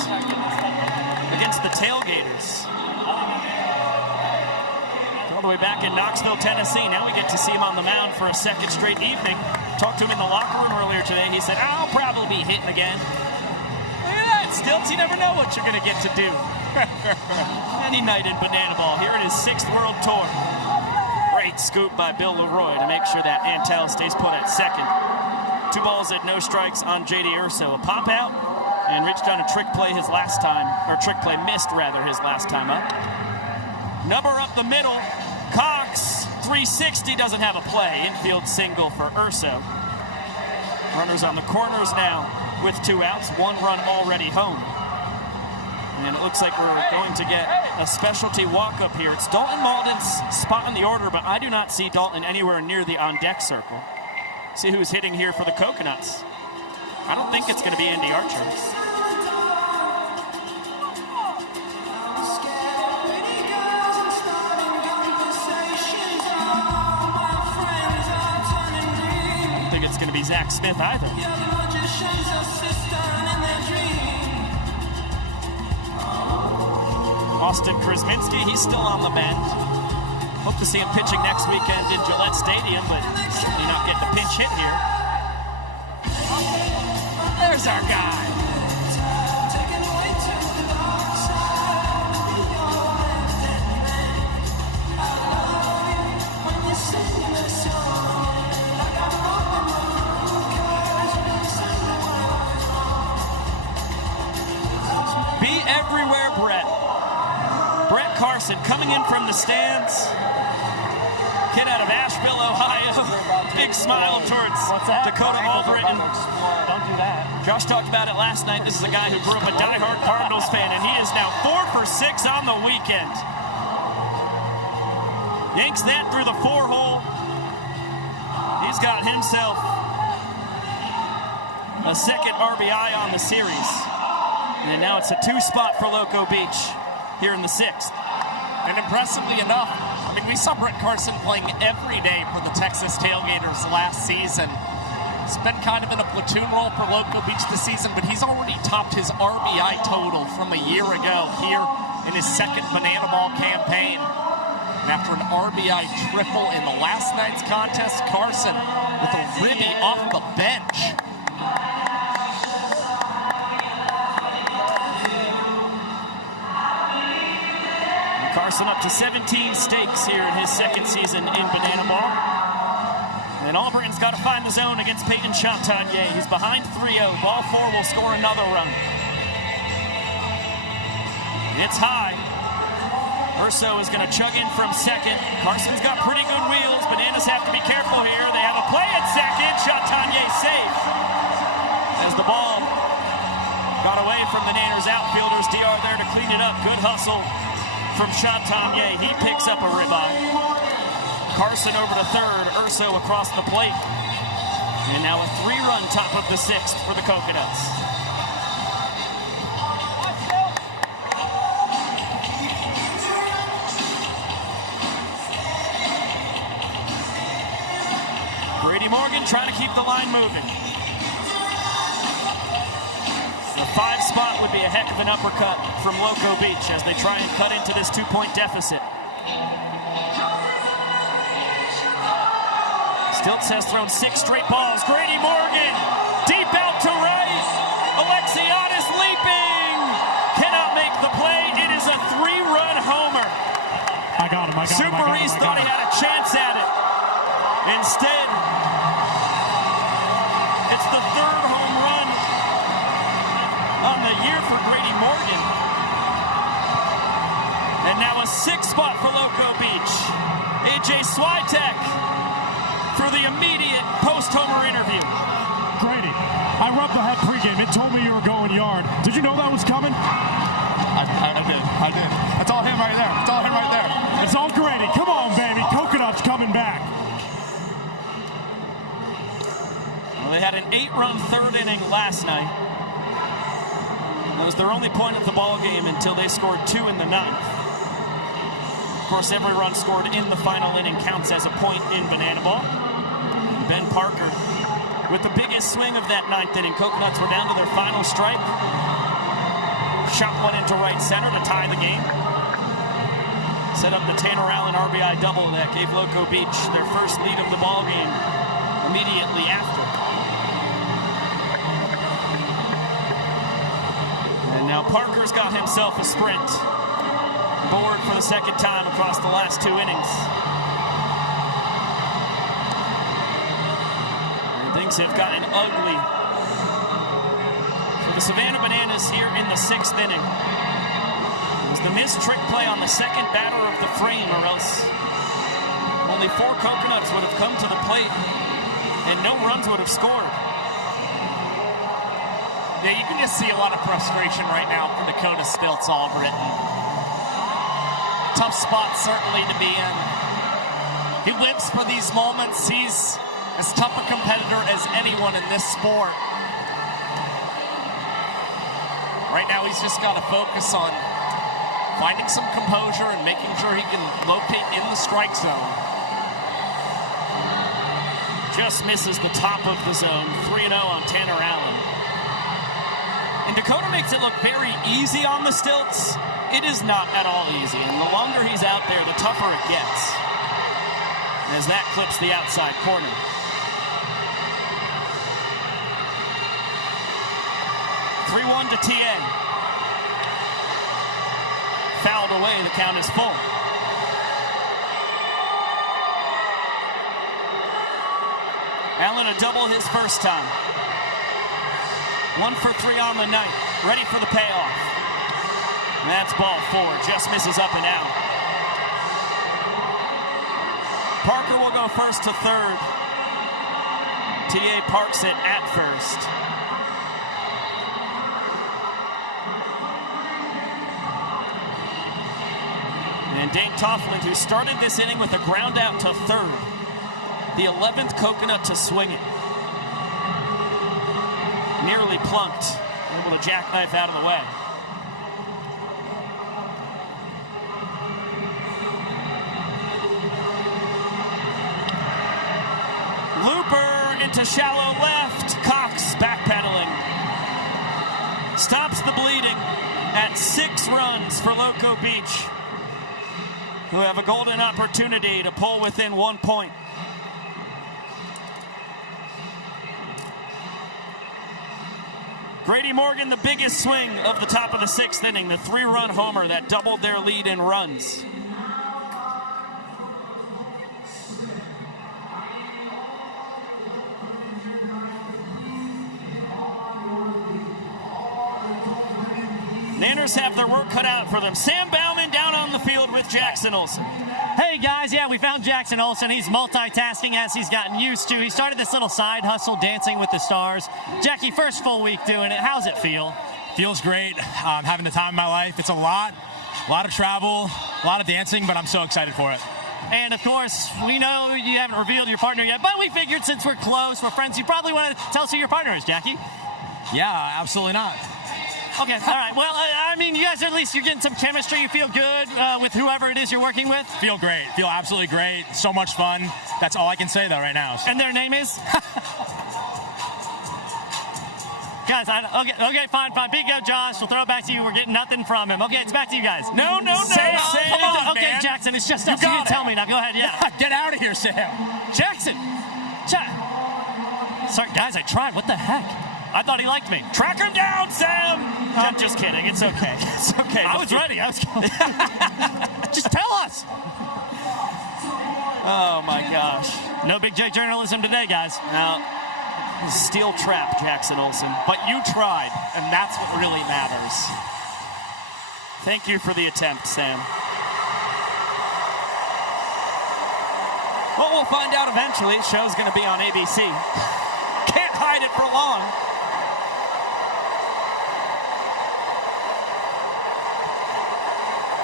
against the Tailgaters. All the way back in Knoxville, Tennessee. Now we get to see him on the mound for a second straight evening. Talked to him in the locker room earlier today. He said, I'll probably be hitting again. Look at that, Stilts. You never know what you're going to get to do. Any night in Banana Ball here in his 6th World Tour. Great scoop by Bill Leroy to make sure that Antel stays put at second. 2 balls and no strikes on J.D. Urso. A pop out and reached on a trick play his last time, or trick play missed rather his last time up. Number up the middle. Cox, 360, doesn't have a play. Infield single for Urso. Runners on the corners now with 2 outs. 1 run already home. And it looks like we're going to get a specialty walk-up here. It's Dalton Malden's spot in the order, but I do not see Dalton anywhere near the on-deck circle. See who's hitting here for the Coconuts. I don't think it's going to be Andy Archer. Be Zach Smith either. Austin Krasminski, he's still on the mend. Hope to see him pitching next weekend in Gillette Stadium, but certainly not getting a pinch hit here. There's our guy. Carson coming in from the stands. Kid out of Asheville, Ohio. Big smile towards Dakota Albritton. Don't do that. Josh talked about it last night. This is a guy who grew up a diehard Cardinals fan, and he is now 4 for 6 on the weekend. Yanks that through the 4-hole. He's got himself a second RBI on the series. And now it's a 2-spot for Loco Beach here in the 6th. And impressively enough, I mean, we saw Brett Carson playing every day for the Texas Tailgaters last season. It's been kind of in a platoon role for Loco Beach this season, but he's already topped his RBI total from a year ago here in his second Banana Ball campaign. And after an RBI triple in the last night's contest, Carson with a ribby off the bench. Carson up to 17 stakes here in his second season in Banana Ball. And Albritton's got to find the zone against Peyton Chatagnier. He's behind 3-0. Ball 4 will score another run. It's high. Urso is going to chug in from second. Carson's got pretty good wheels. Bananas have to be careful here. They have a play at second. Chatagnier safe. As the ball got away from the Nanners outfielders. DR there to clean it up. Good hustle from Chatagnier. He picks up a ribeye. Carson over to third. Urso across the plate. And now a 3-run top of the 6th for the Coconuts. Grady Morgan trying to keep the line moving. The 5 spot would be a heck of an uppercut from Loco Beach as they try and cut into this 2-point deficit. Stilts has thrown 6 straight balls. Grady Morgan, deep out to right. Alexiadis leaping. Cannot make the play. It is a 3-run homer. I got him. Super Reese thought he had a chance at it. Instead, it's the 3rd home run on the year for Grady Morgan. And now a 6 spot for Loco Beach. AJ Switek for the immediate post-homer interview. Grady, I rubbed the head pregame. It told me you were going yard. Did you know that was coming? I did. That's all him right there. It's all him right there. It's all Grady. Come on, baby. Coconut's coming back. Well, they had an 8-run 3rd inning last night. That was their only point of the ball game until they scored 2 in the 9th. Of course, every run scored in the final inning counts as a point in Banana Ball. Ben Parker with the biggest swing of that 9th inning. Coconuts were down to their final strike. Shot one into right center to tie the game. Set up the Tanner Allen RBI double that gave Loco Beach their first lead of the ball game immediately after. And now Parker's got himself a sprint. Board for the 2nd time across the last 2 innings. Things have gotten ugly for the Savannah Bananas here in the 6th inning. It was the missed trick play on the 2nd batter of the frame, or else only 4 Coconuts would have come to the plate and no runs would have scored. Yeah, you can just see a lot of frustration right now for Dakota Stilts Albritton. Tough spot certainly to be in. He lives for these moments. He's as tough a competitor as anyone in this sport. Right now he's just got to focus on finding some composure and making sure he can locate in the strike zone. Just misses the top of the zone. 3-0 on Tanner Allen. And Dakota makes it look very easy on the stilts. It is not at all easy, and the longer he's out there, the tougher it gets. As that clips the outside corner. (3-1) to TN. Fouled away, the count is full. Allen a double his first time. 1 for 3 on the night. Ready for the payoff. And that's ball 4, just misses up and out. Parker will go first to third. TA parks it at first. And Dane Toffland, who started this inning with a ground out to third, the 11th coconut to swing it. Nearly plunked, able to jackknife out of the way. Looper into shallow left. Cox backpedaling. Stops the bleeding at 6 runs for Loco Beach, who have a golden opportunity to pull within 1 point. Grady Morgan, the biggest swing of the top of the 6th inning, the 3-run homer that doubled their lead in runs. Nanners have their work cut out for them. Sam Bauman down on the field with Jackson Olsen. Hey guys, yeah, we found Jackson Olsen. He's multitasking as he's gotten used to. He started this little side hustle, Dancing with the Stars. Jackie, first full week doing it. How's it feel? Feels great. Having the time of my life. It's a lot of travel, a lot of dancing, but I'm so excited for it. And of course, we know you haven't revealed your partner yet, but we figured since we're close, we're friends, you probably want to tell us who your partner is, Jackie. Yeah, absolutely not. Okay, all right. Well, I mean, you guys at least you're getting some chemistry. You feel good with whoever it is you're working with? Feel great. Feel absolutely great. So much fun. That's all I can say, though, right now. And their name is? Guys, okay, fine. Bingo, Josh. We'll throw it back to you. We're getting nothing from him. Okay, it's back to you guys. No. Sam, come on, okay, man. Jackson, it's just us. You can tell me now. Go ahead, yeah. Get out of here, Sam. Jackson. Sorry, guys, I tried. What the heck? I thought he liked me. Track him down, Sam! I'm just kidding. It's okay. It's okay. I was ready. Just tell us. Oh, my gosh. No Big J journalism today, guys. Now, steel trap, Jackson Olsen. But you tried, and that's what really matters. Thank you for the attempt, Sam. Well, we'll find out eventually. The show's going to be on ABC. Can't hide it for long.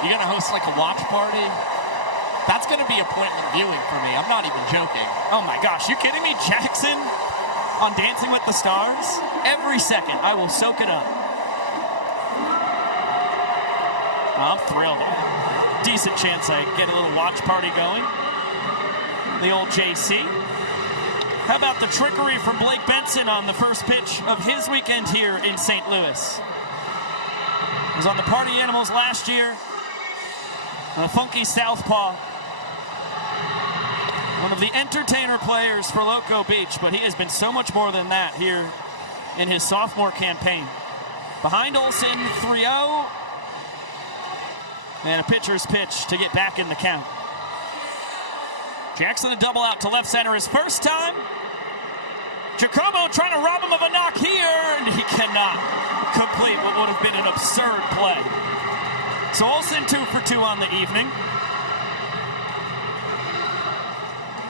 You gonna host like a watch party? That's gonna be appointment viewing for me. I'm not even joking. Oh my gosh, you kidding me? Jackson on Dancing with the Stars? Every second, I will soak it up. I'm thrilled. Decent chance I get a little watch party going. The old JC. How about the trickery from Blake Benson on the first pitch of his weekend here in St. Louis? He was on the Party Animals last year. A funky southpaw. One of the entertainer players for Loco Beach, but he has been so much more than that here in his sophomore campaign. Behind Olsen, 3-0. And a pitcher's pitch to get back in the count. Jackson a double out to left center his first time. Jacobo trying to rob him of a knock here, and he cannot complete what would have been an absurd play. So Olsen 2 for 2 on the evening.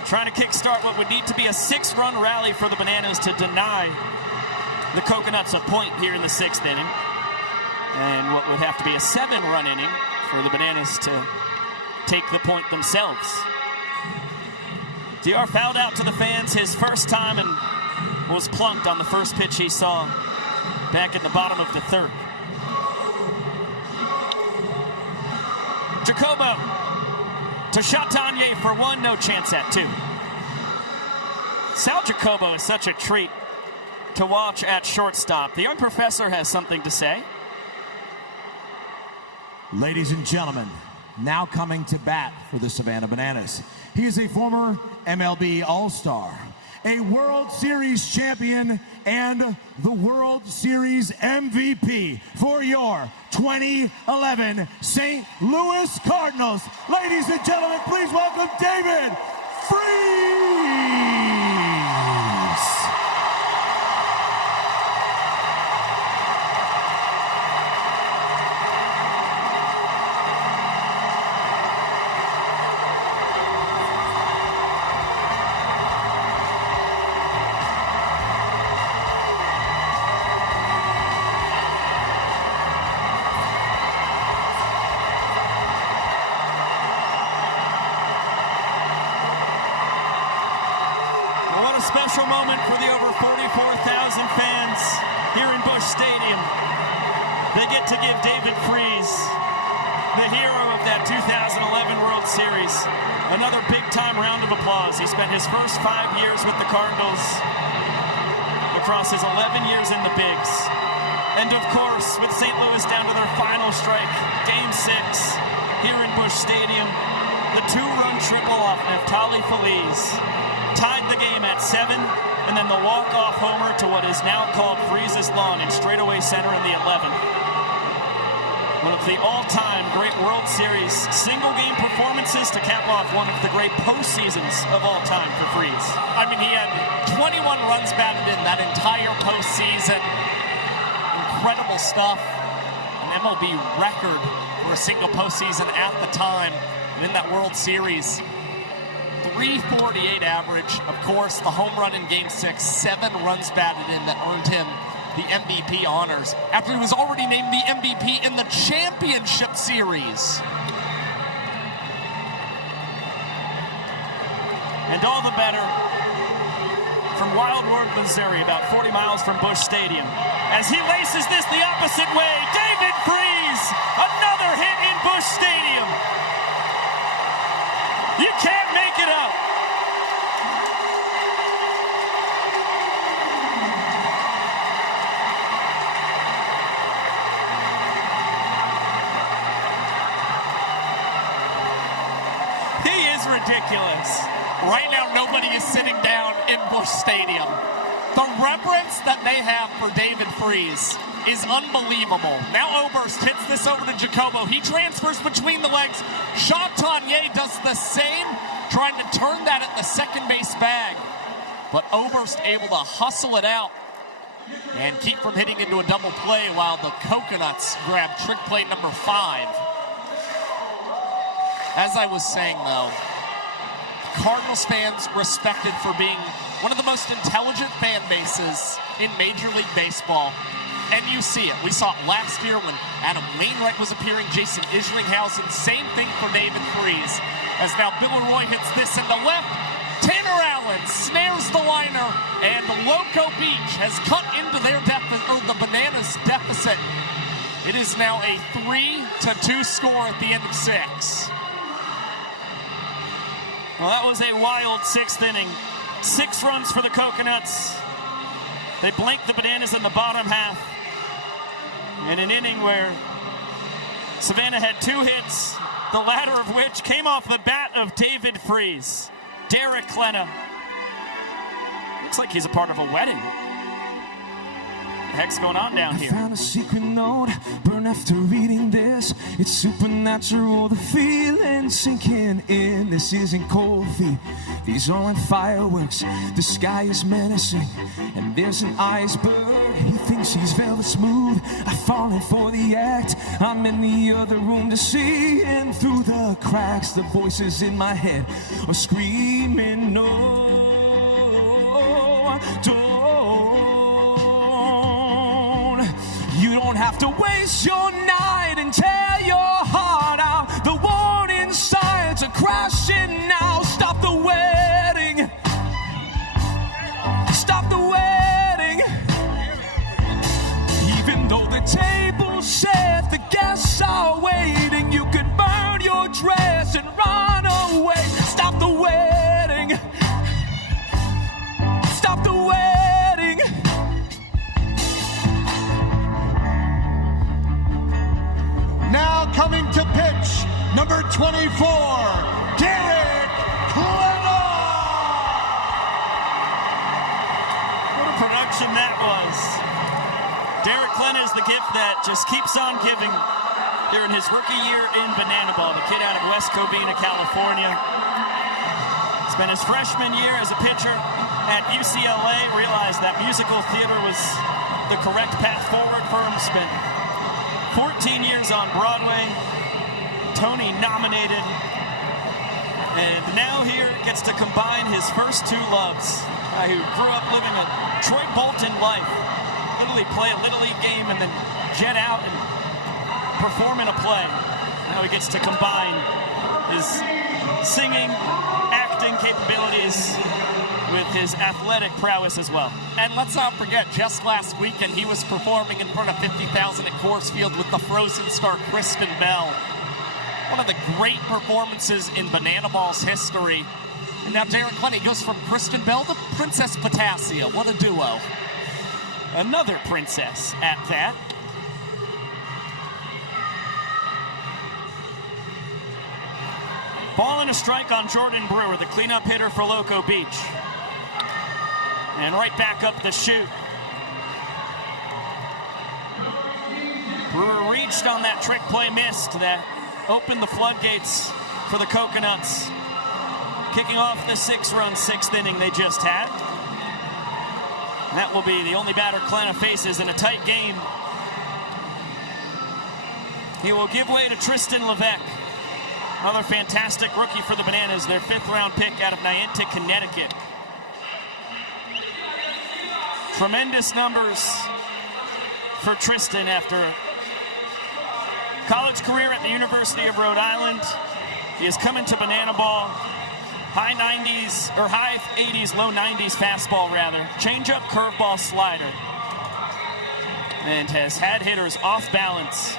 Trying to kickstart what would need to be a 6-run rally for the Bananas to deny the Coconuts a point here in the 6th inning. And what would have to be a 7-run inning for the Bananas to take the point themselves. DR fouled out to the fans his first time and was plunked on the first pitch he saw back at the bottom of the 3rd. Jacobo to Chatagnier for 1, no chance at 2. Sal Jacobo is such a treat to watch at shortstop. The young professor has something to say. Ladies and gentlemen, now coming to bat for the Savannah Bananas. He is a former MLB All-Star, a World Series champion, and the World Series MVP for your 2011 St. Louis Cardinals. Ladies and gentlemen, please welcome David Freese. special moment for the over 44,000 fans here in Busch Stadium. They get to give David Freese, the hero of that 2011 World Series, another big-time round of applause. He spent his first 5 years with the Cardinals across his 11 years in the Bigs. And of course, with St. Louis down to their final strike, Game 6 here in Busch Stadium, the two-run triple off Neftali Feliz tied the game at 7, and then the walk-off homer to what is now called Freese's lawn in straightaway center in the 11th. One of the all-time great World Series single-game performances to cap off one of the great postseasons of all time for Freese. I mean, he had 21 runs batted in that entire postseason. Incredible stuff. An MLB record for a single postseason at the time. And in that World Series, 348 average. Of course, the home run in Game 6, 7 runs batted in that earned him the MVP honors after he was already named the MVP in the championship series. And all the better from Wildwood, Missouri, about 40 miles from Busch Stadium. As he laces this the opposite way, David Freese, another hit in Busch Stadium. You can't make it up. He is ridiculous. Right now, nobody is sitting down in Busch Stadium. The reverence that they have for David Freese is unbelievable. Now Oberst hits this over to Jacobo. He transfers between the legs. Chatagnier does the same, trying to turn that at the second base bag. But Oberst able to hustle it out and keep from hitting into a double play while the Coconuts grab trick play number 5. As I was saying, though, Cardinals fans respected for being one of the most intelligent fan bases in Major League Baseball. And you see it. We saw it last year when Adam Wainwright was appearing, Jason Isringhausen. Same thing for David Freese. As now Bill Roy hits this in the left. Tanner Allen snares the liner, and the Loco Beach has cut into their deficit, or the Bananas deficit. It is now a 3-2 score at the end of 6. Well, that was a wild 6th inning. 6 runs for the Coconuts. They blanked the Bananas in the bottom half. In an inning where Savannah had 2 hits, the latter of which came off the bat of David Freese. Derek Klena. Looks like he's a part of a wedding. What the heck's going on down here? I found a secret note, burn after reading this. It's supernatural, the feeling sinking in. This isn't cold feet, these aren't fireworks. The sky is menacing, and there's an iceberg. He thinks he's velvet smooth, I've fallen for the act. I'm in the other room to see, and through the cracks, the voices in my head are screaming, no, don't. You don't have to waste your night and tear your heart out. The warning signs are crashing now. Stop the wedding. Stop the wedding. Even though the table set, the guests are waiting. You could burn your dress and run away. Stop the wedding. Stop the wedding. Now coming to pitch, number 24, Derek Klena. What a production that was. Derek Klena is the gift that just keeps on giving here in his rookie year in Banana Ball. The kid out of West Covina, California. Spent his freshman year as a pitcher at UCLA. Realized that musical theater was the correct path forward for him. Spent 14 years on Broadway, Tony nominated, and now here gets to combine his first 2 loves. Who grew up living a Troy Bolton life, literally play a Little League game and then jet out and perform in a play. Now he gets to combine his singing, acting capabilities with his athletic prowess as well. And let's not forget, just last weekend, he was performing in front of 50,000 at Coors Field with the Frozen star Kristen Bell. One of the great performances in Banana Ball's history. And now Darren Clenny goes from Kristen Bell to Princess Potassia. What a duo. Another princess at that. Ball and a strike on Jordan Brewer, the cleanup hitter for Loco Beach. And right back up the chute. Brewer reached on that trick play, missed. That opened the floodgates for the Coconuts. Kicking off the 6-run 6th inning they just had. That will be the only batter Klana faces in a tight game. He will give way to Tristan Levesque. Another fantastic rookie for the Bananas, their 5th-round pick out of Niantic, Connecticut. Tremendous numbers for Tristan after college career at the University of Rhode Island. He has come into Banana Ball, high 90s, or high 80s, low 90s fastball rather, changeup, curveball, slider, and has had hitters off balance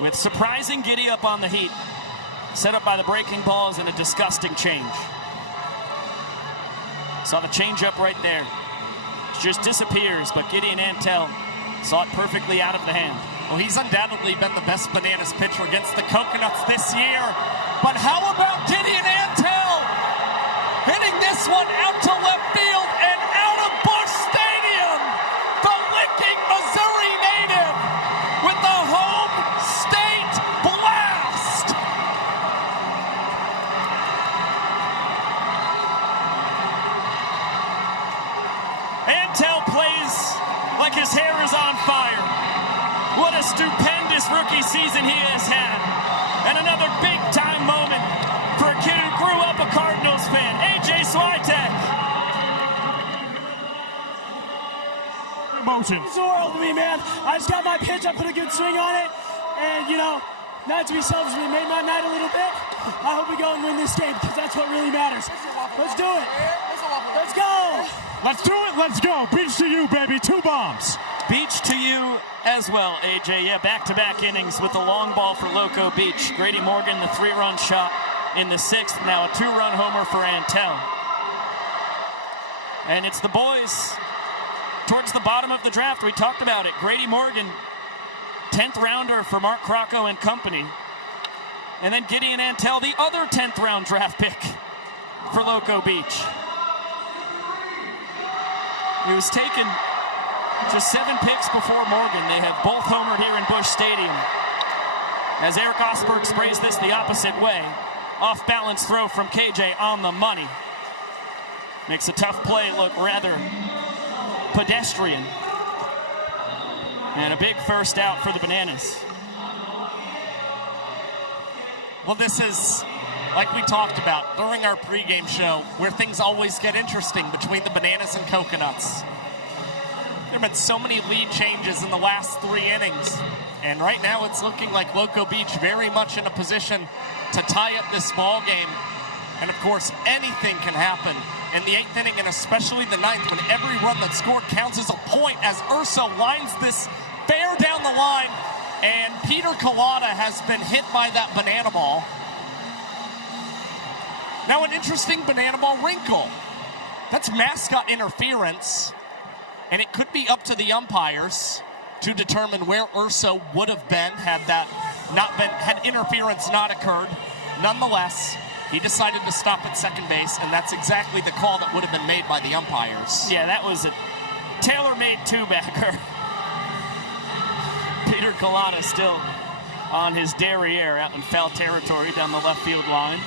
with surprising giddy up on the heat, set up by the breaking balls and a disgusting change. Saw the changeup right there. Just disappears, but Gideon Antel saw it perfectly out of the hand. Well, he's undoubtedly been the best Bananas pitcher against the Coconuts this year. But how about Gideon Antel hitting this one out to left field and out of Busch Stadium? The Licking, Missouri native with the home state blast. Antel plays like his hair is on fire. What a stupendous rookie season he has had. And another big-time moment for a kid who grew up a Cardinals fan, A.J. Swiatek. Emotions. It's the world to me, man. I just got my pitch. I put a good swing on it. And, you know, not to be selfish, we made my night a little bit. I hope we go and win this game because that's what really matters. Let's do it. Let's go. Let's do it. Let's go. Beach to you, baby. 2 bombs. Beach to you as well, AJ. Yeah, back-to-back innings with the long ball for Loco Beach. Grady Morgan, the 3-run shot in the 6th. Now a 2-run homer for Antel. And it's the boys towards the bottom of the draft. We talked about it. Grady Morgan, 10th rounder for Mark Crocco and company. And then Gideon Antel, the other 10th round draft pick for Loco Beach. He was taken just 7 picks before Morgan. They have both homered here in Busch Stadium. As Eric Osberg sprays this the opposite way. Off-balance throw from KJ on the money. Makes a tough play look rather pedestrian. And a big first out for the Bananas. Well, this is, like we talked about during our pregame show, where things always get interesting between the Bananas and Coconuts. There have been so many lead changes in the last 3 innings. And right now it's looking like Loco Beach very much in a position to tie up this ball game. And of course, anything can happen in the 8th inning, and especially the 9th, when every run that's scored counts as a point, as Urso lines this fair down the line. And Peter Collada has been hit by that banana ball. Now an interesting banana ball wrinkle. That's mascot interference. And it could be up to the umpires to determine where Urso would have been had interference not occurred. Nonetheless, he decided to stop at second base, and that's exactly the call that would have been made by the umpires. Yeah, that was a tailor-made 2-bagger. Peter Collada still on his derriere out in foul territory down the left field line.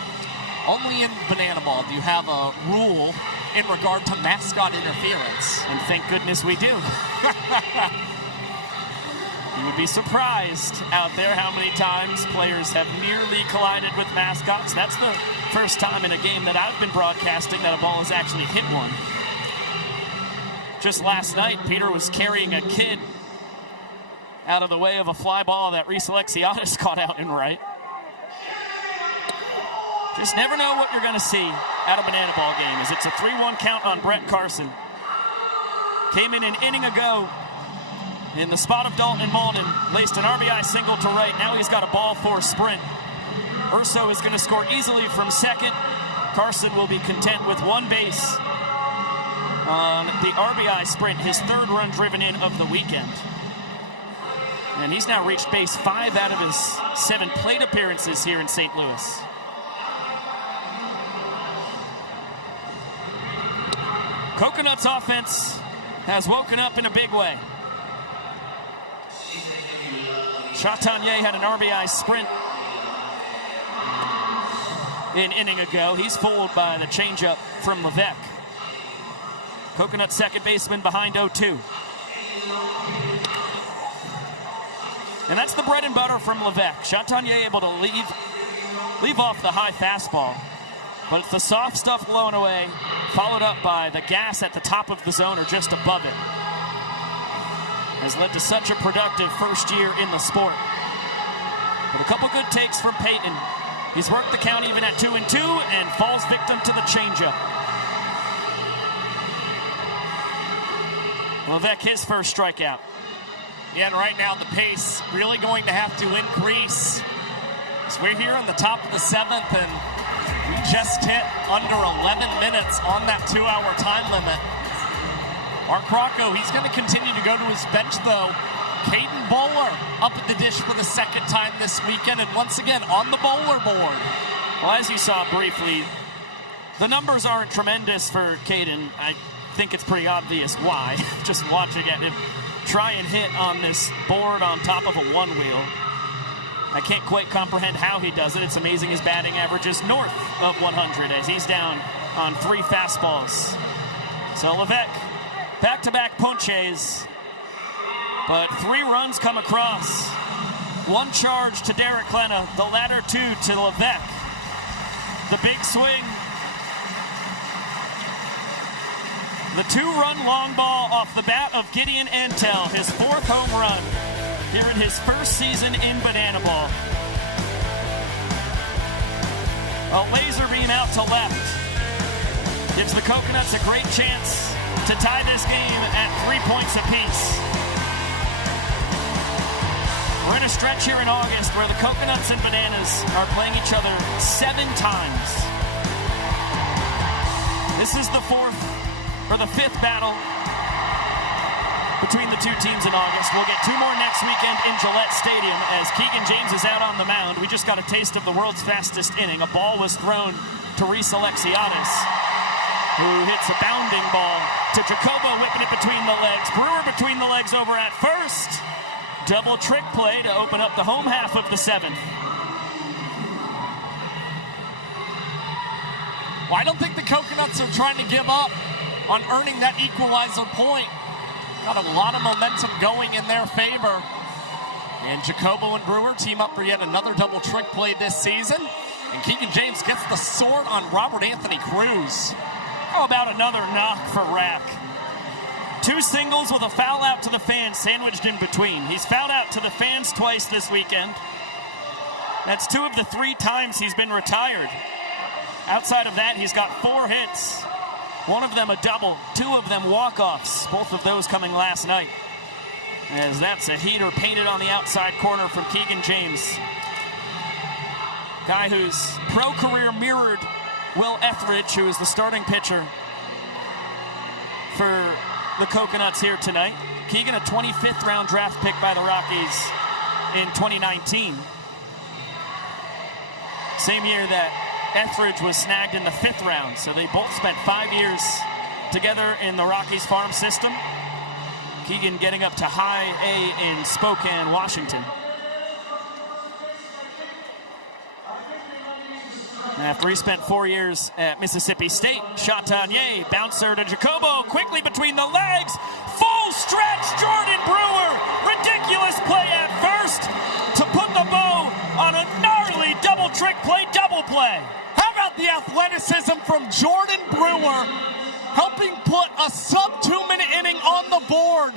Only in Banana Ball do you have a rule in regard to mascot interference. And thank goodness we do. You would be surprised out there how many times players have nearly collided with mascots. That's the first time in a game that I've been broadcasting that a ball has actually hit one. Just last night, Peter was carrying a kid out of the way of a fly ball that Reese Alexiadis caught out in right. Just never know what you're going to see at a banana ball game, as it's a 3-1 count on Brett Carson. Came in an inning ago in the spot of Dalton Malden, laced an RBI single to right. Now he's got a ball for sprint. Urso is going to score easily from second. Carson will be content with one base on the RBI sprint, his third run driven in of the weekend. And he's now reached base 5 out of his 7 plate appearances here in St. Louis. Coconut's offense has woken up in a big way. Chatagnier had an RBI sprint an inning ago. He's fooled by the changeup from Levesque. Coconut second baseman behind 0-2. And that's the bread and butter from Levesque. Chatagnier able to leave off the high fastball. But it's the soft stuff blowing away, followed up by the gas at the top of the zone or just above it. Has led to such a productive first year in the sport. With a couple good takes from Peyton. He's worked the count even at 2-2 and falls victim to the changeup. Levesque, his first strikeout. Yeah, and right now the pace really going to have to increase. So we're here in the top of the 7th, and we just hit under 11 minutes on that 2-hour time limit. Mark Rocco, he's going to continue to go to his bench, though. Caden Bowler up at the dish for the second time this weekend, and once again on the bowler board. Well, as you saw briefly, the numbers aren't tremendous for Caden. I think it's pretty obvious why. Just watching it try and hit on this board on top of a one-wheel. I can't quite comprehend how he does it. It's amazing his batting average is north of 100 as he's down on 3 fastballs. So Levesque, back-to-back ponches, but 3 runs come across. 1 charge to Derek Lena, the latter 2 to Levesque. The big swing. The 2-run long ball off the bat of Gideon Antel, his 4th home run here in his first season in Banana Ball. A laser beam out to left gives the Coconuts a great chance to tie this game at 3 points apiece. We're in a stretch here in August where the Coconuts and Bananas are playing each other 7 times. This is the 5th battle between the 2 teams in August. We'll get 2 more next weekend in Gillette Stadium as Keegan James is out on the mound. We just got a taste of the world's fastest inning. A ball was thrown to Reese Alexiadis, who hits a bounding ball to Jacobo, whipping it between the legs. Brewer between the legs over at first. Double trick play to open up the home half of the 7th. Well, I don't think the Coconuts are trying to give up on earning that equalizer point. Got a lot of momentum going in their favor. And Jacobo and Brewer team up for yet another double trick play this season. And Keegan James gets the sword on Robert Anthony Cruz. How about another knock for Rack? 2 singles with a foul out to the fans sandwiched in between. He's fouled out to the fans twice this weekend. That's 2 of the 3 times he's been retired. Outside of that, he's got 4 hits. 1 of them a double, 2 of them walk-offs, both of those coming last night. As that's a heater painted on the outside corner from Keegan James. Guy whose pro career mirrored Will Etheridge, who is the starting pitcher for the Coconuts here tonight. Keegan, a 25th round draft pick by the Rockies in 2019. Same year that Etheridge was snagged in the 5th round, so they both spent 5 years together in the Rockies farm system. Keegan getting up to high A in Spokane, Washington. And after he spent 4 years at Mississippi State, Chatagnier, bouncer to Jacobo, quickly between the legs, full stretch, Jordan Brewer, ridiculous play at first to put the bow on a gnarly double trick play, double play. How about the athleticism from Jordan Brewer, helping put a sub-2-minute inning on the board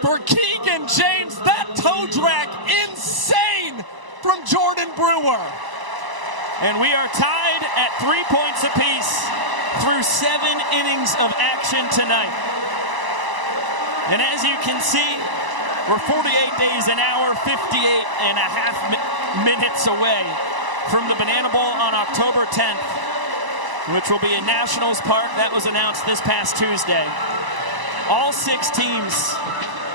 for Keegan James? That toe drag, insane from Jordan Brewer. And we are tied at 3 points apiece through 7 innings of action tonight. And as you can see, we're 48 days an hour, 58 and a half minutes away from the Banana Bowl on October 10th, which will be in Nationals Park. That was announced this past Tuesday. All 6 teams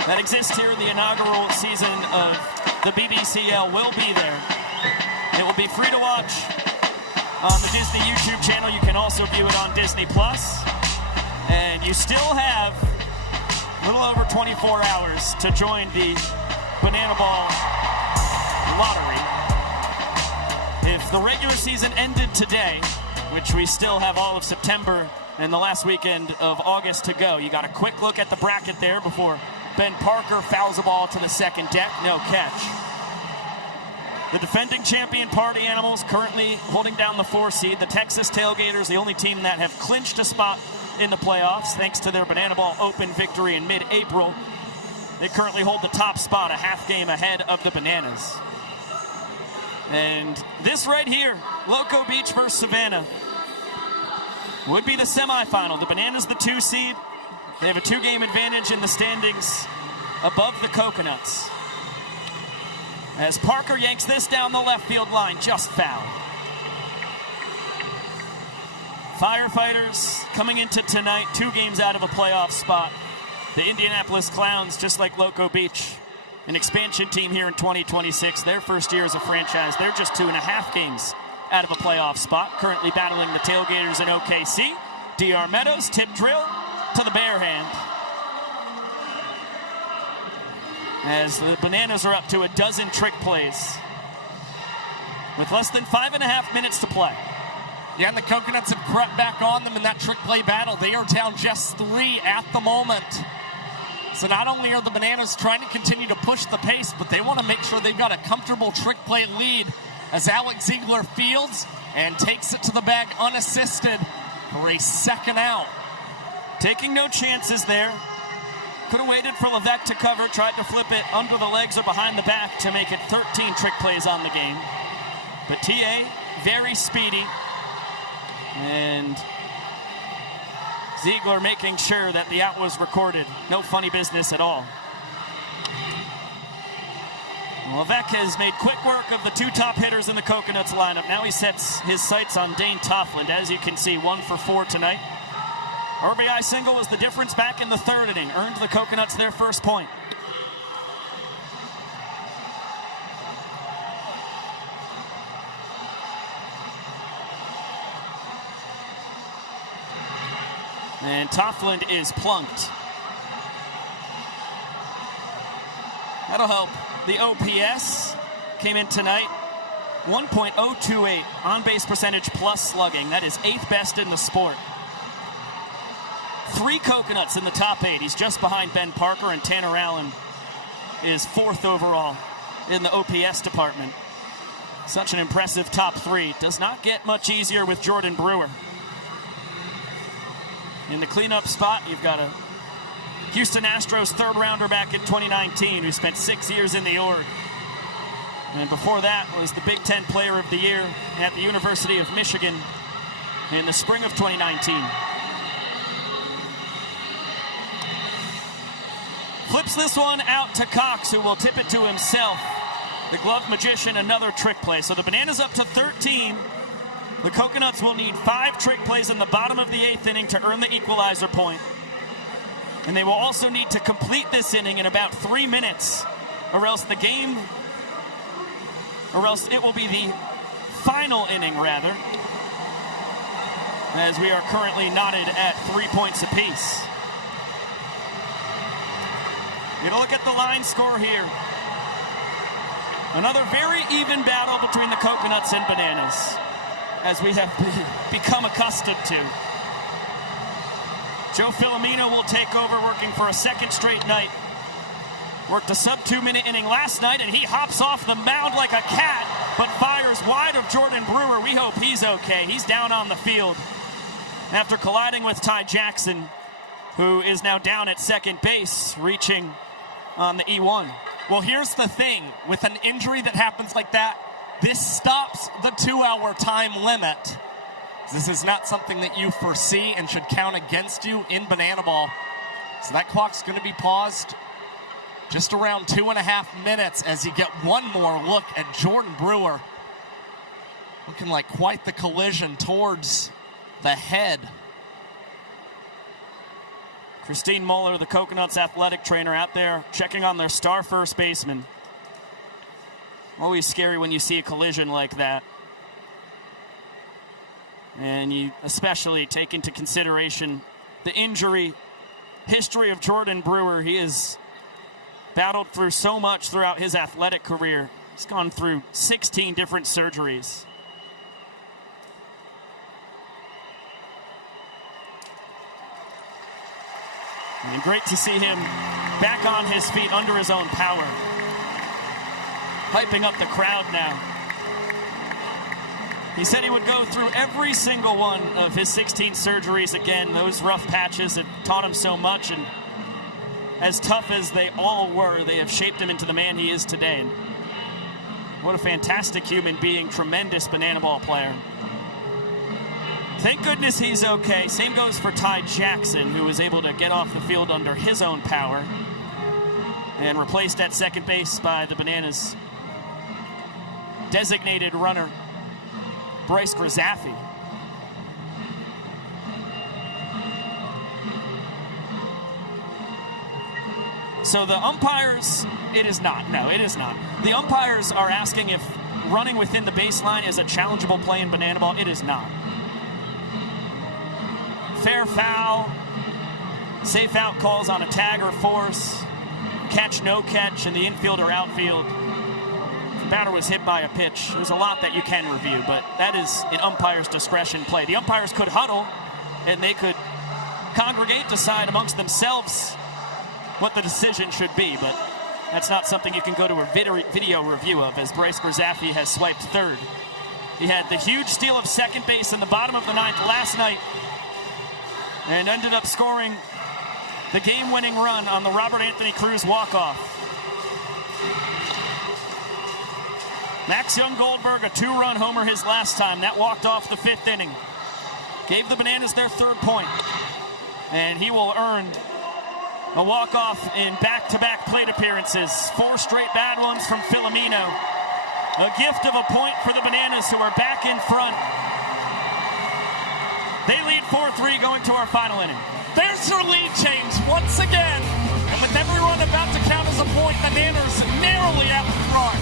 that exist here in the inaugural season of the BBCL will be there. It will be free to watch on the Disney YouTube channel. You can also view it on Disney+. And you still have a little over 24 hours to join the Banana Ball lottery. If the regular season ended today, which we still have all of September and the last weekend of August to go, you got a quick look at the bracket there before Ben Parker fouls the ball to the second deck. No catch. The defending champion Party Animals currently holding down the 4 seed. The Texas Tailgaters, the only team that have clinched a spot in the playoffs thanks to their Banana Ball Open victory in mid-April. They currently hold the top spot, a half game ahead of the Bananas. And this right here, Loco Beach versus Savannah, would be the semifinal. The Bananas the 2 seed. They have a 2-game advantage in the standings above the Coconuts. As Parker yanks this down the left field line, just foul. Firefighters coming into tonight, 2 games out of a playoff spot. The Indianapolis Clowns, just like Loco Beach, an expansion team here in 2026. Their first year as a franchise, they're just 2.5 games out of a playoff spot. Currently battling the Tailgaters in OKC. DR Meadows, tip drill to the bare hand. As the Bananas are up to a dozen trick plays with less than 5.5 minutes to play. Yeah, and the Coconuts have crept back on them in that trick play battle. They are down just 3 at the moment. So not only are the Bananas trying to continue to push the pace, but they want to make sure they've got a comfortable trick play lead as Alex Ziegler fields and takes it to the bag unassisted for a second out. Taking no chances there. Could have waited for Levesque to cover, tried to flip it under the legs or behind the back to make it 13 trick plays on the game. But TA, very speedy. And Ziegler making sure that the out was recorded. No funny business at all. Levesque has made quick work of the 2 top hitters in the Coconuts lineup. Now he sets his sights on Dane Toffland. As you can see, 1 for 4 tonight. RBI single was the difference back in the 3rd inning. Earned the Coconuts their first point. And Toffland is plunked. That'll help. The OPS came in tonight. 1.028 on-base percentage plus slugging. That is 8th best in the sport. 3 Coconuts in the top 8. He's just behind Ben Parker, and Tanner Allen is 4th overall in the OPS department. Such an impressive top 3. Does not get much easier with Jordan Brewer. In the cleanup spot, you've got a Houston Astros 3rd rounder back in 2019 who spent 6 years in the org. And before that was the Big Ten Player of the Year at the University of Michigan in the spring of 2019. Flips this one out to Cox, who will tip it to himself. The glove magician, another trick play. So the Bananas up to 13. The Coconuts will need 5 trick plays in the bottom of the 8th inning to earn the equalizer point. And they will also need to complete this inning in about 3 minutes, or else it will be the final inning, rather, as we are currently knotted at 3 points apiece. Get a look at the line score here. Another very even battle between the Coconuts and Bananas, as we have become accustomed to. Joe Filomeno will take over, working for a 2nd straight night. Worked a sub-2-minute inning last night, and he hops off the mound like a cat, but fires wide of Jordan Brewer. We hope he's okay. He's down on the field after colliding with Ty Jackson, who is now down at second base, reaching on the E1. Well, here's the thing. With an injury that happens like that, this stops the 2-hour time limit. This is not something that you foresee and should count against you in Banana Ball. So that clock's going to be paused just around 2.5 minutes as you get one more look at Jordan Brewer. Looking like quite the collision towards the head. Christine Muller, the Coconuts athletic trainer, out there checking on their star first baseman. Always scary when you see a collision like that. And you especially take into consideration the injury history of Jordan Brewer. He has battled through so much throughout his athletic career. He's gone through 16 different surgeries. And great to see him back on his feet under his own power. Hyping up the crowd now. He said he would go through every single one of his 16 surgeries again. Those rough patches have taught him so much, and as tough as they all were, they have shaped him into the man he is today. And what a fantastic human being, tremendous Banana Ball player. Thank goodness he's okay. Same goes for Ty Jackson, who was able to get off the field under his own power and replaced at second base by the Bananas' designated runner, Bryce Grzafi. So the umpires, it is not. No, it is not. The umpires are asking if running within the baseline is a challengeable play in Banana Ball. It is not. Fair foul, safe out calls on a tag or force, catch, no catch, in the infield or outfield. The batter was hit by a pitch. There's a lot that you can review, but that is an umpire's discretion play. The umpires could huddle, and they could congregate, decide amongst themselves what the decision should be, but that's not something you can go to a video review of, as Bryce Grzafi has swiped third. He had the huge steal of second base in the bottom of the ninth last night, and ended up scoring the game-winning run on the Robert Anthony Cruz walk-off. Max Young-Goldberg, a 2-run homer his last time. That walked off the 5th inning. Gave the Bananas their 3rd point. And he will earn a walk-off in back-to-back plate appearances. 4 straight bad ones from Filomeno. A gift of a point for the Bananas, who are back in front. They lead 4-3 going to our final inning. There's your lead change once again. And with every run about to count as a point, the Bananas narrowly out in front.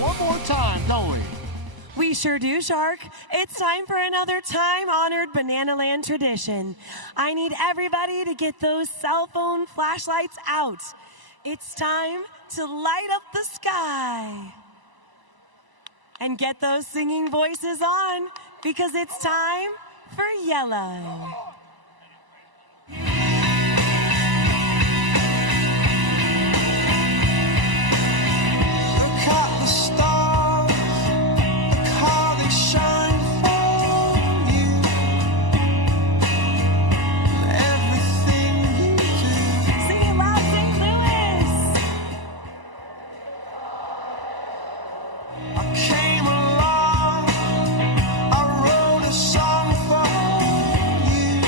One more time, don't we? We sure do, Shark. It's time for another time-honored Banana Land tradition. I need everybody to get those cell phone flashlights out. It's time to light up the sky. And get those singing voices on, because it's time for yellow. Look at the stars, look how they shine for you. Everything you do. Sing it loud, St. Louis. I came along, I wrote a song for you.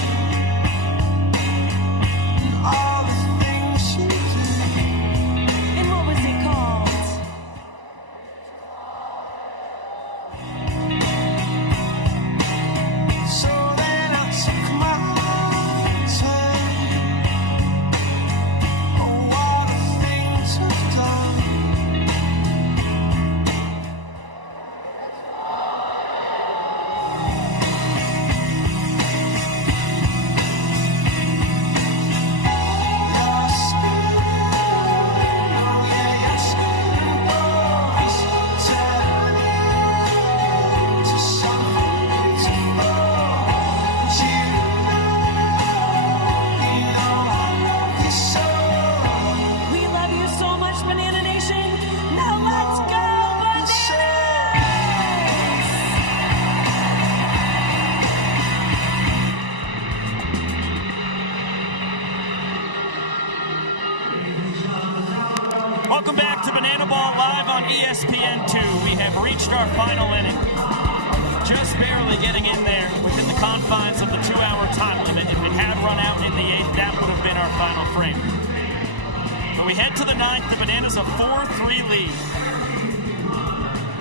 Welcome back to Banana Ball live on ESPN2. We have reached our final inning. Just barely getting in there within the confines of the 2-hour time limit. If it had run out in the 8th, that would have been our final frame. But we head to the 9th. The Bananas a 4-3 lead.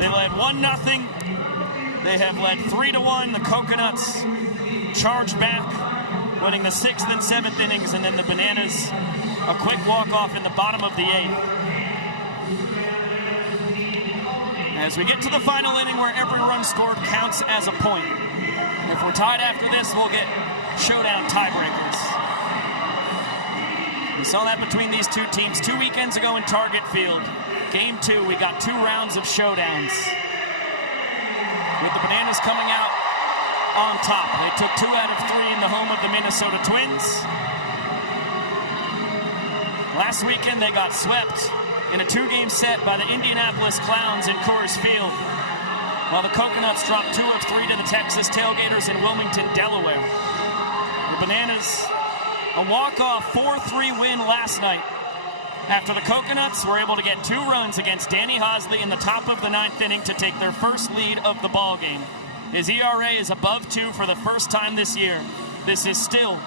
They led 1-0. They have led 3-1. The Coconuts charged back, winning the 6th and 7th innings, and then the Bananas a quick walk-off in the bottom of the 8th. As we get to the final inning where every run scored counts as a point. If we're tied after this, we'll get showdown tiebreakers. We saw that between these two teams 2 weekends ago in Target Field. Game 2, we got 2 rounds of showdowns, with the Bananas coming out on top. They took 2 out of 3 in the home of the Minnesota Twins. Last weekend, they got swept in a 2-game set by the Indianapolis Clowns in Coors Field, while the Coconuts dropped 2 of 3 to the Texas Tailgaters in Wilmington, Delaware. The Bananas, a walk-off 4-3 win last night, after the Coconuts were able to get 2 runs against Danny Hosley in the top of the 9th inning to take their first lead of the ballgame. His ERA is above 2 for the first time this year. This is still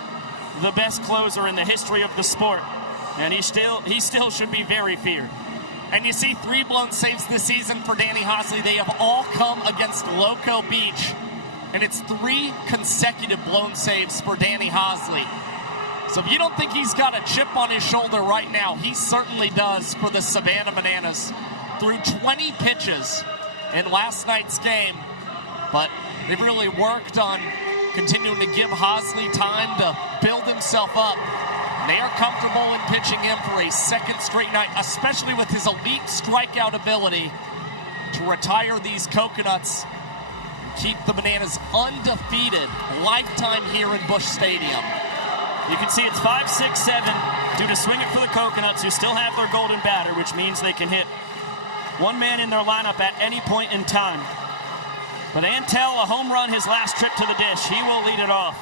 the best closer in the history of the sport, and he still should be very feared. And you see 3 blown saves this season for Danny Hosley. They have all come against Loco Beach, and it's 3 consecutive blown saves for Danny Hosley. So if you don't think he's got a chip on his shoulder right now, he certainly does for the Savannah Bananas. Threw 20 pitches in last night's game, but they've really worked on continuing to give Hosley time to build himself up. They are comfortable in pitching him for a 2nd straight night, especially with his elite strikeout ability to retire these Coconuts and keep the Bananas undefeated lifetime here in Busch Stadium. You can see it's 5, 6, 7 due to swing it for the Coconuts, who still have their golden batter, which means they can hit one man in their lineup at any point in time. But Antel, a home run his last trip to the dish. He will lead it off.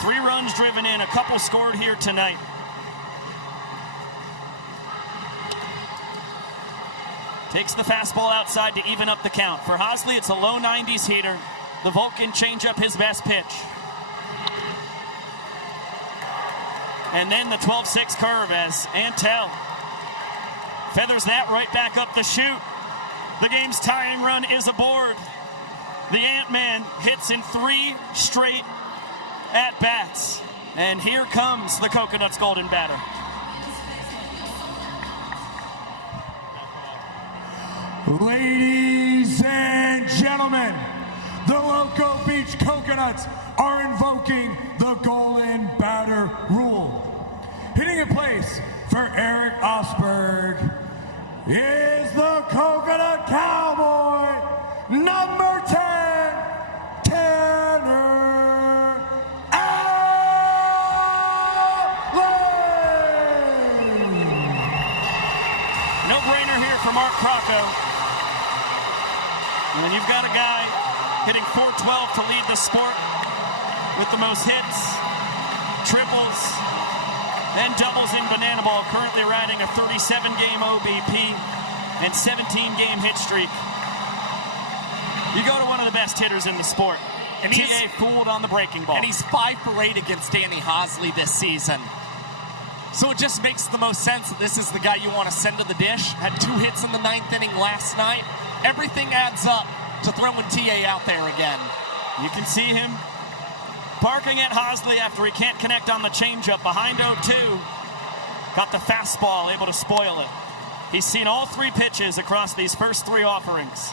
3 runs driven in, a couple scored here tonight. Takes the fastball outside to even up the count. For Hosley, it's a low 90s heater. The Vulcan changeup, his best pitch. And then the 12-6 curve as Antel feathers that right back up the chute. The game's tying run is aboard. The Ant-Man hits in 3 straight at-bats. And here comes the Coconuts golden batter. Ladies and gentlemen, the Loco Beach Coconuts are invoking the golden batter rule. Hitting in place for Eric Osberg is the Coconut Cowboy, number 10, Tanner Allen. No-brainer here for Mark Crocco. And when you've got a guy hitting .412 to lead the sport with the most hits, triples, and doubles in Banana Ball, currently riding a 37-game OBP and 17-game hit streak. You go to one of the best hitters in the sport. And T.A. fooled on the breaking ball. And he's 5 for 8 against Danny Hosley this season. So it just makes the most sense that this is the guy you want to send to the dish. Had 2 hits in the 9th inning last night. Everything adds up to throwing T.A. out there again. You can see him barking at Hosley after he can't connect on the changeup behind 0-2. Got the fastball, able to spoil it. He's seen all 3 pitches across these first 3 offerings.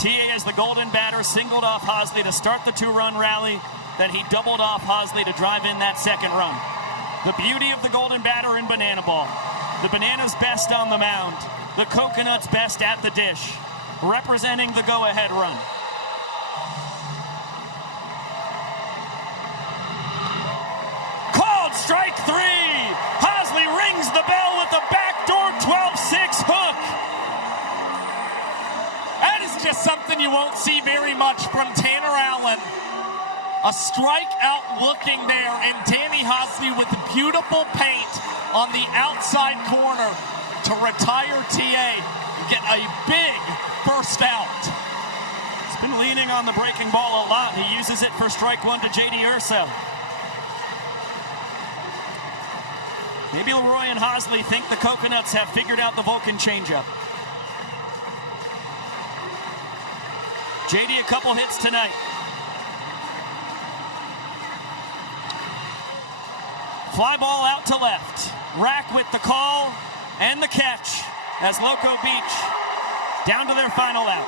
T.A. as the golden batter singled off Hosley to start the 2-run rally. Then he doubled off Hosley to drive in that 2nd run. The beauty of the golden batter in Banana Ball. The Bananas best on the mound. The Coconuts best at the dish. Representing the go-ahead run. Called strike 3. Hosley rings the bell with the backdoor 12-6 hook. That is just something you won't see very much from Tanner Allen. A strikeout looking there, and Danny Hosley with beautiful paint on the outside corner to retire TA and get a big first out. He's been leaning on the breaking ball a lot. He uses it for strike one to J.D. Urso. Maybe Leroy and Hosley think the Coconuts have figured out the Vulcan changeup. J.D. a couple hits tonight. Fly ball out to left. Rack with the call and the catch as Loco Beach down to their final out.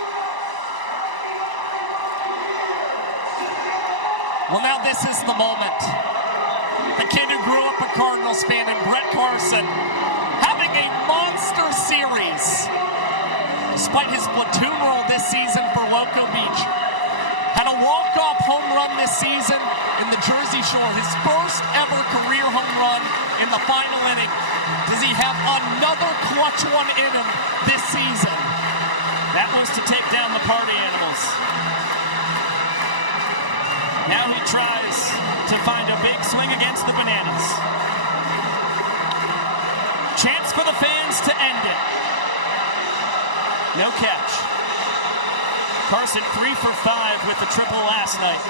Well, now this is the moment. The kid who grew up a Cardinals fan and Brett Carson having a monster series despite his platoon role this season for Loco Beach. Had a walk-off home run this season in the Jersey Shore, his first ever career home run in the final inning. Does he have another clutch one in him this season? That was to take down the Party Animals. Now he tries to find a big swing against the Bananas. Chance for the fans to end it. No catch. Carson 3 for 5 with the triple last night.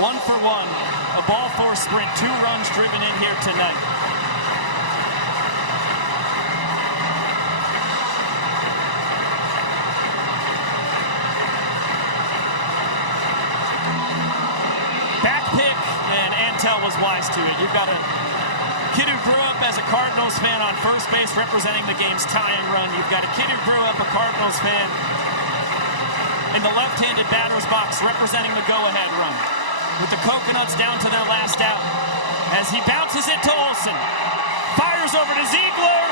1 for 1. A ball four sprint. 2 runs driven in here tonight. Back pick, and Antel was wise to it. You've got a kid who grew up as a Cardinals fan on first base representing the game's tie-in run. You've got a kid who grew up a Cardinals fan in the left-handed batter's box representing the go-ahead run. With the Coconuts down to their last out. As he bounces it to Olsen. Fires over to Ziegler.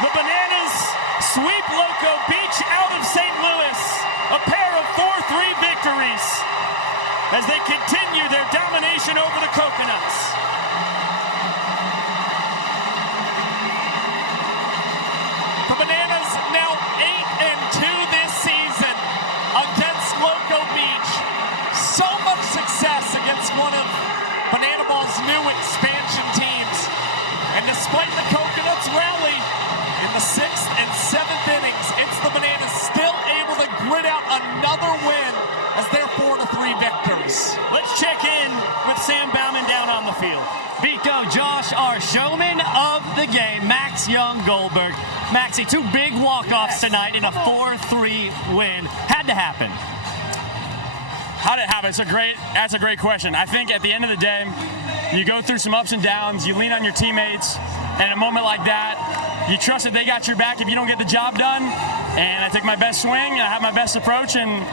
The Bananas sweep Loco Beach out of St. Louis. A pair of 4-3 victories as they continue their domination over the Coconuts. The Bananas now 8-2 this season against Loco Beach. So much success against one of Banana Ball's new expansion teams. And despite the Coconuts rally in the 6th and 7th innings, it's the Bananas still able to grit out another win as they're 4-3 victors. Let's check in with Sam Bauman down on the field. Vico, Josh, our showman of the game, Max Young Goldberg. Maxie, 2 big walk-offs tonight in a 4-3 win. Had to happen. How did it happen? That's a great question. I think at the end of the day, you go through some ups and downs, you lean on your teammates, and in a moment like that, you trust that they got your back if you don't get the job done. And I take my best swing, I have my best approach, and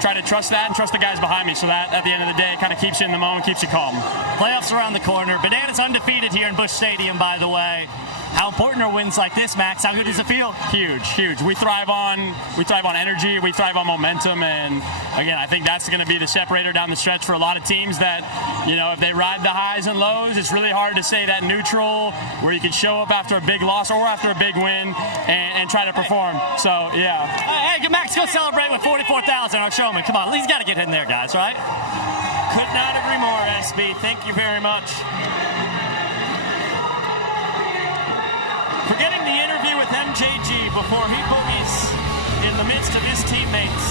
try to trust that and trust the guys behind me, so that at the end of the day, it kind of keeps you in the moment, keeps you calm. Playoffs around the corner. Bananas undefeated here in Busch Stadium, by the way. How important are wins like this, Max? How good does it feel? Huge. We thrive on energy. We thrive on momentum. And again, I think that's going to be the separator down the stretch for a lot of teams that, if they ride the highs and lows, it's really hard to say that neutral where you can show up after a big loss or after a big win and try to perform. So, yeah. Hey, Max, go celebrate with 44,000, our showman. Come on, he's got to get in there, guys, right? Could not agree more, SB. Thank you very much. Forgetting the interview with MJG before he boogies in the midst of his teammates.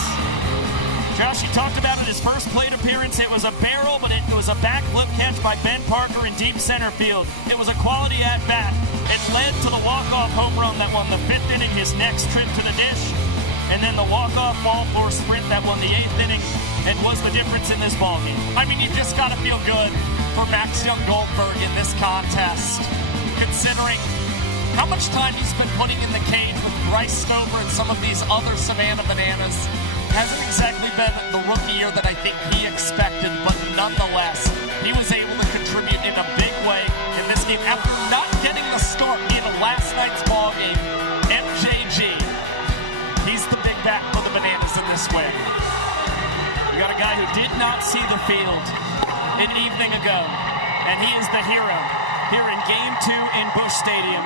Josh, he talked about it, his first plate appearance. It was a barrel, but it was a back flip catch by Ben Parker in deep center field. It was a quality at-bat. It led to the walk-off home run that won the 5th inning, his next trip to the dish. And then the walk-off ball four sprint that won the 8th inning and was the difference in this ballgame. I mean, you just got to feel good for Max Young Goldberg in this contest, considering how much time he's been putting in the cage with Bryce Stover and some of these other Savannah Bananas. Hasn't exactly been the rookie year that I think he expected, but nonetheless, he was able to contribute in a big way in this game after not getting the start in last night's ball game. MJG, he's the big bat for the Bananas in this win. You got a guy who did not see the field an evening ago, and he is the hero here in Game 2 in Busch Stadium,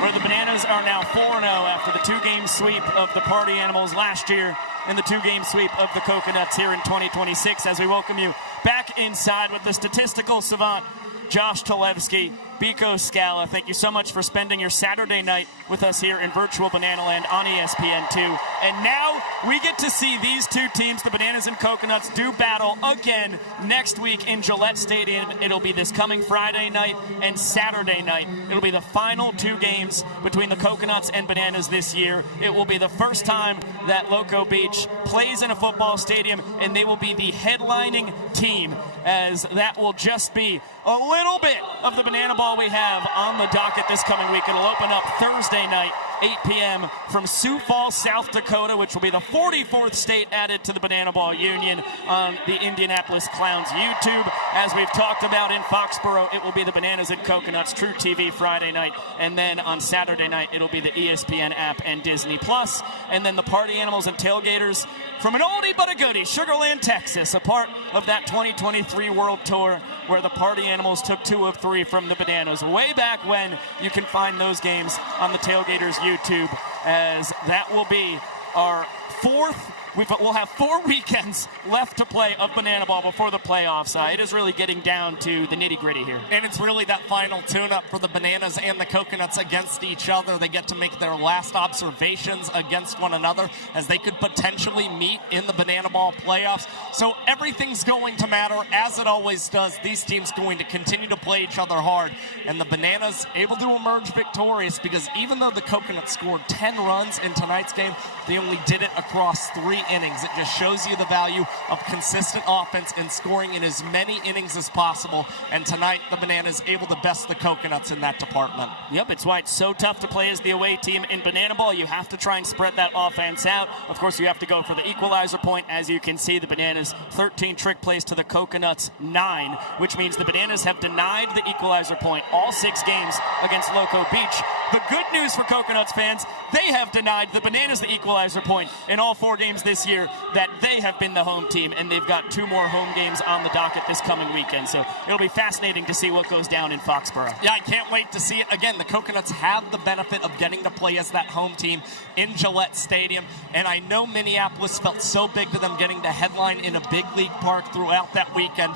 where the Bananas are now 4-0 after the 2-game sweep of the Party Animals last year and the 2-game sweep of the Coconuts here in 2026. As we welcome you back inside with the statistical savant, Josh Talevsky, Biko Scala, thank you so much for spending your Saturday night with us here in virtual Banana Land on ESPN2. And now we get to see these two teams, the Bananas and Coconuts, do battle again next week in Gillette Stadium. It'll be this coming Friday night and Saturday night. It'll be the final two games between the Coconuts and Bananas this year. It will be the first time that Loco Beach plays in a football stadium, and they will be the headlining team, as that will just be a little bit of the banana ball we have on the docket this coming week. It'll open up Thursday night, 8 p.m. from Sioux Falls, South Dakota, which will be the 44th state added to the Banana Ball Union on the Indianapolis Clowns YouTube. As we've talked about in Foxborough, it will be the Bananas and Coconuts True TV Friday night, and then on Saturday night, it'll be the ESPN app and Disney Plus, and then the Party Animals and Tailgaters from an oldie but a goodie, Sugar Land, Texas, a part of that 2023 World Tour where the Party Animals took 2 of 3 from the Bananas way back when. You can find those games on the Tailgaters YouTube, as that will be our fourth. We'll have 4 weekends left to play of Banana Ball before the playoffs. It is really getting down to the nitty-gritty here. And it's really that final tune-up for the Bananas and the Coconuts against each other. They get to make their last observations against one another, as they could potentially meet in the Banana Ball playoffs. So everything's going to matter, as it always does. These teams going to continue to play each other hard. And the Bananas able to emerge victorious, because even though the Coconuts scored 10 runs in tonight's game, they only did it across 3 innings. It just shows you the value of consistent offense and scoring in as many innings as possible. And tonight, the Bananas able to best the Coconuts in that department. Yep, it's why it's so tough to play as the away team in Banana Ball. You have to try and spread that offense out. Of course, you have to go for the equalizer point. As you can see, the Bananas 13 trick plays to the Coconuts 9, which means the Bananas have denied the equalizer point all 6 games against Loco Beach. The good news for Coconuts fans, they have denied the Bananas the equalizer point in all 4 games this year that they have been the home team, and they've got 2 more home games on the docket this coming weekend. So it'll be fascinating to see what goes down in Foxborough. Yeah, I can't wait to see it. Again, the Coconuts have the benefit of getting to play as that home team in Gillette Stadium, and I know Minneapolis felt so big to them getting to headline in a big league park throughout that weekend.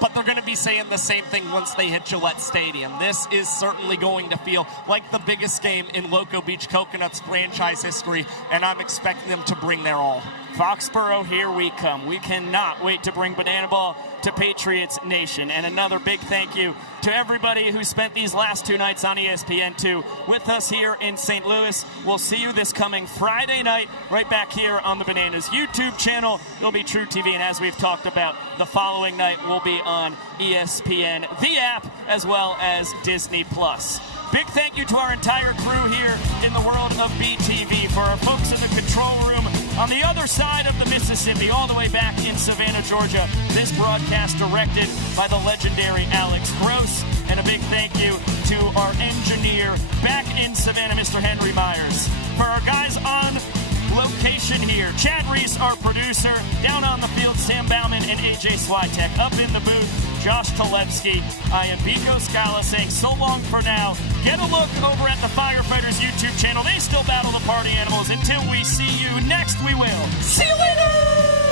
But they're going to be saying the same thing once they hit Gillette Stadium. This is certainly going to feel like the biggest game in Loco Beach Coconuts franchise history, and I'm expecting them to bring their all. Foxborough, here we come. We cannot wait to bring Banana Ball to Patriots Nation. And another big thank you to everybody who spent these last 2 nights on ESPN2 with us here in St. Louis. We'll see you this coming Friday night right back here on the Bananas YouTube channel. It'll be True TV, and as we've talked about, the following night will be on ESPN, the app, as well as Disney Plus. Big thank you to our entire crew here in the world of BTV, for our folks in the control room on the other side of the Mississippi, all the way back in Savannah, Georgia. This broadcast directed by the legendary Alex Gross. And a big thank you to our engineer back in Savannah, Mr. Henry Myers. For our guys on location here, Chad Reese, our producer, down on the field, Sam Bauman and AJ Switek. Up in the booth, Josh Talevsky. I am Biko Scala saying so long for now. Get a look over at the Firefighters YouTube channel. They still battle the Party Animals. Until we see you next, we will see you later!